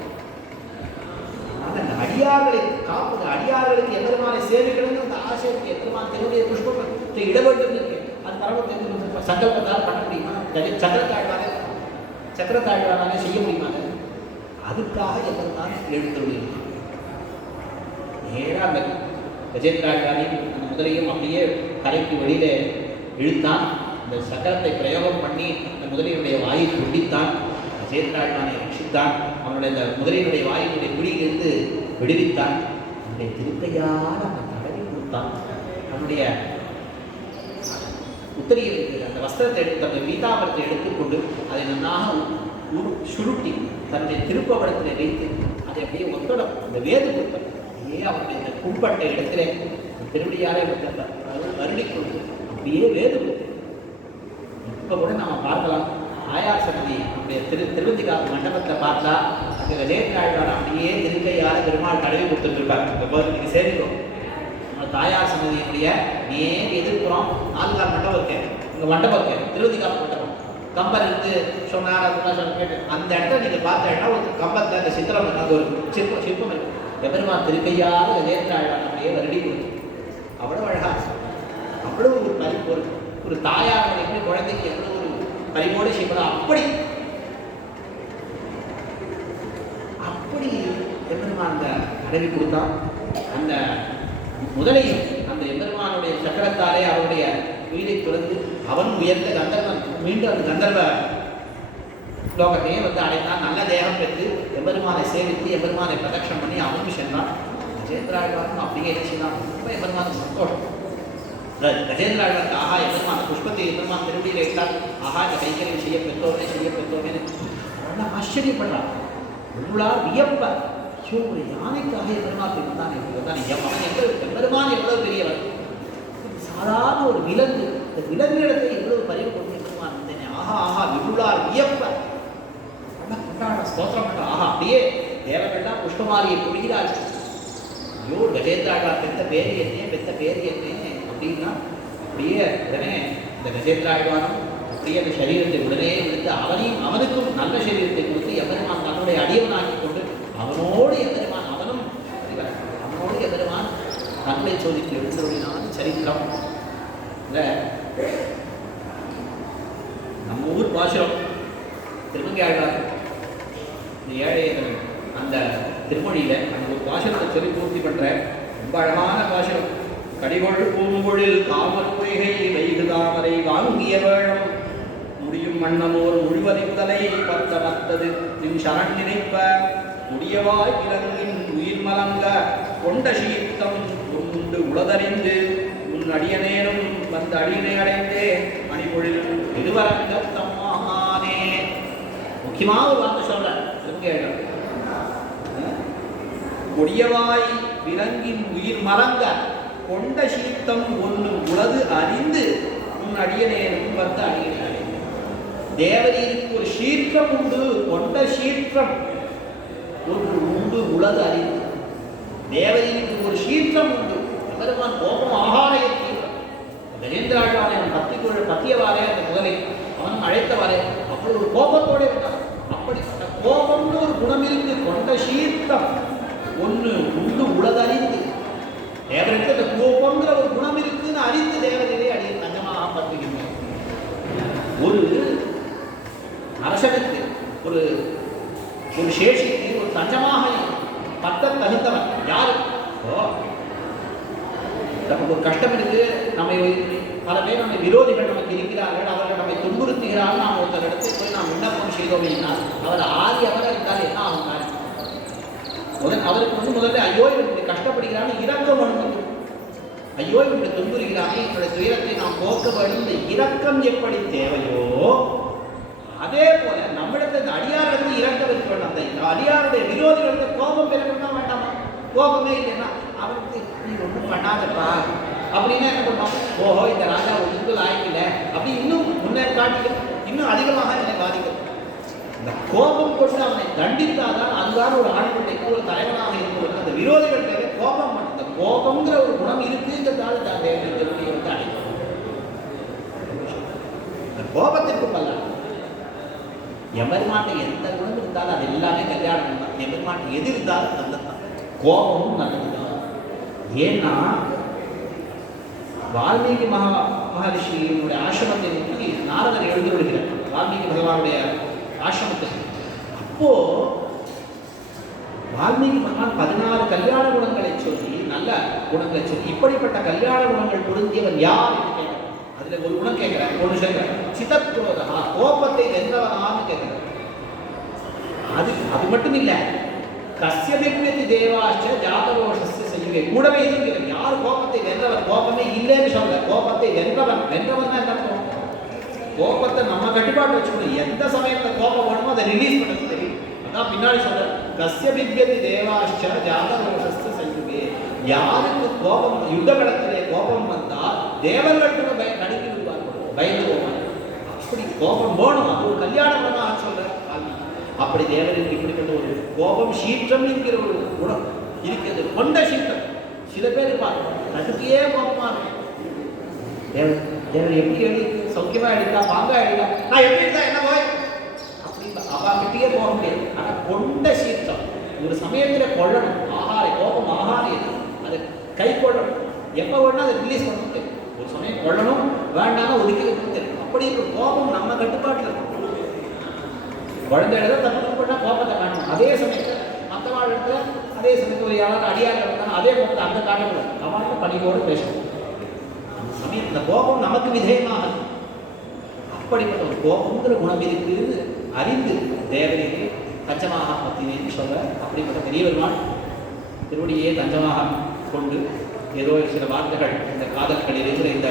அந்த அடியார்களை காப்பது, அடியார்களுக்கு எம்பெருமானை சேவைகளும் அந்த ஆசைக்கு எம்பெருமான் திருவடியை புஷ்பத்தை இட வேண்டும் இருக்கு. அது பரவத்தை சங்கல்பத்தால் பண்ண முடியுமா? சக்கரத்தாழ்வானாலே செய்ய முடியுமா? அதுக்காக எம்பெருமான் எழுந்துள்ளார். நேராக அந்த கஜேந்திராழ்வாரையும் அந்த முதலையும் அப்படியே கரைக்கு வெளியில இழுத்தான். இந்த சக்கரத்தை பிரயோகம் பண்ணி அந்த முதலையுடைய வாயை துண்டித்தான். கஜேந்திராழ்வானை ரட்சித்தான். அவனுடைய இந்த முதலையினுடைய வாயினுடைய குடியிலிருந்து விடுவித்தான். தன்னுடைய திருக்கையால் அந்த தடவி கொடுத்தான். தன்னுடைய உத்தரியை அந்த வஸ்திரத்தை எடுத்து அந்த வீதாபரத்தை எடுத்துக்கொண்டு அதை நன்னாக சுருட்டி தன்னுடைய திருப்பவடத்தில் வைத்து அதை அப்படியே ஒத்தடம் அந்த வேது கொடுத்தார். அப்படியே அவருடைய இந்த கும்பட்டை இடத்துல திருவடியாலே வருடிக்கொண்டு அப்படியே வேது கொடுத்தார். இப்போ கூட நம்ம பார்க்கலாம், ஆயார் சன்னதி நம்முடைய திருவந்திகாப்பு மண்டபத்தில் பார்த்தா அங்கே கஜேந்திராழ்வார் அப்படியே திருக்கையால் பெருமாள் தடவி கொடுத்துருப்பார். இப்போ இது சேரிக்கும் நம்ம தாயார் சன்னதியினுடைய நேர் எதிர்ப்புறம் 4 கால் மண்டபம் இருக்கு. உங்கள் மண்டபம் இருக்கு, திருவந்திகாப்பு மண்டபம். கம்பர் இருந்து சொன்னார், அதெல்லாம் சொல்ல கேட்டு அந்த இடத்துல நீங்கள் பார்த்தா ஒரு கம்பத்தில் அந்த சித்திரம் அது ஒரு சிற்பம் இருக்கு. எபெருமான் திருக்கையால் கஜேந்திராழ்வார் அப்படியே வருடி கொடுத்து அவ்வளோ அழகா, அவ்வளோ ஒரு பரிபோர் ஒரு தாயார் எப்படி குழந்தைக்கு எவ்வளோ ஒரு பரிபோடு செய்வதா அப்படி அப்படி எம்பெருமான் அந்த அடவி கொடுத்தான். அந்த முதலை அந்த எம்பெருமானுடைய சக்கரத்தாலே அவருடைய உயிரை துறந்து அவன் உயர்ந்த கந்தர்வன் மீண்டும் அந்த கந்தர்வ லோகத்தையே அடைந்தான். நல்ல தேகம் பெற்று எம்பெருமானை சேவித்து எம்பெருமானை பிரதட்சணம் பண்ணி அவனும் சென்றான். கஜேந்திராழ்வாரும் அப்படியே செய்தான். ரொம்ப எம்பெருமானுக்கு சந்தோஷம். கஜேந்திராழ்வாருக்கு ஆஹா எம்பெருமான புஷ்பத்தை எம்பெருமான் திரும்பியில் வைத்தார். ஆஹா இந்த கைகரியம் செய்ய பெற்றோமே நல்லா ஆச்சரியப்படுறான். உள்ளார் வியப்ப ஒரு யானைக்காக எம்பெருமான் இருந்தான். எம்பெருமான் எவ்வளவு பெரியவர், சாதாரண ஒரு விலங்கு, இந்த விலங்கிடத்தை எவ்வளவு பறிவு கொண்டு எம்பெருமான் இருந்தேன். ஆஹா ஆஹா விருளார் வியப்ப நல்லா கொண்டாட ஸ்தோத்திரம் பண்ற. ஆஹா அப்படியே தேவர்கள்லாம் புஷ்பமாரியை பொழிகிறார்கள். ஐயோ கஜேந்திராழ்வார் பெத்த பேர் என்ன அப்படின்னா அப்படியே உடனே இந்த கஜேந்திராழ்வாரும் அப்படியே அந்த சரீரத்தை உடனே எடுத்து அவனுக்கும் நல்ல சரீரத்தை கொடுத்து எம்பெருமான் தன்னுடைய அடியவனாக்கி கொண்டு அவனோடு எம்பெருமான் தன்னை சோதித்து எழுந்தோடினான் சரித்திரம். இல்லை நம்ம ஊர் பாசுரம் திருமங்கை ஆழ்வார் இந்த ஏழையர்கள் அந்த திருமொழியில் அந்த ஒரு பாசுரத்தை சொல்லி பூர்த்தி பண்ணுற ரொம்ப அழகான பாசுரம். கடிகொள் பூம்பொழில் காமல் பொய்கை வைகுதாமரை வாங்கிய வேழம் முடியும் மன்னமோர் முழுவதி முதலை பத்தது நின் சரண் நினைப்ப முடியவாய் விலங்கின் உயிர் மலங்க கொண்ட சீர்த்தம் உண்டு உளதறிந்து உன் அடியனேனும் வந்த அடியனை அடைந்தே மணிபொழில் திருவரங்கத்தம்மானே. முக்கியமாக ஒரு வார்த்தை சொல்றேன். கொடியவாய் விலங்கின் உயிர் மலங்க கொண்ட சீர்த்தம் ஒன்று உளது அறிந்து உன் அடியனேனும் வந்த அடியனை அடைந்து. தேவரீருக்கு ஒரு சீற்றம் உண்டு, கொண்ட சீற்றம் ஒன்று உண்டு உலகு அறிந்து. தேவரீருக்கு ஒரு சீற்றம் உண்டு. எம்பெருமான் கோபம் ஆகாரைய தீவிரம். கஜேந்திராழ்வானை பத்தியவாறே அந்த முதலை அவனும் அழைத்தவாறே அப்படி ஒரு கோபத்தோட இருந்தான். அப்படிப்பட்ட கோபம்னு ஒரு குணம் இருக்கு. கொண்ட சீர்த்தம் ஒன்று உண்டு உலகு அறிந்து. தேவருக்கு அந்த கோபங்கிற ஒரு குணம் இருக்குன்னு அறிந்து தேவரையே அடிய தஞ்சமாக பத்துகின்றனர். ஒரு அரசனுக்கு ஒரு சேஷிக்கு ஒரு தஞ்சமாக பத்த தகுந்தவன் யாரு? நமக்கு ஒரு கஷ்டம் இருக்கு, நம்மை பல பேர் நம்மை விரோதிகள் நமக்கு இருக்கிறார்கள், அவர்கள் நம்மை துன்புறுத்துகிறார்கள். நாம் ஒருத்தர் இடத்துக்கு போய் நாம் விண்ணப்பம் செய்தோம் என்றால் அவர் ஆரியவராக இருந்தால் என்ன ஆகும்? அவருக்கு முதல்ல ஐயோ இப்படி கஷ்டப்படுகிறான்னு இரக்கம் வந்து ஐயோ இப்படி துன்புறுகிறானே, என்னுடைய துயரத்தை நாம் போக்க வேண்டும். இந்த இரக்கம் எப்படி தேவையோ அதே போல நம்மிடத்துல இந்த அடியாரிடத்துல இரக்கம் இருக்க வேண்டாம். அந்த அடியாருடைய விரோதிகளுக்கு கோபம் பெற வேண்டாம் வேண்டாமா? கோபமே இல்லைன்னா அவருக்கு நீ ஒன்றும் பண்ணாதப்பா அப்படின்னா என்ன பண்ணோம்? ஓஹோ இந்த ராஜா ஒன்றும் ஆயிக்கல அப்படி இன்னும் முன்னே காட்டிக்க இன்னும் அதிகமாக என்னை பாதிக்கும். இந்த கோபம் கொண்டு அவனை தண்டித்தாதான் அதுதான் ஒரு ஆண்களுக்கு ஒரு தலைவனாக இருப்பவர்கள். அந்த விரோதிகள் தேவை கோபம். அந்த கோபம்ங்கிற ஒரு குணம் இருக்குங்கிறதால தான் தேவையை வந்து அடைக்கும். இந்த கோபத்திற்கு பல்ல எம்பெருமாட்டை எந்த குணம் இருந்தாலும் அது எல்லாமே கல்யாணம் தான். எம்பெருமாட்டை எது இருந்தாலும் நல்லதுதான், கோபமும் நல்லதுதான். ஏன்னா வால்மீகி மகரிஷியினுடைய ஆசிரமத்தை நோக்கி நாரதர் எழுந்துவிடுகிறார். வால்மீகி பகவானுடைய ஆசிரமத்துக்கு அப்போ வால்மீகி பகவான் 16 கல்யாண குணங்களை சொல்லி நல்ல குணங்களை சொல்லி இப்படிப்பட்ட கல்யாண குணங்கள் பொருந்தியவன் யார் என்று கேட்கிறார். அதுல ஒரு குணம் கேட்கிறார், ஒன்று சொல்கிறார், சிதத்ரோதா கோபத்தை வென்றவனான்னு கேட்கிறார். அது மட்டும் இல்ல, கஸ்ய விக்னதி தேவாச்ச ஜாதரோஷஸ்ய செய்ய இங்கே கூடவே இருக்கிறது. யார் கோபத்தை வென்றவன்? கோபமே இல்லைன்னு சொல்ல. கோபத்தை வென்றவன் தான் என்ன அர்த்தம்? கோபத்தை நம்ம கட்டுப்பாட்டு வச்சுக்கணும். எந்த சமயத்தில் கோபம் வேணுமோ அதை ரிலீஸ் பண்ணது தெரியும். அதான் பின்னாடி சொல்ற கஸ்ய பித்யதி தேவாஷ்ச ஜாதரோஷஸ்து சையுகே. யாருக்கு கோபம் யுத்த களத்திலே கோபம் வந்தால் தேவர்கள் கூட நடுங்கி விடுவார்கள், பயந்து போவாங்க. அப்படி கோபம் வேணும். அது ஒரு கல்யாணம் சொல்ற அப்படி தேவருக்கு இப்படிப்பட்ட ஒரு கோபம் சீற்றம் என்கிற ஒரு குணம் இருக்கிறது. கொண்ட சீற்றம். சில பேர் இருப்பாங்க அதுக்கே கோபமா இருக்கு. தேவர் எப்படி எழுதி சௌக்கியமா எழுதா பாங்கா எழுதா நான் எப்படி இருந்தா என்ன போய் அப்படி அப்பாக்கிட்டே போக முடியாது. ஆனா கொண்ட சீற்றம் ஒரு சமயத்துல கொள்ளணும். கோபம் ஆகாரியம் அதை கை கொள்ளணும். எப்ப வேணா அதை ரிலீஸ் பண்ண முடியாது. ஒரு சமயம் கொள்ளணும், வேண்டாம் ஒதுக்கி வைக்க தெரியும். அப்படி ஒரு கோபம் நம்ம கட்டுப்பாட்டில் இருக்கும். குழந்தைகளை தப்பு பண்ணால் கோபத்தை காட்டணும். அதே சமயத்தில் மற்ற வாழ்க்கை அதே சமயத்தில் ஒரு யாராவது அடியாக இருந்தாலும் அதே கோபத்தை அந்த காட்டக்கூடாது. அவனுக்கு பணியோடு பேசணும். அந்த சமயத்தில் கோபம் நமக்கு விதேயமாக அப்படிப்பட்ட ஒரு கோபங்கிற குணம் இருக்குன்னு அறிந்து தேவனையே தஞ்சமாக பத்தினேன்னு சொல்ல. அப்படிப்பட்ட பெரியவர்கள் திருவடியே தஞ்சமாக கொண்டு ஏதோ சில வார்த்தைகள் இந்த காதல்கள் இருக்கிற இந்த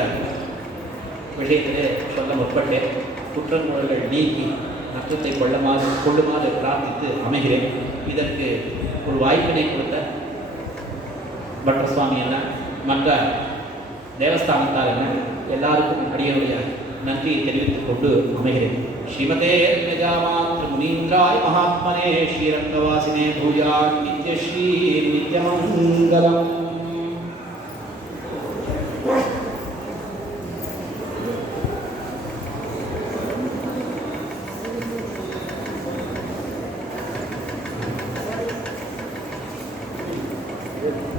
விஷயத்திலே சொல்ல முற்பட்டேன். குற்றங்குறர்கள் நீக்கி நஷ்டத்தை கொள்ளுமாறு பிரார்த்தித்து அமைகிறேன். இதற்கு ஒரு வாய்ப்பினை கொடுத்த பட்டர் சுவாமி என்ன, மற்ற தேவஸ்தானத்தார் என்ன, எல்லாருக்கும் அடியனுடைய நன்றியை தெரிவித்துக் கொண்டு அமைகிறேன். ஸ்ரீமதே நிஜாமாத்ர முனீந்திராய மகாத்மனே ஸ்ரீரங்கவாசினே பூஜா நித்யஸ்ரீ நித்யமங்கலம். Good.